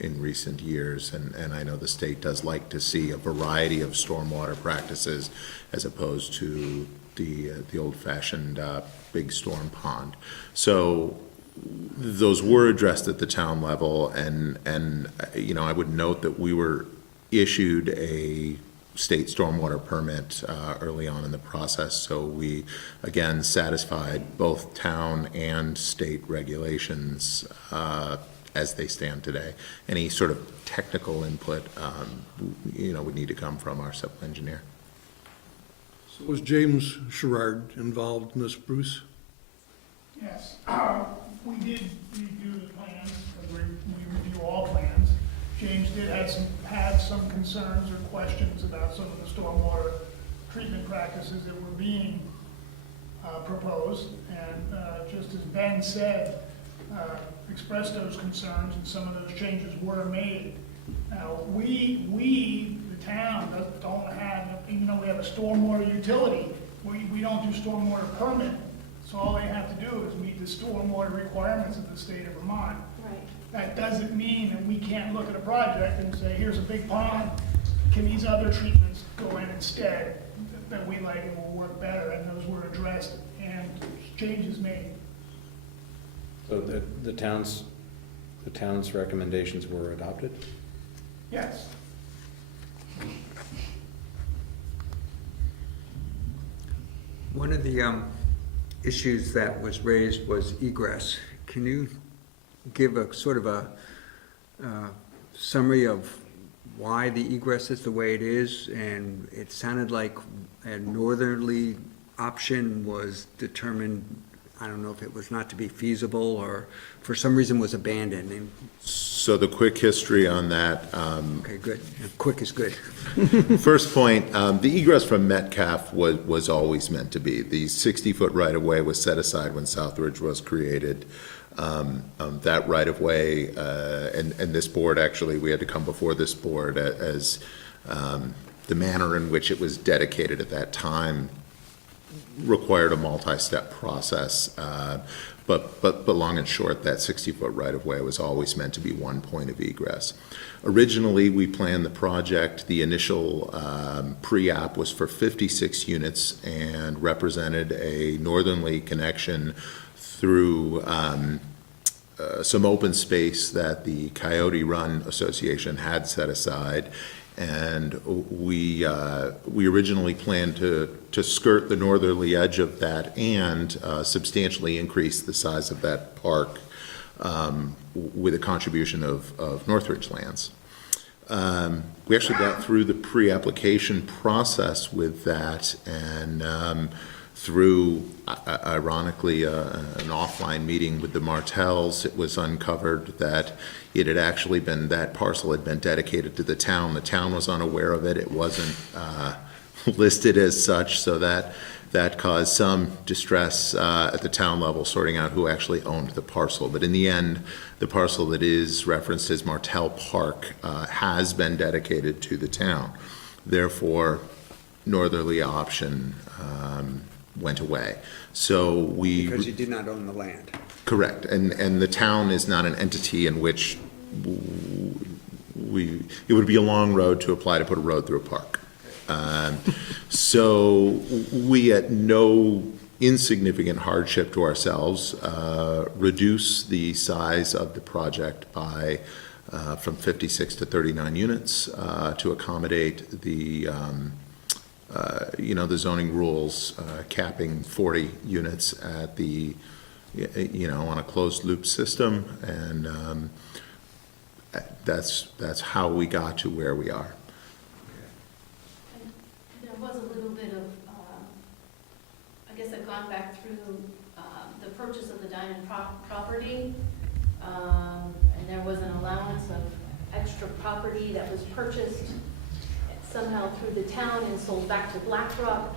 in recent years. And I know the state does like to see a variety of stormwater practices as opposed to the old-fashioned big storm pond. So those were addressed at the town level, and I would note that we were issued a state stormwater permit early on in the process, so we again satisfied both town and state regulations as they stand today. Any sort of technical input would need to come from our civil engineer. So was James Sherrard involved in this, Bruce? Yes, we did review the plans, because we review all plans. James did have some concerns or questions about some of the stormwater treatment practices that were being proposed. And just as Ben said, expressed those concerns, and some of those changes were made. Now, we, the town, don't have, even though we have a stormwater utility, we don't do stormwater permit. So all they have to do is meet the stormwater requirements of the state of Vermont. Right. That doesn't mean that we can't look at a project and say, here's a big pond, can these other treatments go in instead that we like and will work better? And those were addressed and changes made. So the town's the town's recommendations were adopted? Yes. One of the issues that was raised was egress. Can you give a sort of a summary of why the egress is the way it is? And it sounded like a northerly option was determined, I don't know if it was not to be feasible or for some reason was abandoned. And So the quick history on that, okay, good. Quick is good. first point, the egress from Metcalf was always meant to be. The 60-foot right-of-way was set aside when Southridge was created. That right-of-way, and this board, actually, we had to come before this board as the manner in which it was dedicated at that time required a multi-step process. But long and short, that 60-foot right-of-way was always meant to be one point of egress. Originally, we planned the project, the initial pre-app was for 56 units and represented a northerly connection through some open space that the Coyote Run Association had set aside. And we originally planned to skirt the northerly edge of that and substantially increase the size of that park with a contribution of Northridge lands. We actually got through the pre-application process with that, and through, ironically, an offline meeting with the Martells, it was uncovered that it had actually been, that parcel had been dedicated to the town. The town was unaware of it. It wasn't listed as such, so that caused some distress at the town level, sorting out who actually owned the parcel. But in the end, the parcel that is referenced as Martell Park has been dedicated to the town. Therefore, northerly option went away. So we... Because you did not own the land. Correct, and the town is not an entity in which it would be a long road to apply to put a road through a park. So we, at no insignificant hardship to ourselves, reduce the size of the project by from 56 to 39 units to accommodate the the zoning rules capping 40 units at the on a closed loop system, and that's how we got to where we are. There was a little bit of, I guess I've gone back through the purchase of the Diamond property, and there was an allowance of extra property that was purchased somehow through the town and sold back to BlackRock.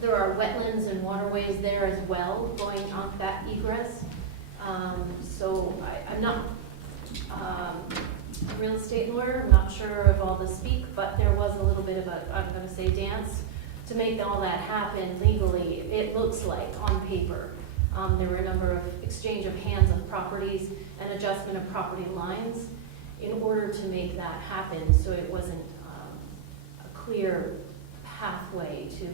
There are wetlands and waterways there as well going on that egress. So I'm not a real estate lawyer, I'm not sure of all the speak, but there was a little bit of a, I'm gonna say, dance to make all that happen legally. It looks like on paper. There were a number of exchange of hands of properties and adjustment of property lines in order to make that happen, so it wasn't a clear pathway to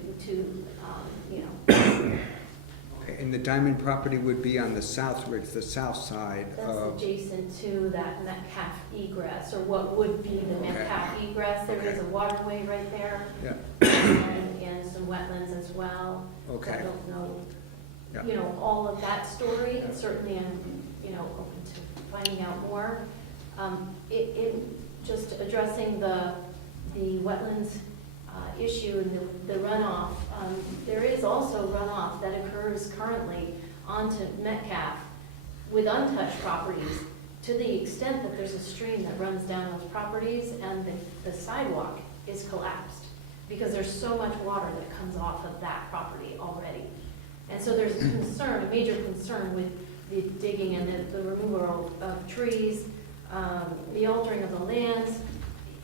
Okay, and the Diamond property would be on the Southridge, the south side That's of... adjacent to that Metcalf egress, or what would be the Metcalf egress. There is a waterway right there. Yeah. And some wetlands as well. Okay. I don't know, Yeah. all of that story. Certainly I'm, open to finding out more. Just addressing the wetlands issue and the runoff. There is also runoff that occurs currently onto Metcalf with untouched properties, to the extent that there's a stream that runs down those properties and the sidewalk is collapsed because there's so much water that comes off of that property already. And so there's a major concern with the digging and the removal of trees, the altering of the lands.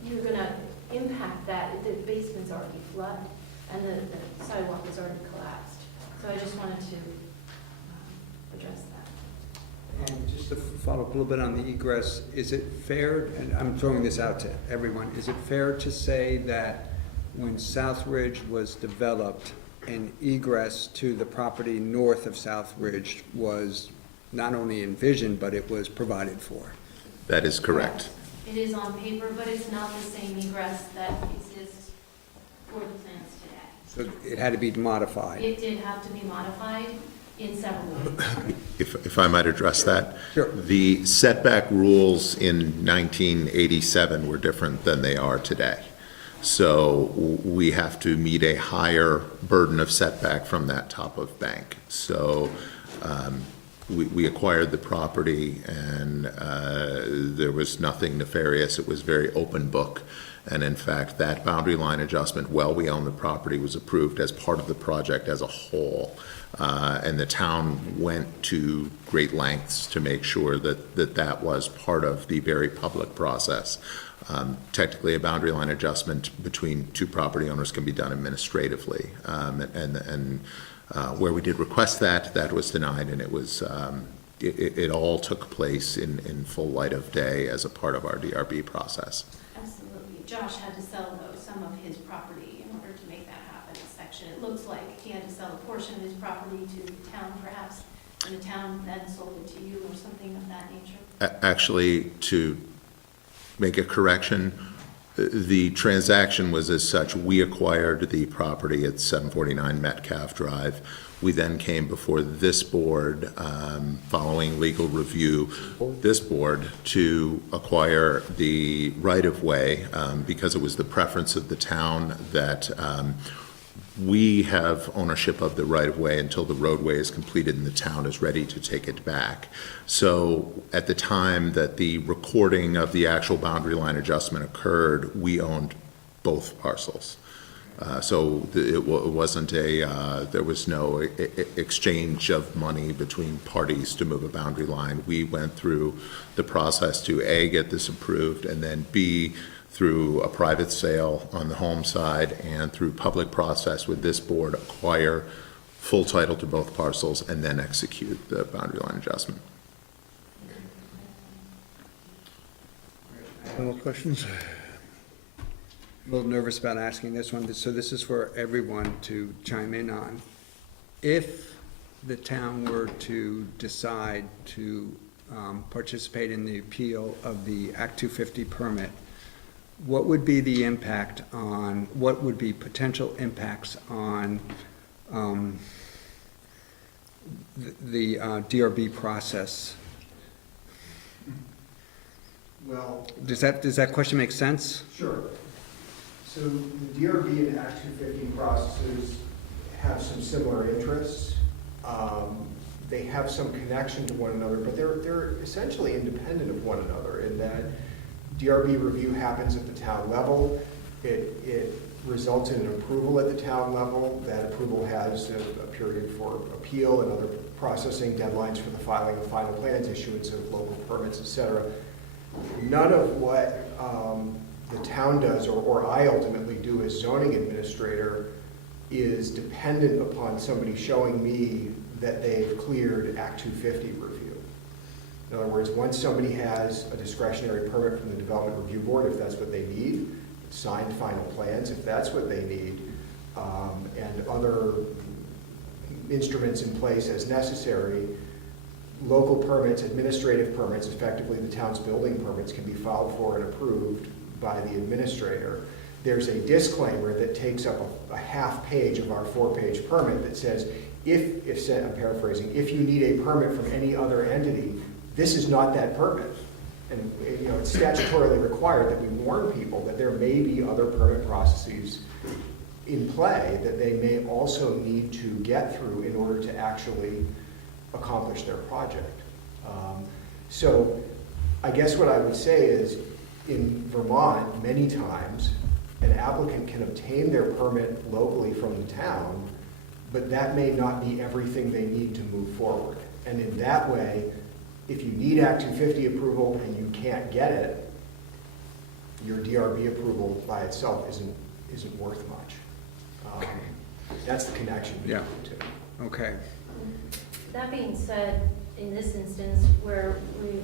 You're gonna impact that. The basement's already flooded and the sidewalk is already collapsed. So I just wanted to address that. And just to follow up a little bit on the egress, is it fair, and I'm throwing this out to everyone, is it fair to say that when Southridge was developed, an egress to the property north of Southridge was not only envisioned, but it was provided for. That is correct. It is on paper, but it's not the same egress that exists for the plants today. So it had to be modified. It did have to be modified in several ways. If I might address that. Sure. The setback rules in 1987 were different than they are today. So we have to meet a higher burden of setback from that top of bank. So we acquired the property, and there was nothing nefarious. It was very open book. And in fact, that boundary line adjustment, while we own the property, was approved as part of the project as a whole. And the town went to great lengths to make sure that was part of the very public process. Technically, a boundary line adjustment between two property owners can be done administratively. And where we did request that was denied, and it was, it all took place in full light of day as a part of our DRB process. Absolutely. Josh had to sell, though, some of his property in order to make that happen, a section. It looks like he had to sell a portion of his property to the town, perhaps, and the town then sold it to you or something of that nature. Actually, to make a correction, the transaction was as such: we acquired the property at 749 Metcalf Drive. We then came before this board, following legal review, this board to acquire the right-of-way, because it was the preference of the town that we have ownership of the right-of-way until the roadway is completed and the town is ready to take it back. So at the time that the recording of the actual boundary line adjustment occurred, we owned both parcels. So it wasn't there was no exchange of money between parties to move a boundary line. We went through the process to A, get this approved, and then B, through a private sale on the home side and through public process with this board, acquire full title to both parcels and then execute the boundary line adjustment. Final questions? A little nervous about asking this one, so this is for everyone to chime in on. If the town were to decide to participate in the appeal of the Act 250 permit, what would be the impact on, what would be potential impacts on the DRB process? Well, Does that question make sense? sure. So the DRB and Act 250 processes have some similar interests. They have some connection to one another, but they're essentially independent of one another in that DRB review happens at the town level. It results in an approval at the town level. That approval has a period for appeal and other processing deadlines for the filing of final plans, issuance of local permits, et cetera. None of what the town does or I ultimately do as zoning administrator is dependent upon somebody showing me that they've cleared Act 250 review. In other words, once somebody has a discretionary permit from the Development Review Board, if that's what they need, signed final plans, if that's what they need, and other instruments in place as necessary, local permits, administrative permits, effectively the town's building permits, can be filed for and approved by the administrator. There's a disclaimer that takes up a half page of our 4-page permit that says, if I'm paraphrasing, if you need a permit from any other entity, this is not that permit. And it's statutorily required that we warn people that there may be other permit processes in play that they may also need to get through in order to actually accomplish their project. So I guess what I would say is, in Vermont, many times, an applicant can obtain their permit locally from the town, but that may not be everything they need to move forward. And in that way, if you need Act 250 approval and you can't get it, your DRB approval by itself isn't worth much. That's the connection between the two. Okay. That being said, in this instance, where we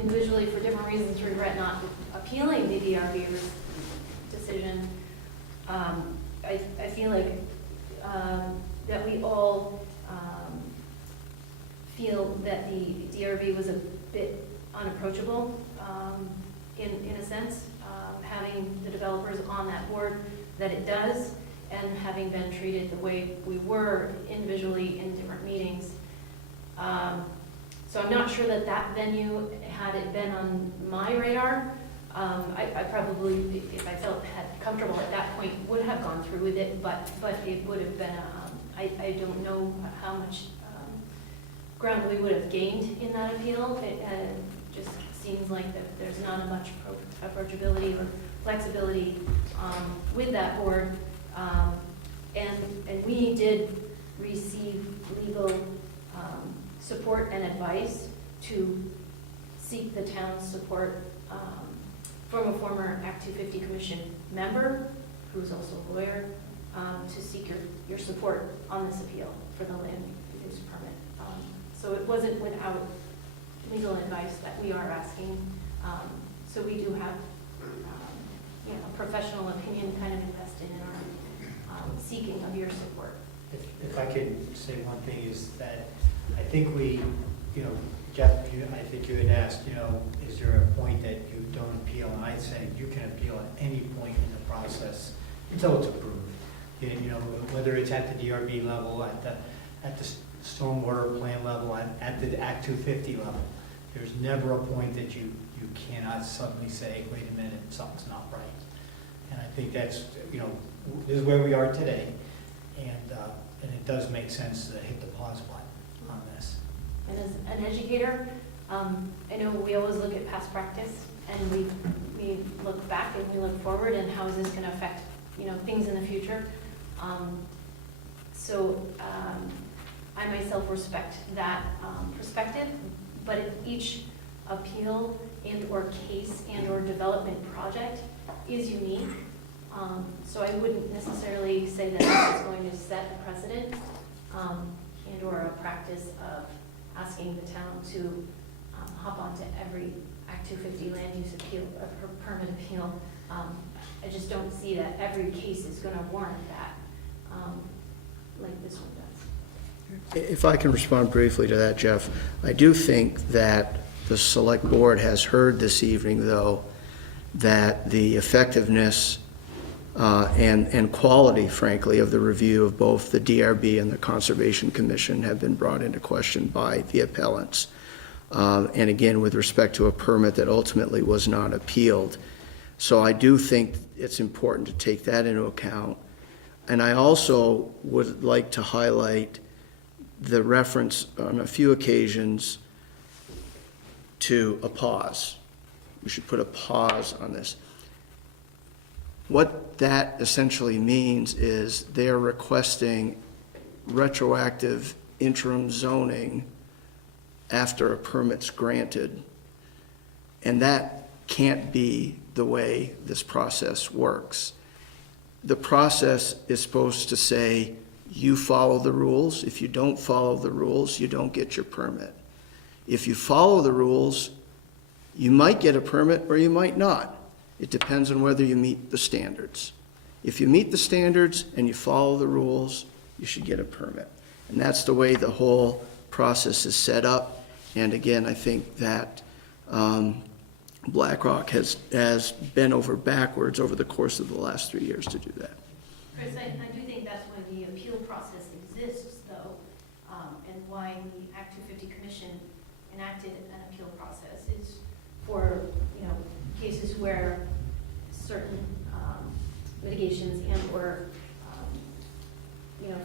individually, for different reasons, regret not appealing the DRB decision, I feel like that we all feel that the DRB was a bit unapproachable, in a sense, having the developers on that board that it does, and having been treated the way we were individually in different meetings. So I'm not sure that that venue, had it been on my radar, I probably, if I felt comfortable at that point, would have gone through with it, but it would have been, I don't know how much ground we would have gained in that appeal. It just seems like that there's not much approachability or flexibility with that board. And we did receive legal support and advice to seek the town's support from a former Act 250 Commission member, who's also a lawyer, to seek your support on this appeal for the land use permit. So it wasn't without legal advice that we are asking. So we do have a professional opinion kind of invested in our seeking of your support. If I could say one thing is that I think we, Jeff, I think you had asked, is there a point that you don't appeal? And I'd say you can appeal at any point in the process until it's approved. Whether it's at the DRB level, at the stormwater plan level, at the Act 250 level. There's never a point that you cannot suddenly say, wait a minute, something's not right. And I think that's, this is where we are today. And it does make sense to hit the pause button on this. And as an educator, I know we always look at past practice, and we look back and we look forward, and how is this going to affect, things in the future. So I myself respect that perspective, but each appeal and or case and or development project is unique. So I wouldn't necessarily say that this is going to set a precedent and or a practice of asking the town to hop onto every Act 250 land use appeal, permit appeal. I just don't see that every case is going to warrant that like this one does. If I can respond briefly to that, Jeff, I do think that the select board has heard this evening, though, that the effectiveness and quality, frankly, of the review of both the DRB and the Conservation Commission have been brought into question by the appellants. And again, with respect to a permit that ultimately was not appealed. So I do think it's important to take that into account. And I also would like to highlight the reference on a few occasions to a pause. We should put a pause on this. What that essentially means is they're requesting retroactive interim zoning after a permit's granted. And that can't be the way this process works. The process is supposed to say, you follow the rules. If you don't follow the rules, you don't get your permit. If you follow the rules, you might get a permit or you might not. It depends on whether you meet the standards. If you meet the standards and you follow the rules, you should get a permit. And that's the way the whole process is set up. And again, I think that BlackRock has bent over backwards over the course of the last 3 years to do that. Chris, I do think that's why the appeal process exists, though, and why the Act 250 Commission enacted an appeal process is for, cases where certain mitigations and or,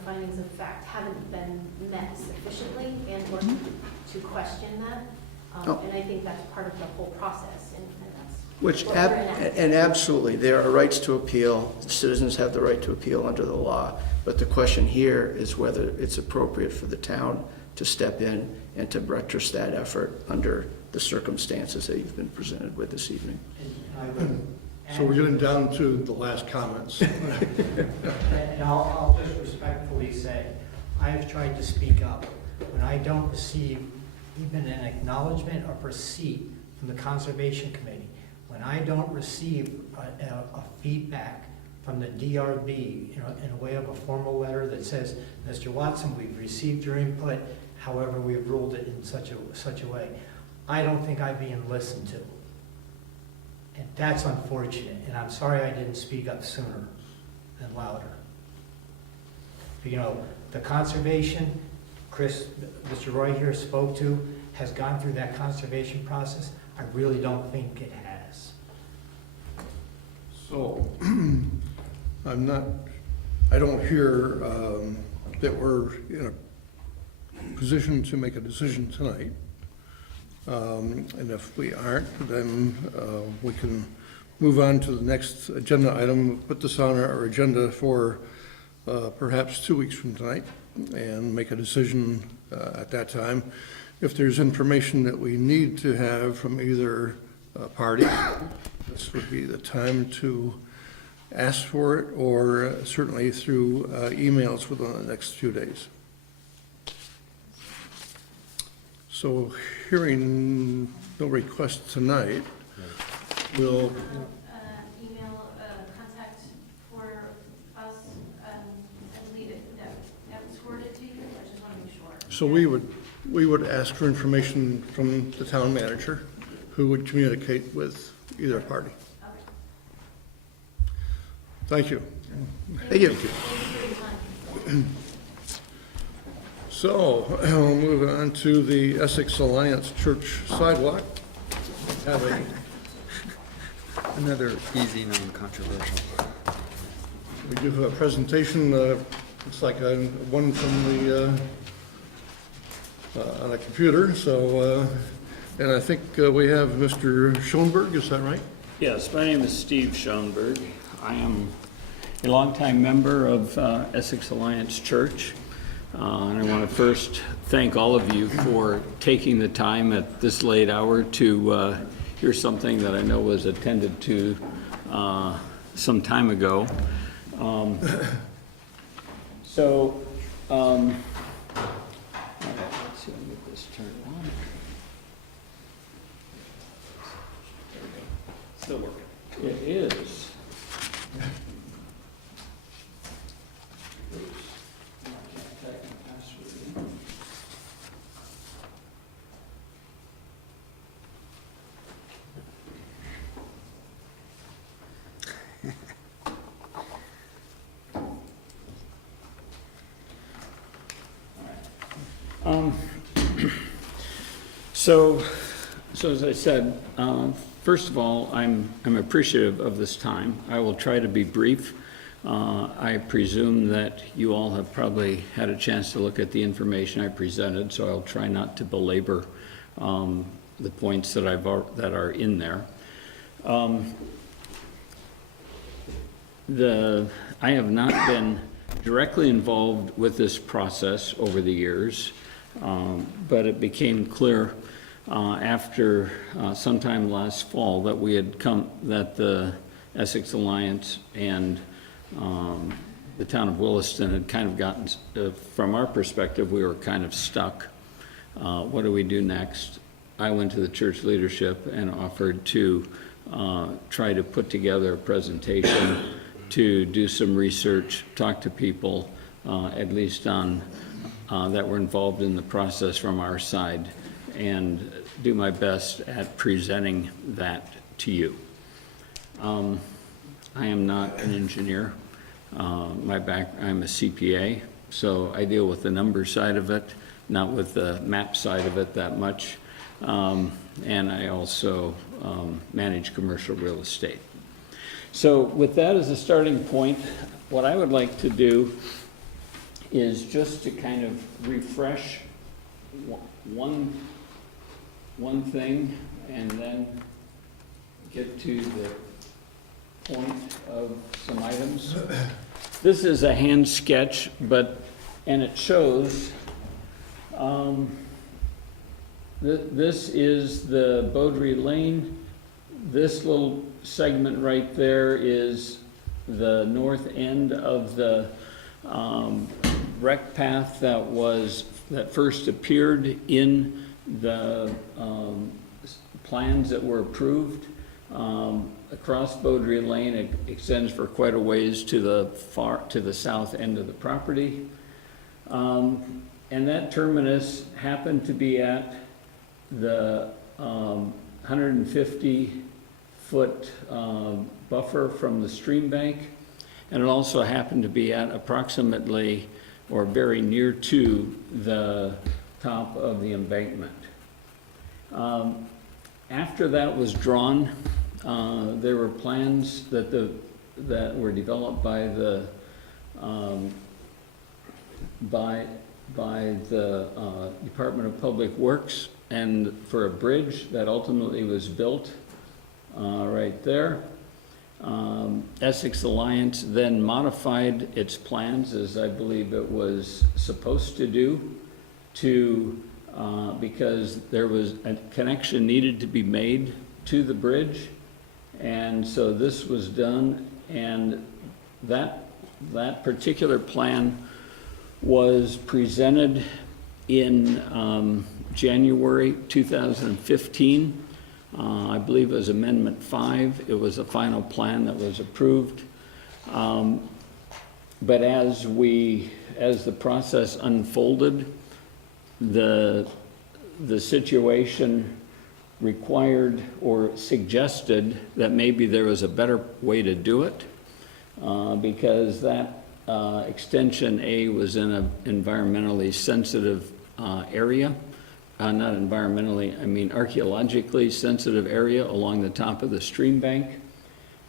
findings of fact haven't been met sufficiently and or to question that. And I think that's part of the whole process, and that's what we're enacting. And absolutely, there are rights to appeal. Citizens have the right to appeal under the law. But the question here is whether it's appropriate for the town to step in and to buttress that effort under the circumstances that you've been presented with this evening. So we're getting down to the last comments. And I'll just respectfully say, I have tried to speak up. When I don't receive even an acknowledgement or receipt from the Conservation Committee, when I don't receive a feedback from the DRB, in a way of a formal letter that says, Mr. Watson, we've received your input, however we've ruled it in such a way. I don't think I'm being listened to. And that's unfortunate, and I'm sorry I didn't speak up sooner and louder. You know, the conservation, Mr. Roy here spoke to, has gone through that conservation process. I really don't think it has. So, I don't hear that we're in a position to make a decision tonight. And if we aren't, then we can move on to the next agenda item, put this on our agenda for perhaps 2 weeks from tonight, and make a decision at that time. If there's information that we need to have from either party, this would be the time to ask for it, or certainly through emails within the next few days. So hearing no request tonight, we'll, Email, contact for us, and leave it, that was forwarded to you, I just want to make sure. so we would ask for information from the town manager, who would communicate with either party. Okay. Thank you. Thank you. Thank you for your time. So, we'll move on to the Essex Alliance Church sidewalk. Have Another easy, non-controversial. we do have a presentation, looks like one from the, on a computer, so, and I think we have Mr. Schoenberg, is that right? Yes, my name is Steve Schoenberg. I am a longtime member of Essex Alliance Church. And I want to first thank all of you for taking the time at this late hour to hear something that I know was attended to some time ago. All right, let's see if I can get this turned on. There we go. Still working. It is. So as I said, first of all, I'm appreciative of this time. I will try to be brief. I presume that you all have probably had a chance to look at the information I presented, so I'll try not to belabor the points that that are in there. I have not been directly involved with this process over the years, but it became clear after sometime last fall that that the Essex Alliance and the town of Williston had kind of gotten, from our perspective, we were kind of stuck. What do we do next? I went to the church leadership and offered to try to put together a presentation to do some research, talk to people, at least on that were involved in the process from our side, and do my best at presenting that to you. I am not an engineer. I'm a CPA, so I deal with the number side of it, not with the map side of it that much. And I also manage commercial real estate. So with that as a starting point, what I would like to do is just to kind of refresh one thing and then get to the point of some items. This is a hand sketch, and it shows, this is the Beaudry Lane. This little segment right there is the north end of the rec path that first appeared in the plans that were approved. Across Beaudry Lane, it extends for quite a ways to the south end of the property. And that terminus happened to be at the 150-foot buffer from the stream bank, and it also happened to be at approximately or very near to the top of the embankment. After that was drawn, there were plans that were developed by the Department of Public Works, and for a bridge that ultimately was built right there. Essex Alliance then modified its plans, as I believe it was supposed to do, because there was a connection needed to be made to the bridge. And so this was done, and that particular plan was presented in January 2015. I believe it was Amendment 5. It was a final plan that was approved. But as the process unfolded, the situation required or suggested that maybe there was a better way to do it, because that extension A was in an environmentally sensitive area. Not environmentally, I mean archaeologically sensitive area along the top of the stream bank.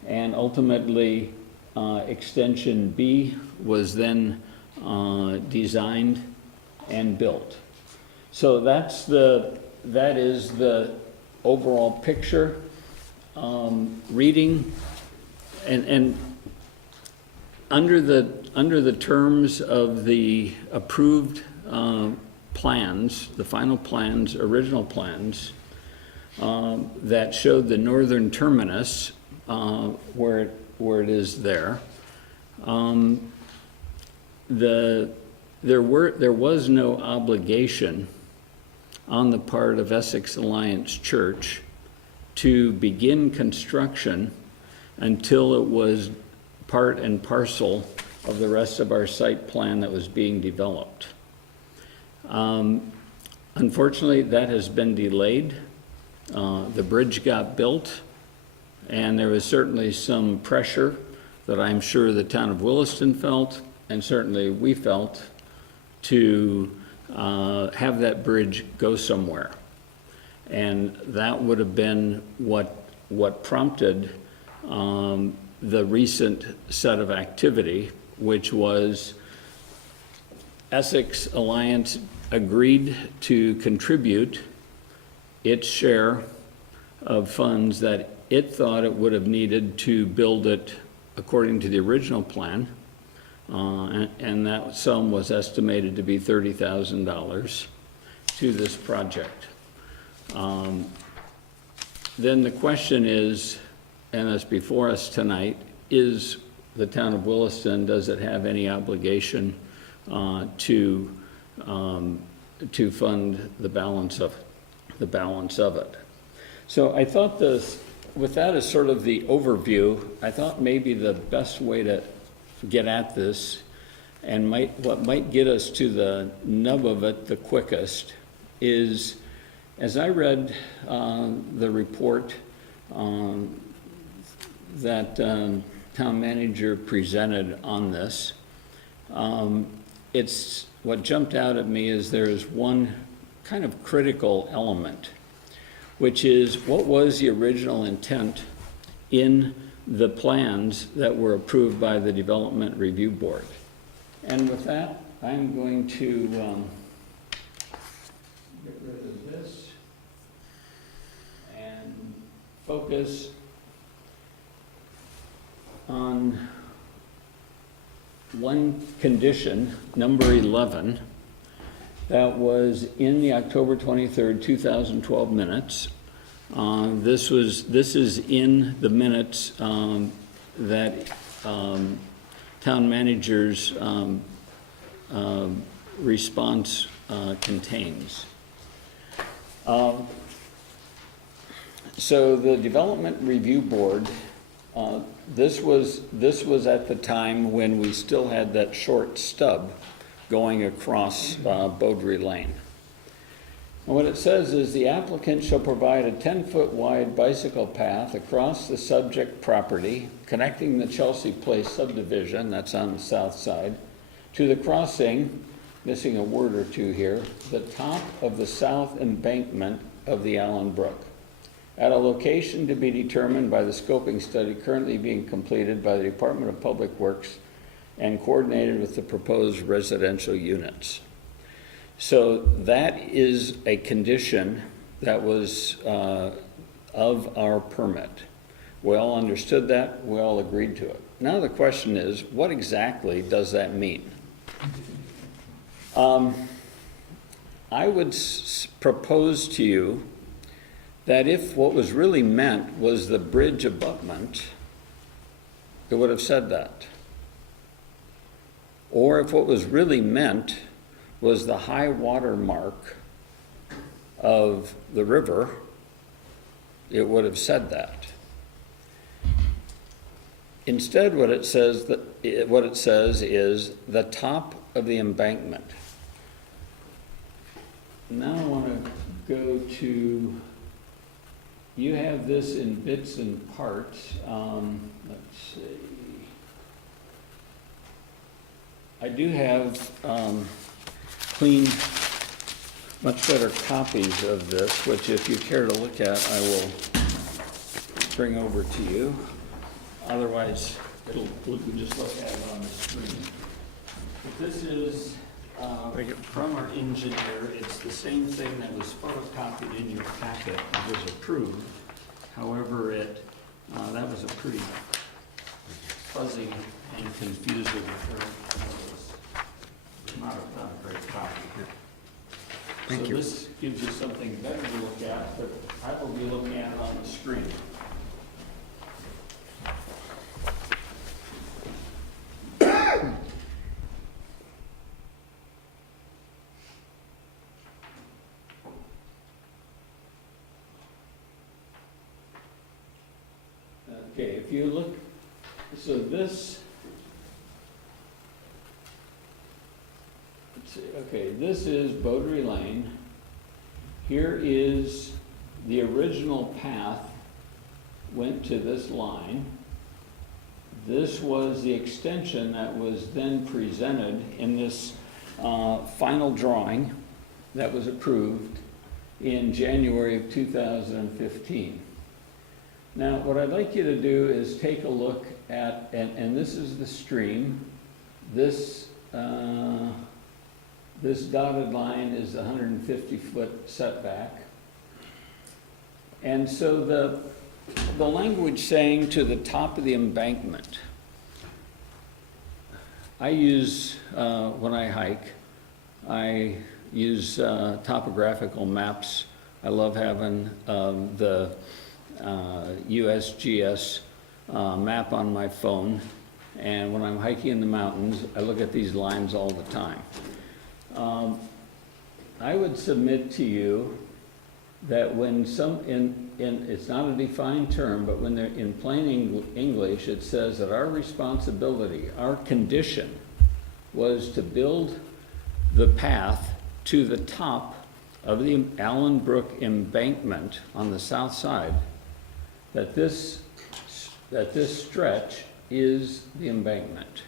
And ultimately, extension B was then designed and built. So that is the overall picture. Reading and under the terms of the approved plans, the final plans, original plans, that showed the northern terminus, where it is there. There was no obligation on the part of Essex Alliance Church to begin construction until it was part and parcel of the rest of our site plan that was being developed. Unfortunately, that has been delayed. The bridge got built, and there was certainly some pressure that I'm sure the town of Williston felt, and certainly we felt, to have that bridge go somewhere. And that would have been what prompted the recent set of activity, which was Essex Alliance agreed to contribute its share of funds that it thought it would have needed to build it according to the original plan, and that sum was estimated to be $30,000 to this project. Then the question is, and that's before us tonight, is the town of Williston, does it have any obligation to fund the balance of it? So I thought with that as sort of the overview, I thought maybe the best way to get at this, and what might get us to the nub of it the quickest, is as I read the report that town manager presented on this, what jumped out at me is there is one kind of critical element, which is what was the original intent in the plans that were approved by the Development Review Board. And with that, I'm going to get rid of this and focus on one condition, number 11, that was in the October 23rd, 2012 minutes. This is in the minutes that town manager's response contains. So the Development Review Board, this was at the time when we still had that short stub going across Beaudry Lane. And what it says is the applicant shall provide a 10-foot wide bicycle path across the subject property connecting the Chelsea Place subdivision, that's on the south side, to the crossing, missing a word or two here, the top of the south embankment of the Allen Brook, at a location to be determined by the scoping study currently being completed by the Department of Public Works and coordinated with the proposed residential units. So that is a condition that was of our permit. We all understood that, we all agreed to it. Now the question is, what exactly does that mean? I would propose to you that if what was really meant was the bridge abutment, it would have said that. Or if what was really meant was the high water mark of the river, it would have said that. Instead, what it says is the top of the embankment. Now I want to go to, you have this in bits and parts. Let's see. I do have clean, much better copies of this, which if you care to look at, I will bring over to you. Otherwise, we can just look at it on the screen. But this is from our engineer. It's the same thing that was photocopied in your packet and was approved. However, that was a pretty fuzzy and confusing not a great copy. Thank you. So this gives you something better to look at, but I will be looking at it on the screen. Okay, if you look, so this, let's see, okay, this is Beaudry Lane. Here is the original path, went to this line. This was the extension that was then presented in this final drawing that was approved in January of 2015. Now, what I'd like you to do is take a look at, and this is the stream. This dotted line is the 150-foot setback. And so the language saying to the top of the embankment, I use, when I hike, I use topographical maps. I love having the USGS map on my phone, and when I'm hiking in the mountains, I look at these lines all the time. I would submit to you that when it's not a defined term, but when they're in plain English, it says that our responsibility, our condition, was to build the path to the top of the Allen Brook embankment on the south side, that this stretch is the embankment.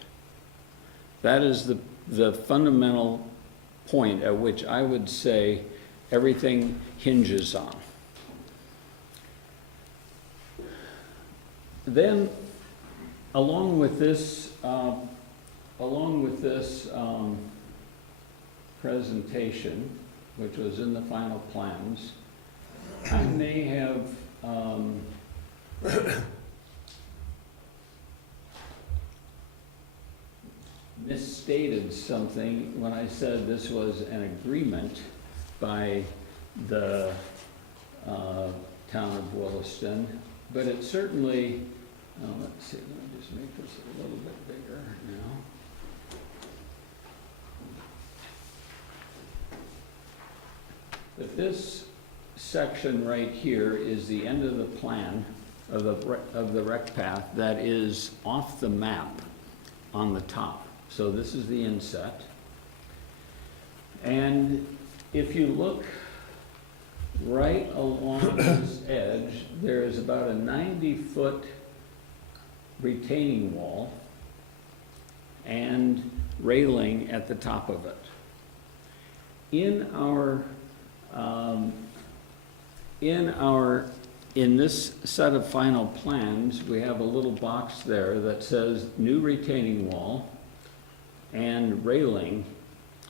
That is the fundamental point at which I would say everything hinges on. Then, along with this presentation, which was in the final plans, I may have misstated something when I said this was an agreement by the town of Williston, but it certainly, let's see, let me just make this a little bit bigger now. But this section right here is the end of the plan of the rec path that is off the map on the top. So this is the inset. And if you look right along this edge, there is about a 90-foot retaining wall and railing at the top of it. In this set of final plans, we have a little box there that says new retaining wall and railing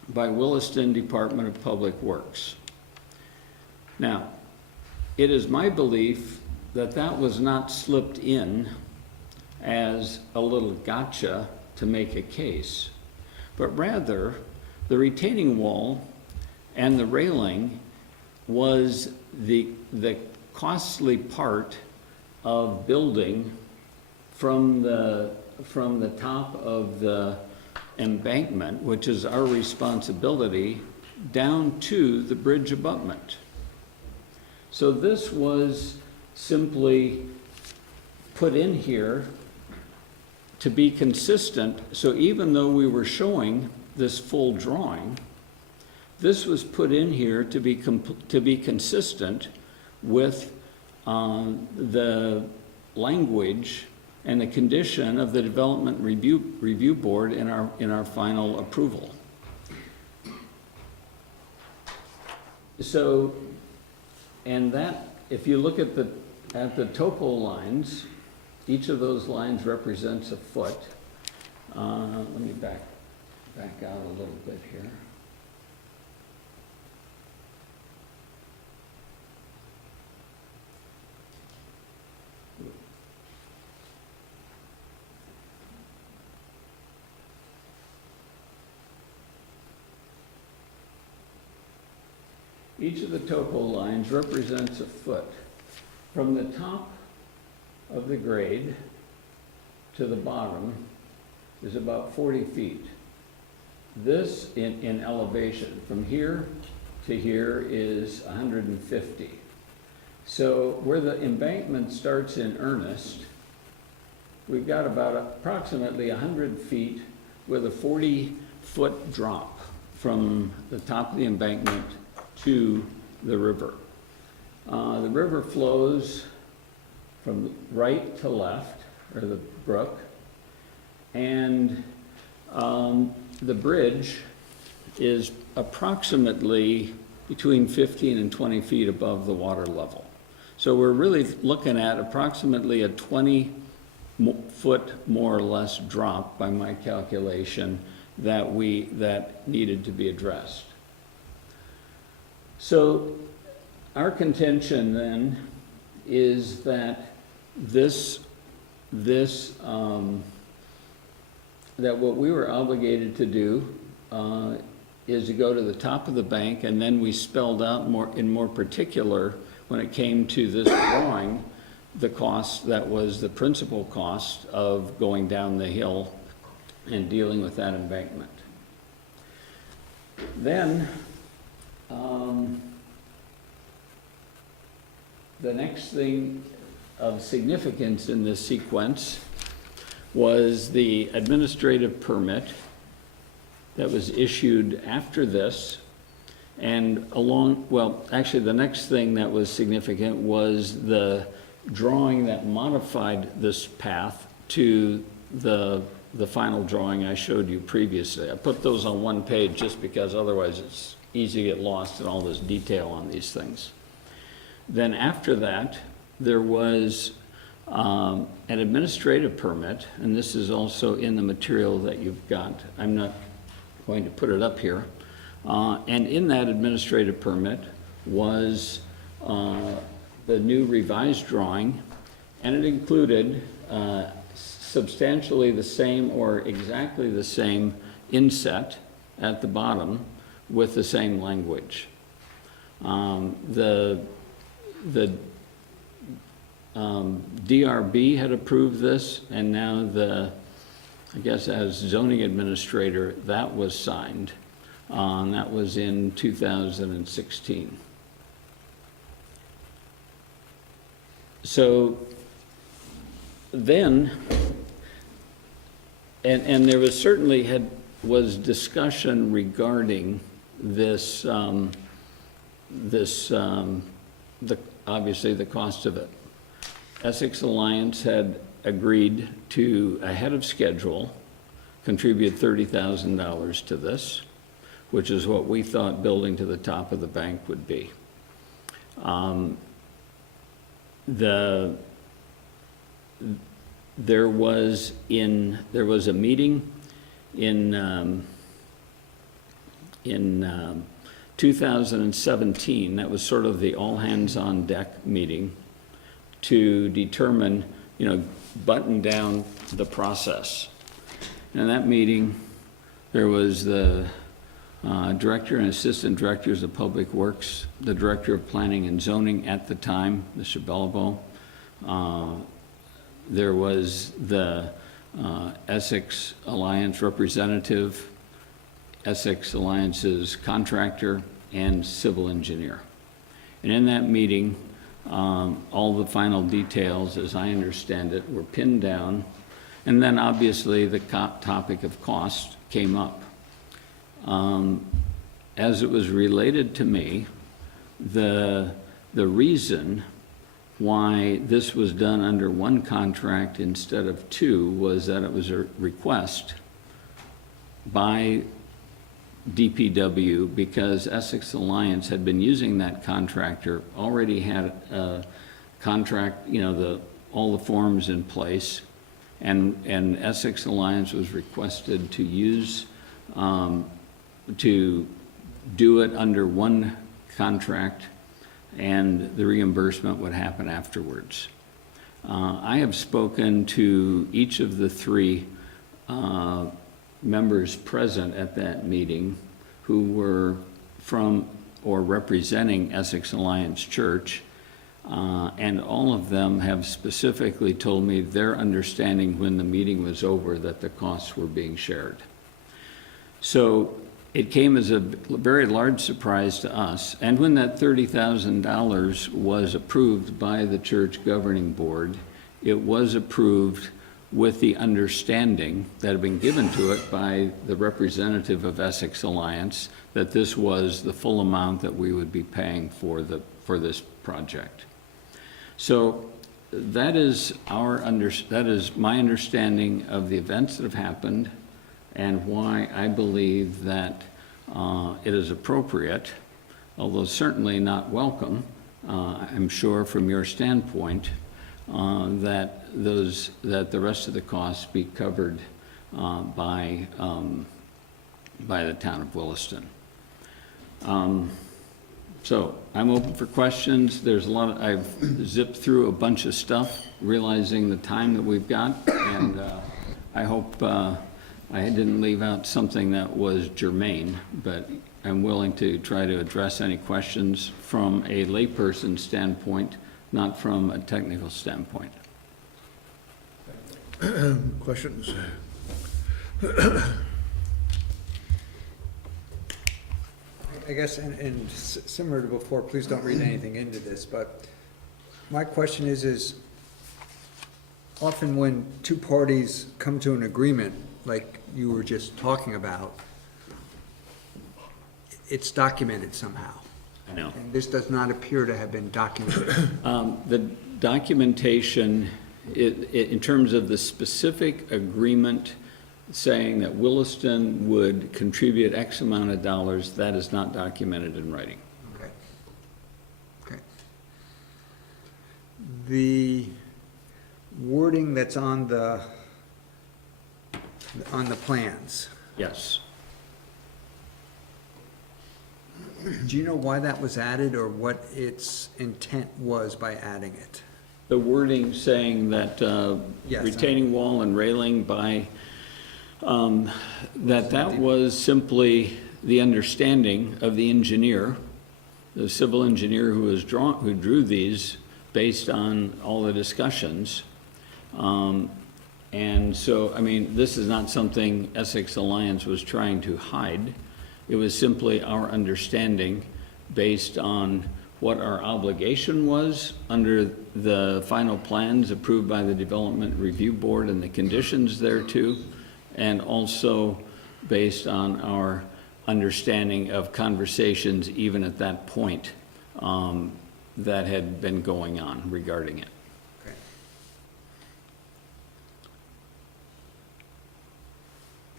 by Williston Department of Public Works. Now, it is my belief that that was not slipped in as a little gotcha to make a case, but rather the retaining wall and the railing was the costly part of building from the top of the embankment, which is our responsibility, down to the bridge abutment. So this was simply put in here to be consistent. So even though we were showing this full drawing, this was put in here to be consistent with the language and the condition of the Development Review Board in our final approval. So, and that, if you look at the topo lines, each of those lines represents a foot. Let me back out a little bit here. Each of the topo lines represents a foot. From the top of the grade to the bottom is about 40 feet. This in elevation, from here to here is 150. So where the embankment starts in earnest, we've got about approximately 100 feet with a 40-foot drop from the top of the embankment to the river. The river flows from right to left, or the brook, and the bridge is approximately between 15 and 20 feet above the water level. So we're really looking at approximately a 20-foot more or less drop, by my calculation, that needed to be addressed. So our contention then is that that what we were obligated to do is to go to the top of the bank, and then we spelled out in more particular, when it came to this drawing, the cost that was the principal cost of going down the hill and dealing with that embankment. Then the next thing of significance in this sequence was the administrative permit that was issued after this. And actually the next thing that was significant was the drawing that modified this path to the final drawing I showed you previously. I put those on one page just because otherwise it's easy to get lost in all this detail on these things. Then after that, there was an administrative permit, and this is also in the material that you've got. I'm not going to put it up here. And in that administrative permit was the new revised drawing, and it included substantially the same or exactly the same inset at the bottom with the same language. The DRB had approved this, and now I guess as zoning administrator, that was signed. That was in 2016. So then, and there was certainly was discussion regarding this, obviously the cost of it. Essex Alliance had agreed to, ahead of schedule, contribute $30,000 to this, which is what we thought building to the top of the bank would be. There was a meeting in 2017, that was sort of the all-hands-on-deck meeting to determine, button down the process. In that meeting, there was the director and assistant directors of Public Works, the director of Planning and Zoning at the time, Mr. Bellabo. There was the Essex Alliance representative, Essex Alliance's contractor, and civil engineer. And in that meeting, all the final details, as I understand it, were pinned down. And then obviously the topic of cost came up. As it was related to me, the reason why this was done under one contract instead of two was that it was a request by DPW because Essex Alliance had been using that contractor, already had a contract, all the forms in place, and Essex Alliance was requested to use, to do it under one contract, and the reimbursement would happen afterwards. I have spoken to each of the three members present at that meeting who were from or representing Essex Alliance Church, and all of them have specifically told me their understanding when the meeting was over that the costs were being shared. So it came as a very large surprise to us, and when that $30,000 was approved by the church governing board, it was approved with the understanding that had been given to it by the representative of Essex Alliance that this was the full amount that we would be paying for this project. So that is my understanding of the events that have happened and why I believe that it is appropriate, although certainly not welcome, I'm sure from your standpoint, that the rest of the costs be covered by the town of Williston. So I'm open for questions. There's a lot I've zipped through a bunch of stuff, realizing the time that we've got, and I hope I didn't leave out something that was germane, but I'm willing to try to address any questions from a layperson standpoint, not from a technical standpoint. Questions? I guess, and similar to before, please don't read anything into this, but my question is often when two parties come to an agreement, like you were just talking about, it's documented somehow. I know. And this does not appear to have been documented. The documentation, in terms of the specific agreement saying that Williston would contribute X amount of dollars, that is not documented in writing. Okay. Okay. The wording that's on the plans, Yes. do you know why that was added or what its intent was by adding it? The wording saying that Yes, retaining wall and railing by, that was simply the understanding of the engineer, the civil engineer who drew these based on all the discussions. And so, I mean, this is not something Essex Alliance was trying to hide. It was simply our understanding based on what our obligation was under the final plans approved by the Development Review Board and the conditions thereto, and also based on our understanding of conversations even at that point that had been going on regarding it. Okay.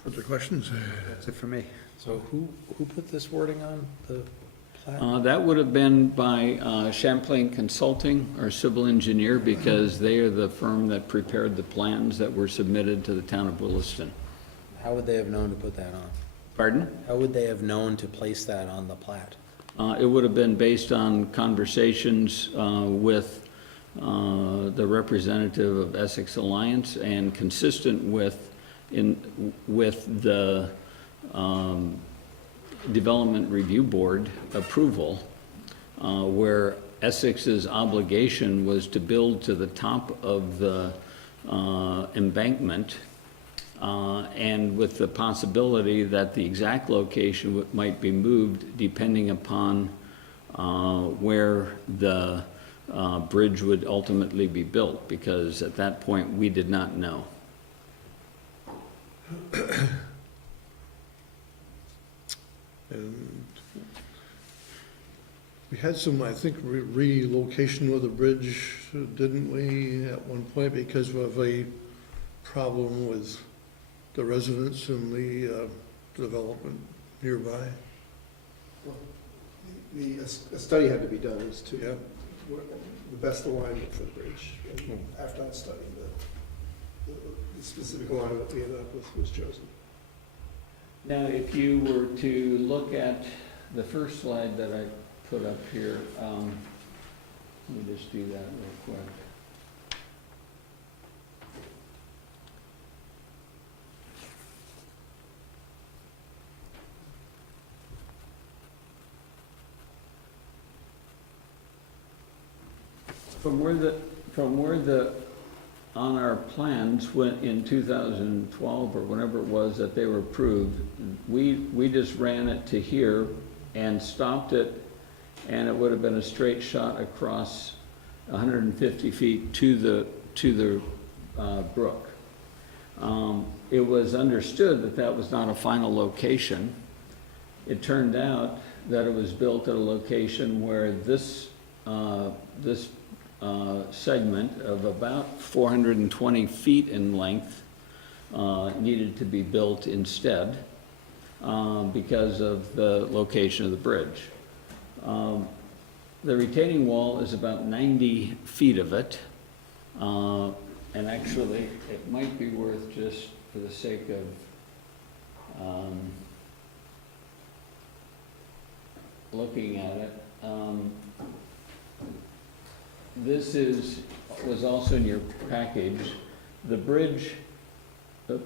Further questions? That's it for me. So who put this wording on the plat? That would have been by Champlain Consulting, our civil engineer, because they are the firm that prepared the plans that were submitted to the town of Williston. How would they have known to put that on? Pardon? How would they have known to place that on the plat? It would have been based on conversations with the representative of Essex Alliance and consistent with the Development Review Board approval, where Essex's obligation was to build to the top of the embankment, and with the possibility that the exact location might be moved depending upon where the bridge would ultimately be built, because at that point, we did not know. And we had some, I think, relocation of the bridge, didn't we, at one point, because of a problem with the residents in the development nearby? A study had to be done as to Yeah. the best alignment for the bridge. And after that study, the specific alignment we ended up with was chosen. Now, if you were to look at the first slide that I put up here, let me just do that real quick. From where the, on our plans, when, in 2012 or whenever it was that they were approved, we just ran it to here and stopped it, and it would have been a straight shot across 150 feet to the brook. It was understood that that was not a final location. It turned out that it was built at a location where this segment of about 420 feet in length needed to be built instead because of the location of the bridge. The retaining wall is about 90 feet of it, and actually it might be worth, just for the sake of looking at it, this was also in your package. The bridge, well,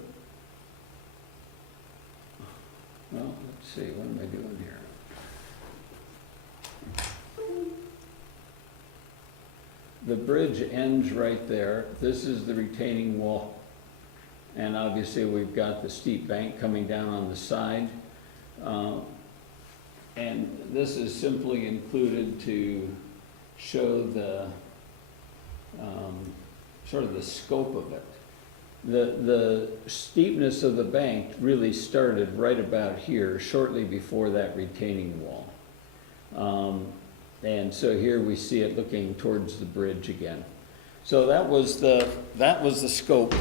let's see, what am I doing here? The bridge ends right there. This is the retaining wall. And obviously we've got the steep bank coming down on the side. And this is simply included to show the sort of the scope of it. The steepness of the bank really started right about here, shortly before that retaining wall. And so here we see it looking towards the bridge again. So that was the scope,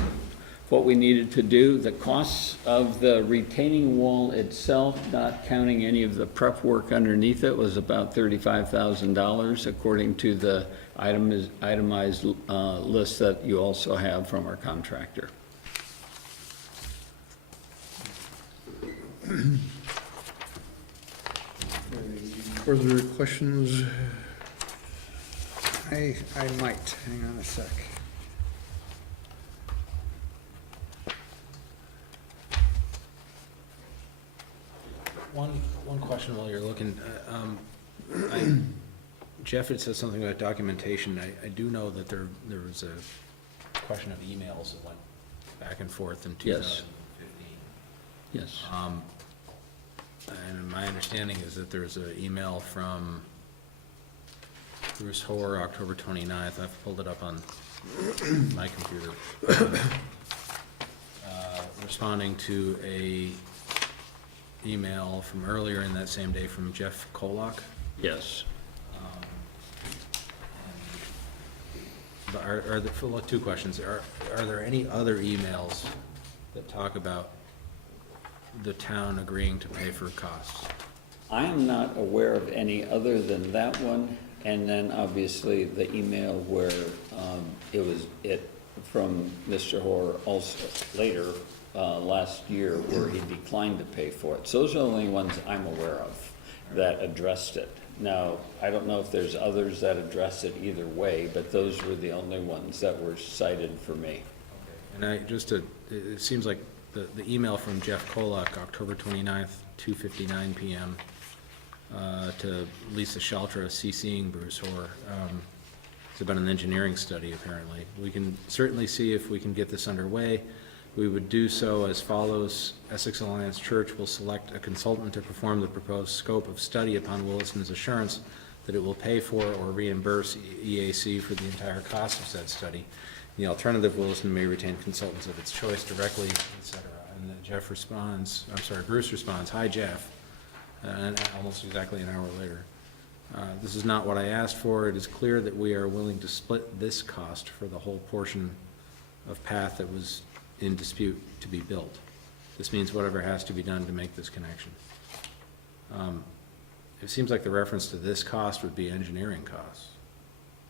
what we needed to do. The costs of the retaining wall itself, not counting any of the prep work underneath it, was about $35,000, according to the itemized list that you also have from our contractor. Further questions? I might, hang on a sec. One question while you're looking. Jeff had said something about documentation. I do know that there was a question of emails that went back and forth in 2015. Yes. And my understanding is that there's an email from Bruce Hoare, October 29th. I've pulled it up on my computer. Responding to a email from earlier in that same day from Jeff Kolak. Yes. But two questions. Are there any other emails that talk about the town agreeing to pay for costs? I am not aware of any other than that one, and then obviously the email where it from Mr. Hoare also later last year where he declined to pay for it. So those are the only ones I'm aware of that addressed it. Now, I don't know if there's others that address it either way, but those were the only ones that were cited for me. And it seems like the email from Jeff Kolak, October 29th, 2:59 PM, to Lisa Shaltra, CCing Bruce Hoare. It's about an engineering study, apparently. We can certainly see if we can get this underway. We would do so as follows. Essex Alliance Church will select a consultant to perform the proposed scope of study upon Williston's assurance that it will pay for or reimburse EAC for the entire cost of said study. In the alternative, Williston may retain consultants of its choice directly, etc. And then Bruce responds, "Hi, Jeff," and almost exactly an hour later. This is not what I asked for. It is clear that we are willing to split this cost for the whole portion of path that was in dispute to be built. This means whatever has to be done to make this connection. It seems like the reference to this cost would be engineering costs.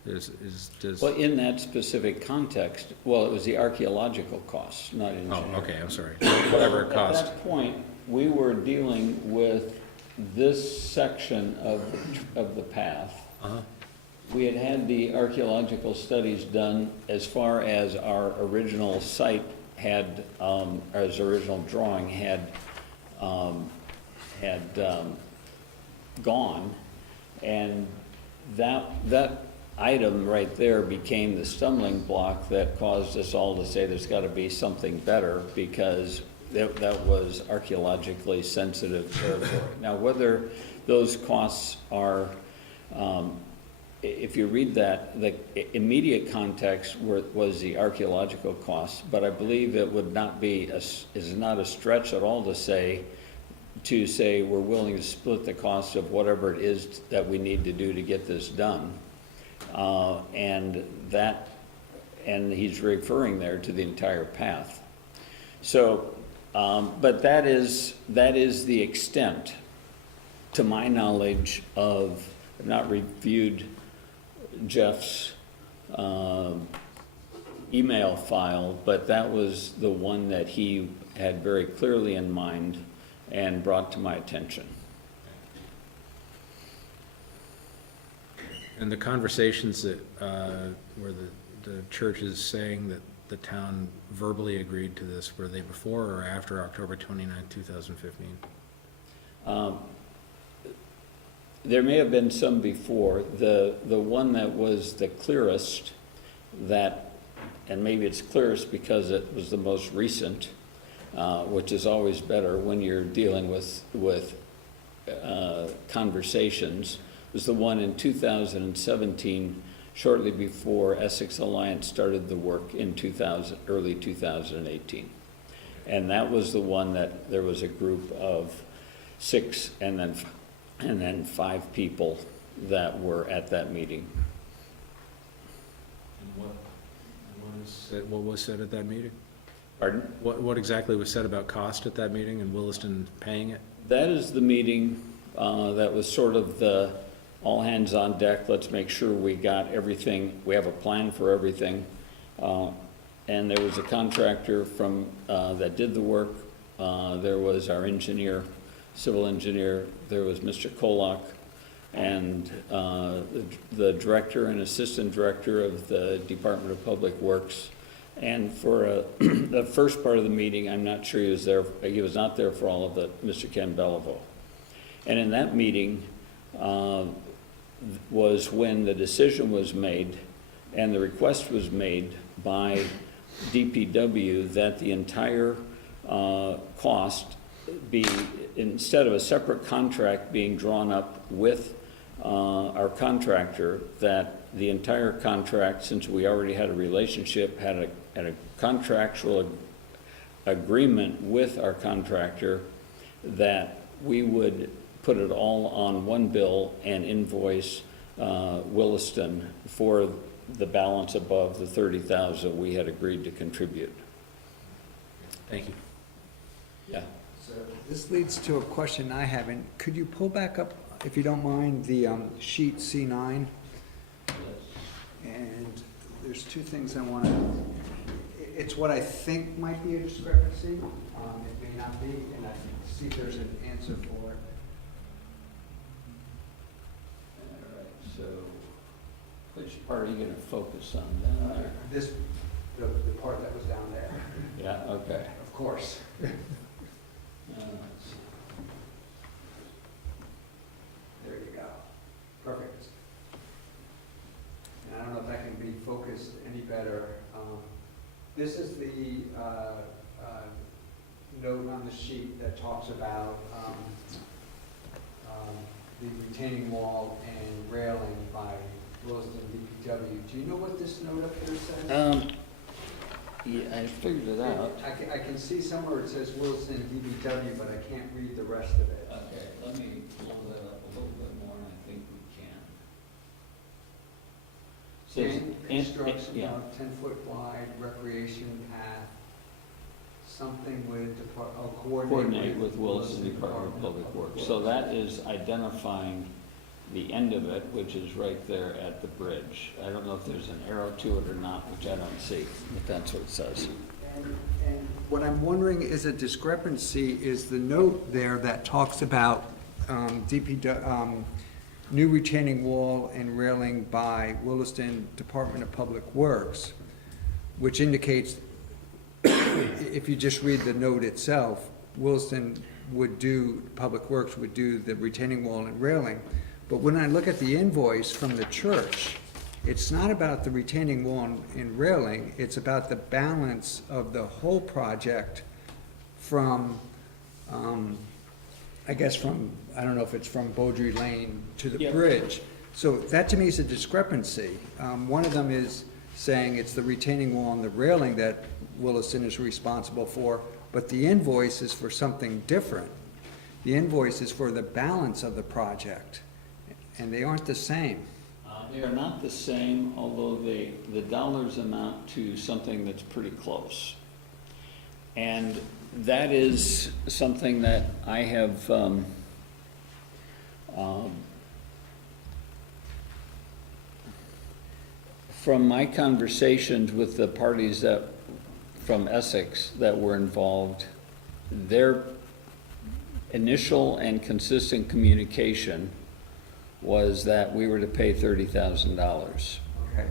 Well, in that specific context, well, it was the archaeological costs, not engineering. Oh, okay, I'm sorry. Whatever it cost. At that point, we were dealing with this section of the path. Uh-huh. We had had the archaeological studies done as far as our original site had, as original drawing had gone, and that item right there became the stumbling block that caused us all to say there's got to be something better, because that was archaeologically sensitive territory. Now, whether those costs are, if you read that, the immediate context was the archaeological costs, but I believe it would not be, is not a stretch at all to say we're willing to split the cost of whatever it is that we need to do to get this done. And he's referring there to the entire path. So, but that is the extent, to my knowledge, of, I've not reviewed Jeff's email file, but that was the one that he had very clearly in mind and brought to my attention. And the conversations that, where the church is saying that the town verbally agreed to this, were they before or after October 29, 2015? There may have been some before. The one that was the clearest, that, and maybe it's clearest because it was the most recent, which is always better when you're dealing with conversations, was the one in 2017, shortly before Essex Alliance started the work in early 2018. And that was the one that there was a group of 6 and then 5 people that were at that meeting. And what was said at that meeting? Pardon? What exactly was said about cost at that meeting and Williston paying it? That is the meeting that was sort of the all hands on deck, let's make sure we got everything, we have a plan for everything. And there was a contractor from, that did the work. There was our engineer, civil engineer, there was Mr. Kolak, and the director and assistant director of the Department of Public Works. And for the first part of the meeting, I'm not sure he was there, he was not there for all of it, Mr. Ken Beliveau. And in that meeting was when the decision was made and the request was made by DPW that the entire cost be, instead of a separate contract being drawn up with our contractor, that the entire contract, since we already had a relationship, had a contractual agreement with our contractor, that we would put it all on one bill and invoice Williston for the balance above the 30,000 we had agreed to contribute. Thank you. Yeah. So this leads to a question I have, and could you pull back up, if you don't mind, the sheet C9? And there's two things I want to, it's what I think might be a discrepancy. It may not be, and I see if there's an answer for it. All right, so which part are you going to focus on down there? This, the part that was down there. Yeah, okay. Of course. Let's see. There you go. Perfect. And I don't know if that can be focused any better. This is the note on the sheet that talks about the retaining wall and railing by Williston DPW. Do you know what this note up here says? Yeah, I figured it out. I can see somewhere it says Williston DPW, but I can't read the rest of it. Okay, let me pull that up a little bit more, and I think we can. Says, Instructions yeah. of 10-foot wide recreation path, something with, Coordinate with Williston Department of Public Works. So that is identifying the end of it, which is right there at the bridge. I don't know if there's an arrow to it or not, which I don't see, but that's what it says. And what I'm wondering is a discrepancy is the note there that talks about new retaining wall and railing by Williston Department of Public Works, which indicates, if you just read the note itself, Williston would do, Public Works would do the retaining wall and railing. But when I look at the invoice from the church, it's not about the retaining wall and railing, it's about the balance of the whole project from, I guess from, I don't know if it's from Beaudry Lane to the Yeah. bridge. So that to me is a discrepancy. One of them is saying it's the retaining wall and the railing that Williston is responsible for, but the invoice is for something different. The invoice is for the balance of the project, and they aren't the same. They are not the same, although the dollars amount to something that's pretty close. And that is something that I have from my conversations with the parties that, from Essex that were involved, their initial and consistent communication was that we were to pay $30,000. Okay.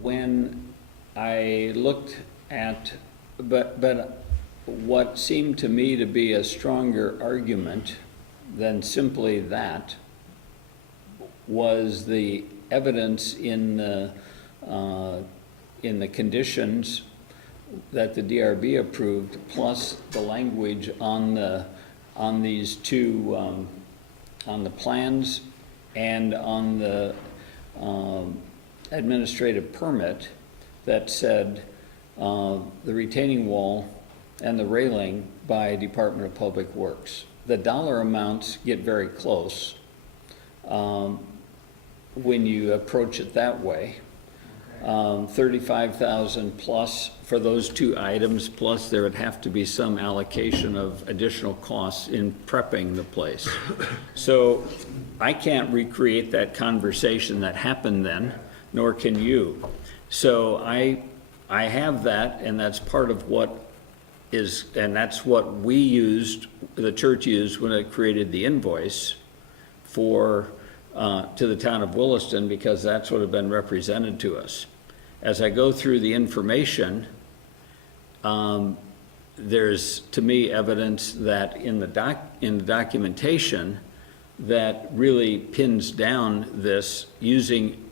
When I looked at, but what seemed to me to be a stronger argument than simply that was the evidence in the conditions that the DRB approved, plus the language on these two, on the plans and on the administrative permit that said the retaining wall and the railing by Department of Public Works. The dollar amounts get very close when you approach it that way. 35,000 plus for those two items, plus there would have to be some allocation of additional costs in prepping the place. So I can't recreate that conversation that happened then, nor can you. So I have that, and that's part of what is, and that's what we used, the church used when it created the invoice for, to the town of Williston, because that's what had been represented to us. As I go through the information, there's, to me, evidence that in the documentation that really pins down this using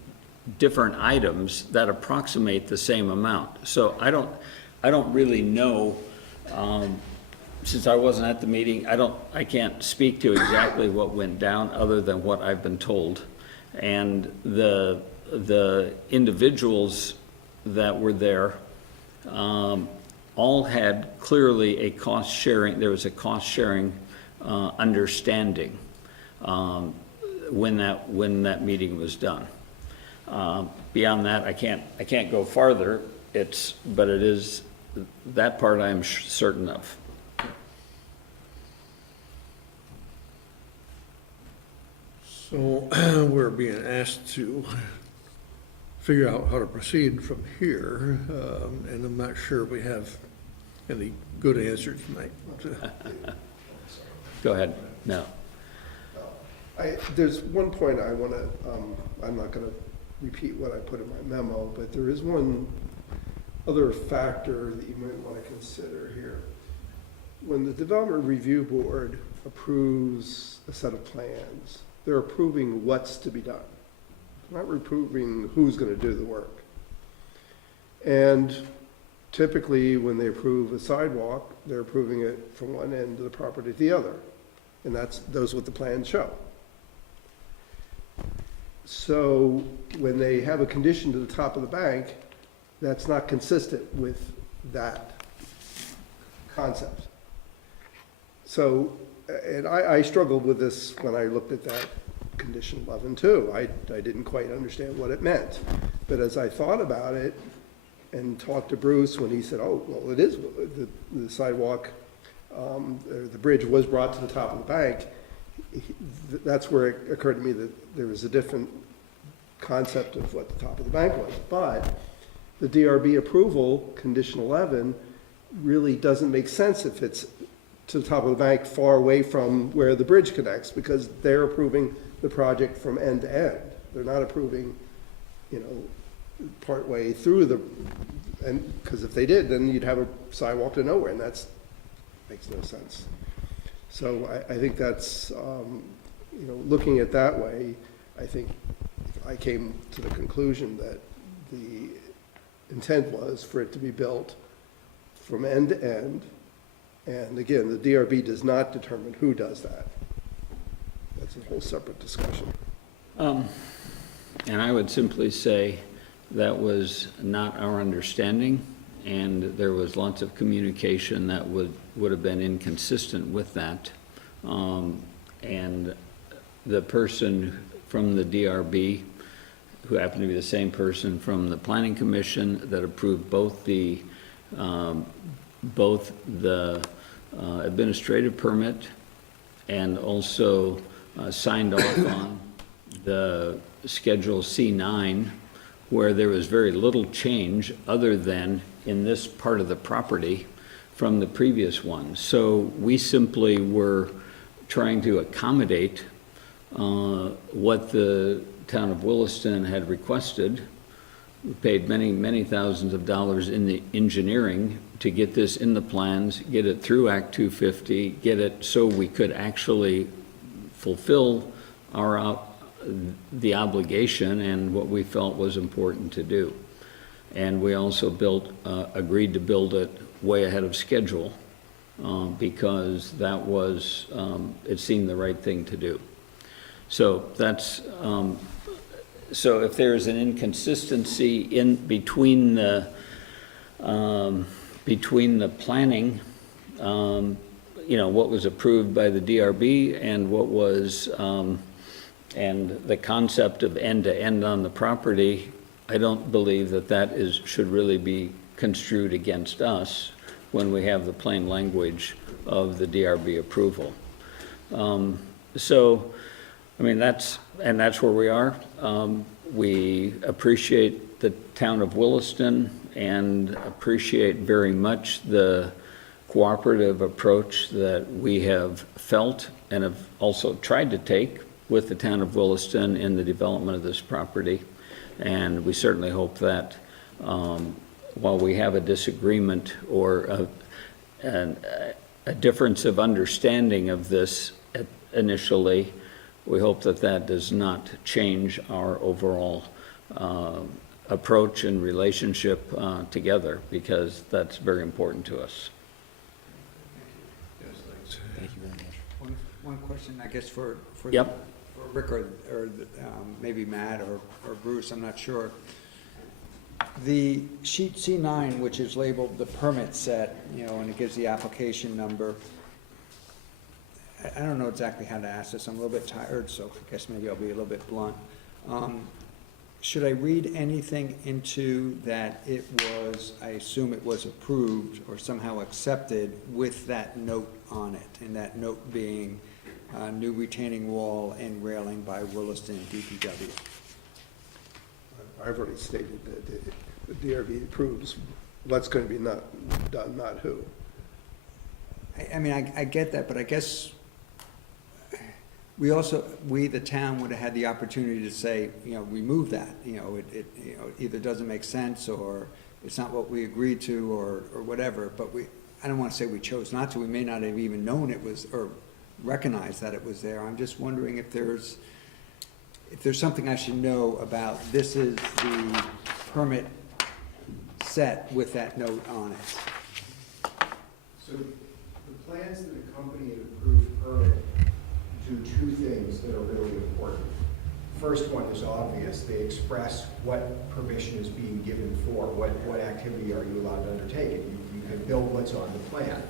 different items that approximate the same amount. So I don't really know, since I wasn't at the meeting, I can't speak to exactly what went down other than what I've been told. And the individuals that were there all had clearly a cost sharing, there was a cost sharing understanding when that meeting was done. Beyond that, I can't go farther. But it is, that part I'm certain of. So we're being asked to figure out how to proceed from here, and I'm not sure we have any good answers tonight. Go ahead. No. There's one point I want to, I'm not going to repeat what I put in my memo, but there is one other factor that you might want to consider here. When the Development Review Board approves a set of plans, they're approving what's to be done. They're not approving who's going to do the work. And typically, when they approve a sidewalk, they're approving it from one end of the property to the other. And those are what the plans show. So when they have a condition to the top of the bank, that's not consistent with that concept. So, and I struggled with this when I looked at that condition 11 too. I didn't quite understand what it meant. But as I thought about it and talked to Bruce when he said, oh, well, it is, the sidewalk, or the bridge was brought to the top of the bank, that's where it occurred to me that there was a different concept of what the top of the bank was. But the DRB approval, condition 11, really doesn't make sense if it's to the top of the bank far away from where the bridge connects, because they're approving the project from end to end. They're not approving, part way through and because if they did, then you'd have a sidewalk to nowhere, and that makes no sense. So I think that's, looking at that way, I think I came to the conclusion that the intent was for it to be built from end to end. And again, the DRB does not determine who does that. That's a whole separate discussion. And I would simply say that was not our understanding, and there was lots of communication that would have been inconsistent with that. And the person from the DRB, who happened to be the same person from the Planning Commission that approved both the administrative permit and also signed off on the Schedule C9, where there was very little change other than in this part of the property from the previous one. So we simply were trying to accommodate what the town of Williston had requested. We paid many, many thousands of dollars in the engineering to get this in the plans, get it through Act 250, get it so we could actually fulfill the obligation and what we felt was important to do. And we also agreed to build it way ahead of schedule because that was, it seemed the right thing to do. So that's, so if there's an inconsistency in between the planning, what was approved by the DRB and what was, and the concept of end to end on the property, I don't believe that should really be construed against us when we have the plain language of the DRB approval. So, I mean, that's where we are. We appreciate the town of Williston and appreciate very much the cooperative approach that we have felt and have also tried to take with the town of Williston in the development of this property. And we certainly hope that while we have a disagreement or a difference of understanding of this initially, we hope that does not change our overall approach and relationship together, because that's very important to us. Yes, thanks. Thank you very much. One question, I guess, for Yep. for Rick or maybe Matt or Bruce, I'm not sure. The sheet C9, which is labeled the permit set, and it gives the application number, I don't know exactly how to ask this, I'm a little bit tired, so I guess maybe I'll be a little bit blunt. Should I read anything into that it was, I assume it was approved or somehow accepted with that note on it, and that note being new retaining wall and railing by Williston DPW? I've already stated that the DRB approves what's going to be done, not who. I mean, I get that, but I guess we, the town, would have had the opportunity to say, remove that, it either doesn't make sense, or it's not what we agreed to, or whatever, but I don't want to say we chose not to, we may not have even known it was, or recognized that it was there. I'm just wondering if there's something I should know about, this is the permit set with that note on it. So the plans that accompany an approved permit do two things that are really important. First one is obvious. They express what permission is being given for, what activity are you allowed to undertake. You can build what's on the plan.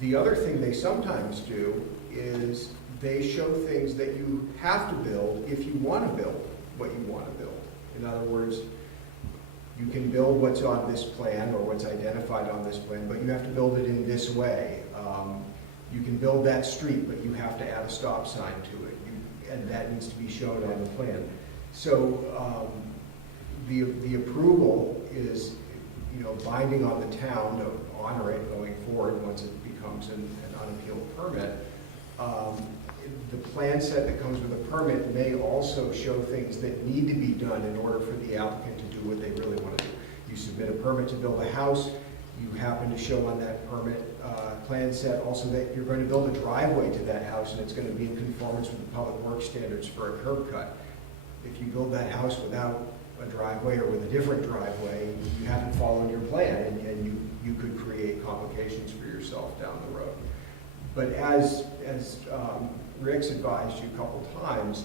The other thing they sometimes do is they show things that you have to build if you want to build what you want to build. In other words, you can build what's on this plan or what's identified on this plan, but you have to build it in this way. You can build that street, but you have to add a stop sign to it, and that needs to be shown on the plan. So the approval is, binding on the town to honor it going forward once it becomes an unappealed permit. The plan set that comes with a permit may also show things that need to be done in order for the applicant to do what they really want to do. You submit a permit to build a house, you happen to show on that permit plan set also that you're going to build a driveway to that house, and it's going to be in conformance with the public works standards for a curb cut. If you build that house without a driveway or with a different driveway, you haven't followed your plan, and you could create complications for yourself down the road. But as Rick's advised you a couple times,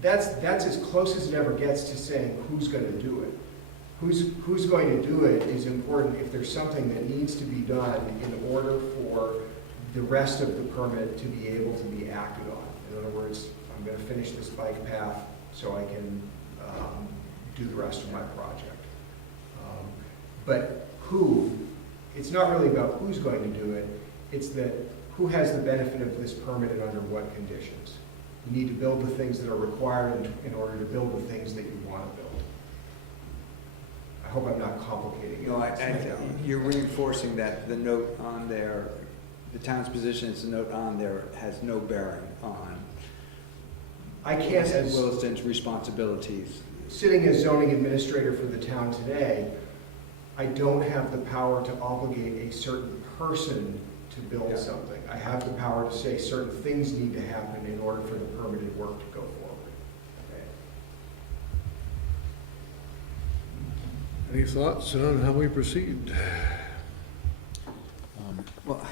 that's as close as it ever gets to saying who's going to do it. Who's going to do it is important if there's something that needs to be done in order for the rest of the permit to be able to be acted on. In other words, I'm going to finish this bike path so I can do the rest of my project. But it's not really about who's going to do it, it's that who has the benefit of this permit and under what conditions. You need to build the things that are required in order to build the things that you want to build. I hope I'm not complicating it. No, you're reinforcing that the note on there, the town's position is the note on there has no bearing on Williston's responsibilities. Sitting as zoning administrator for the town today, I don't have the power to obligate a certain person to build something. I have the power to say certain things need to happen in order for the permitted work to go forward. Okay. Any thoughts on how we proceed? Well,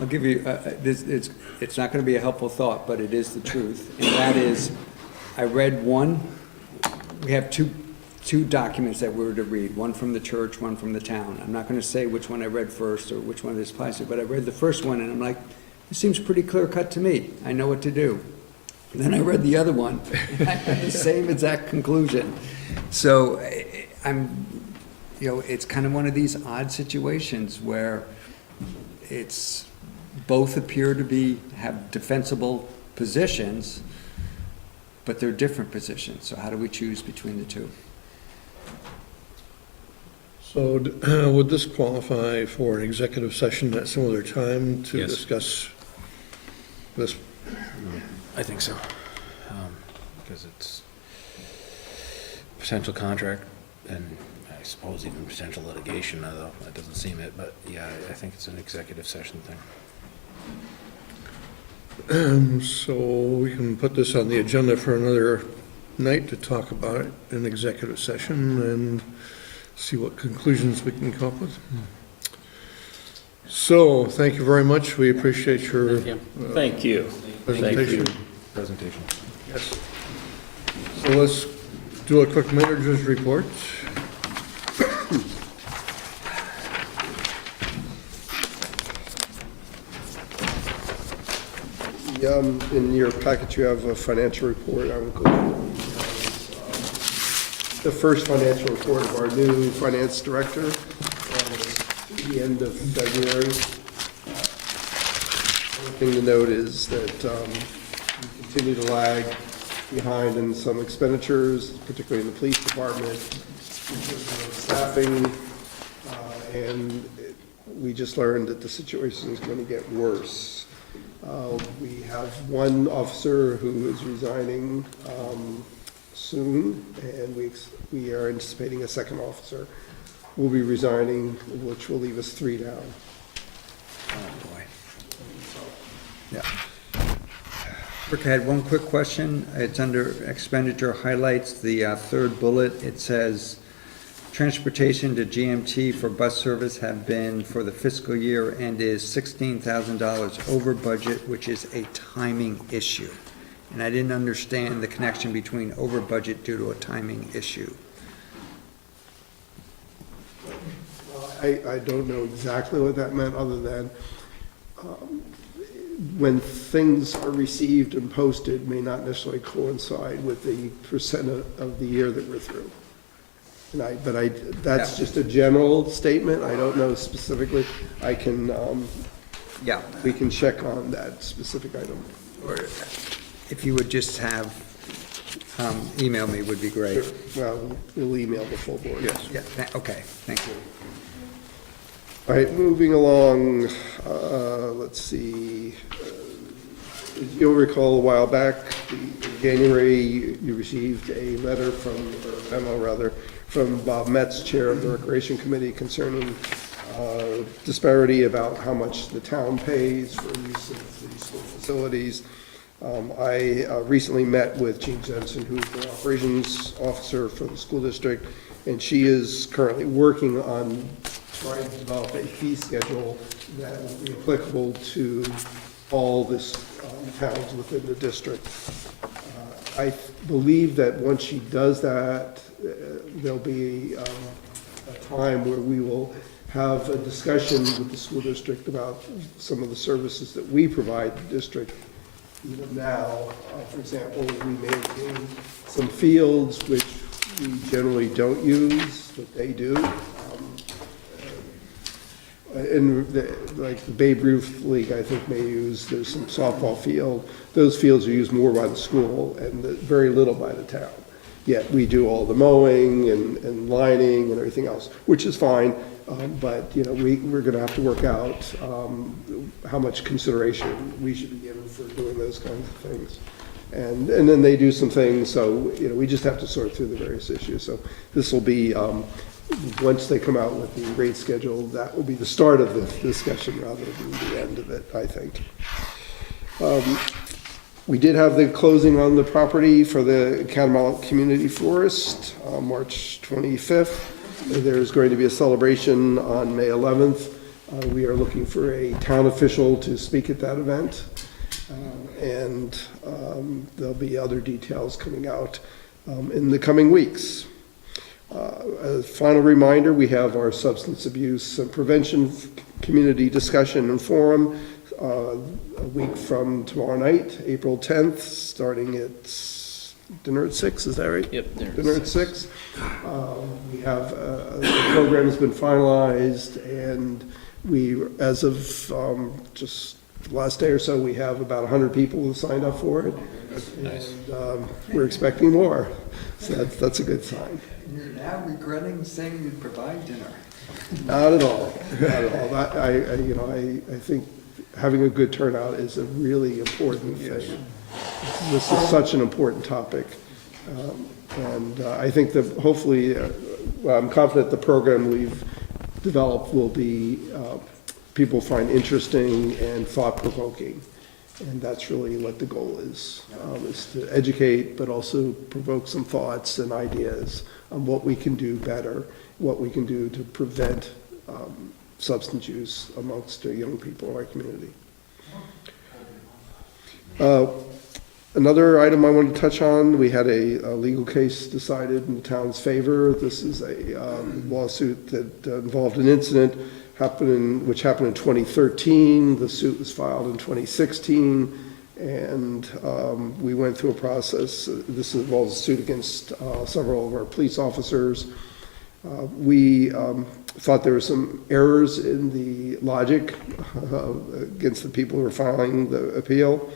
I'll give you, it's not going to be a helpful thought, but it is the truth. And that is, I read we have two documents that we were to read, one from the church, one from the town. I'm not going to say which one I read first or which one this applies to, but I read the first one and I'm like, this seems pretty clear cut to me. I know what to do. And then I read the other one and I had the same exact conclusion. So it's kind of one of these odd situations where it's both appear to have defensible positions, but they're different positions. So how do we choose between the two? So would this qualify for an executive session at some other time to Yes. discuss this? I think so, because it's potential contract and I suppose even potential litigation, although that doesn't seem it, but yeah, I think it's an executive session thing. So we can put this on the agenda for another night to talk about it in executive session and see what conclusions we can come up with. So, thank you very much. We appreciate your Thank you. presentation. Presentation. Yes. So let's do a quick manager's report. In your packet, you have a financial report. I will go through the first financial report of our new finance director, the end of February. One thing to note is that we continue to lag behind in some expenditures, particularly in the police department, staffing, and we just learned that the situation is going to get worse. We have one officer who is resigning soon, and we are anticipating a second officer will be resigning, which will leave us 3 down. Oh, boy. Yeah. Rick, I had one quick question. It's under expenditure highlights, the third bullet. It says, transportation to GMT for bus service have been for the fiscal year and is $16,000 over budget, which is a timing issue. And I didn't understand the connection between over budget due to a timing issue. I don't know exactly what that meant, other than when things are received and posted may not necessarily coincide with the percent of the year that we're through. That's just a general statement. I don't know specifically. I can, Yeah. we can check on that specific item. Or if you would just have, email me would be great. Well, we'll email the full board. Yes. Yeah, okay, thank you. All right, moving along, let's see. You'll recall a while back, in January, you received a letter from, or a memo rather, from Bob Metz, Chair of the Recreation Committee, concerning disparity about how much the town pays for use of the school facilities. I recently met with Jean Jensen, who's the operations officer for the school district, and she is currently working on trying to develop a fee schedule that will be applicable to all the towns within the district. I believe that once she does that, there'll be a time where we will have a discussion with the school district about some of the services that we provide the district even now. For example, we maintain some fields which we generally don't use, but they do. Like the Babe Ruth League, I think may use, there's some softball field. Those fields are used more by the school and very little by the town. Yet we do all the mowing and lining and everything else, which is fine. But, you know, we're gonna have to work out how much consideration we should be given for doing those kinds of things. And then they do some things, so, you know, we just have to sort through the various issues. So this will be, once they come out with the rate schedule, that will be the start of the discussion rather than the end of it, I think. We did have the closing on the property for the Catamount Community Forest on March 25th. There's going to be a celebration on May 11th. We are looking for a town official to speak at that event. And there'll be other details coming out in the coming weeks. A final reminder, we have our substance abuse and prevention community discussion and forum a week from tomorrow night, April 10th, starting at dinner at 6, is that right? Yep. Dinner at 6. We have, the program has been finalized, and we, as of just the last day or so, we have about 100 people who signed up for it. Nice. And we're expecting more, so that's a good sign. You're now regretting saying you'd provide dinner. Not at all, not at all. I think having a good turnout is a really important thing. This is such an important topic. And I think that hopefully, I'm confident the program we've developed will be, people find interesting and thought-provoking. And that's really what the goal is to educate, but also provoke some thoughts and ideas on what we can do better, what we can do to prevent substance use amongst the young people in our community. Another item I wanted to touch on, we had a legal case decided in the town's favor. This is a lawsuit that involved an incident which happened in 2013. The suit was filed in 2016, And we went through a process. This involves a suit against several of our police officers. We thought there were some errors in the logic against the people who were filing the appeal.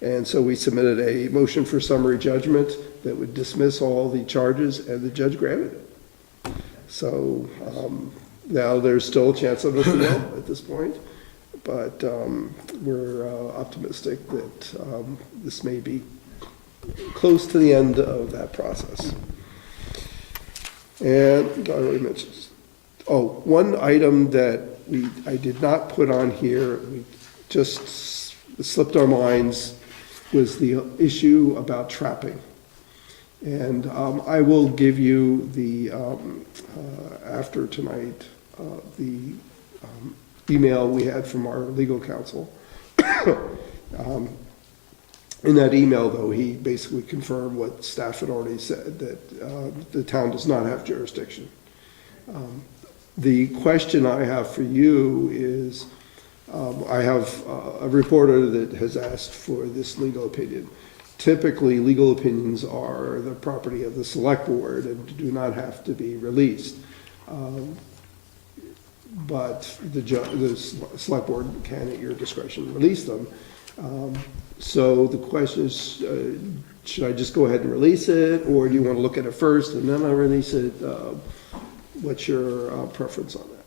And so we submitted a motion for summary judgment that would dismiss all the charges, and the judge granted it. So now there's still a chance of appeal at this point, but we're optimistic that this may be close to the end of that process. And I already mentioned, one item that I did not put on here, we just slipped our minds, was the issue about trapping. And I will give you the, after tonight, the email we had from our legal counsel. In that email, though, he basically confirmed what staff had already said, that the town does not have jurisdiction. The question I have for you is, I have a reporter that has asked for this legal opinion. Typically, legal opinions are the property of the select board and do not have to be released. But the select board can, at your discretion, release them. So the question is, should I just go ahead and release it, or do you want to look at it first and then I release it? What's your preference on that?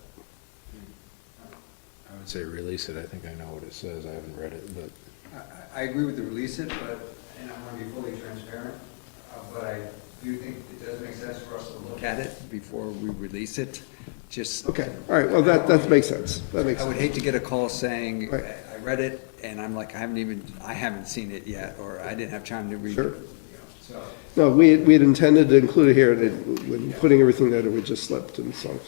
I would say release it. I think I know what it says. I haven't read it, but. I agree with the release it, but, and I want to be fully transparent, but I do think it does make sense for us to look at it before we release it. Just. Okay, all right, well, that makes sense. That makes I would sense. hate to get a call saying, Right. I read it, and I'm like, I haven't seen it yet, or I didn't have time to read Sure. it. So, No, we had intended to include it here, and when putting everything there, it would just slipped and so.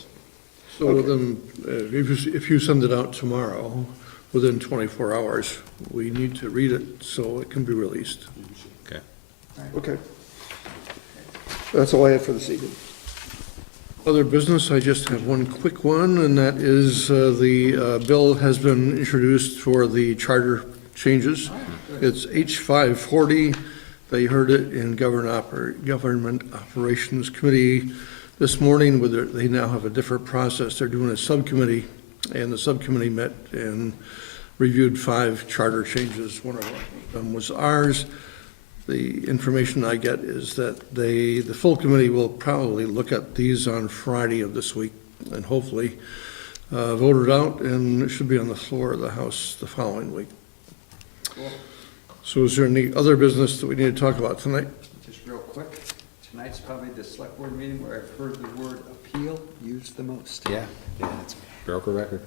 So then, if you send it out tomorrow, within 24 hours, we need to read it so it can be released. Okay. Okay. That's all I have for this evening. Other business, I just have one quick one, and that is the bill has been introduced for the charter changes. It's H540. They heard it in Government Operations Committee this morning. They now have a different process. They're doing a subcommittee, and the subcommittee met and reviewed 5 charter changes. One of them was ours. The information I get is that the full committee will probably look at these on Friday of this week and hopefully vote it out, and it should be on the floor of the House the following week. cool. So is there any other business that we need to talk about tonight? Just real quick, tonight's probably the select board meeting where I've heard the word appeal used the most. Yeah, it's broke a record.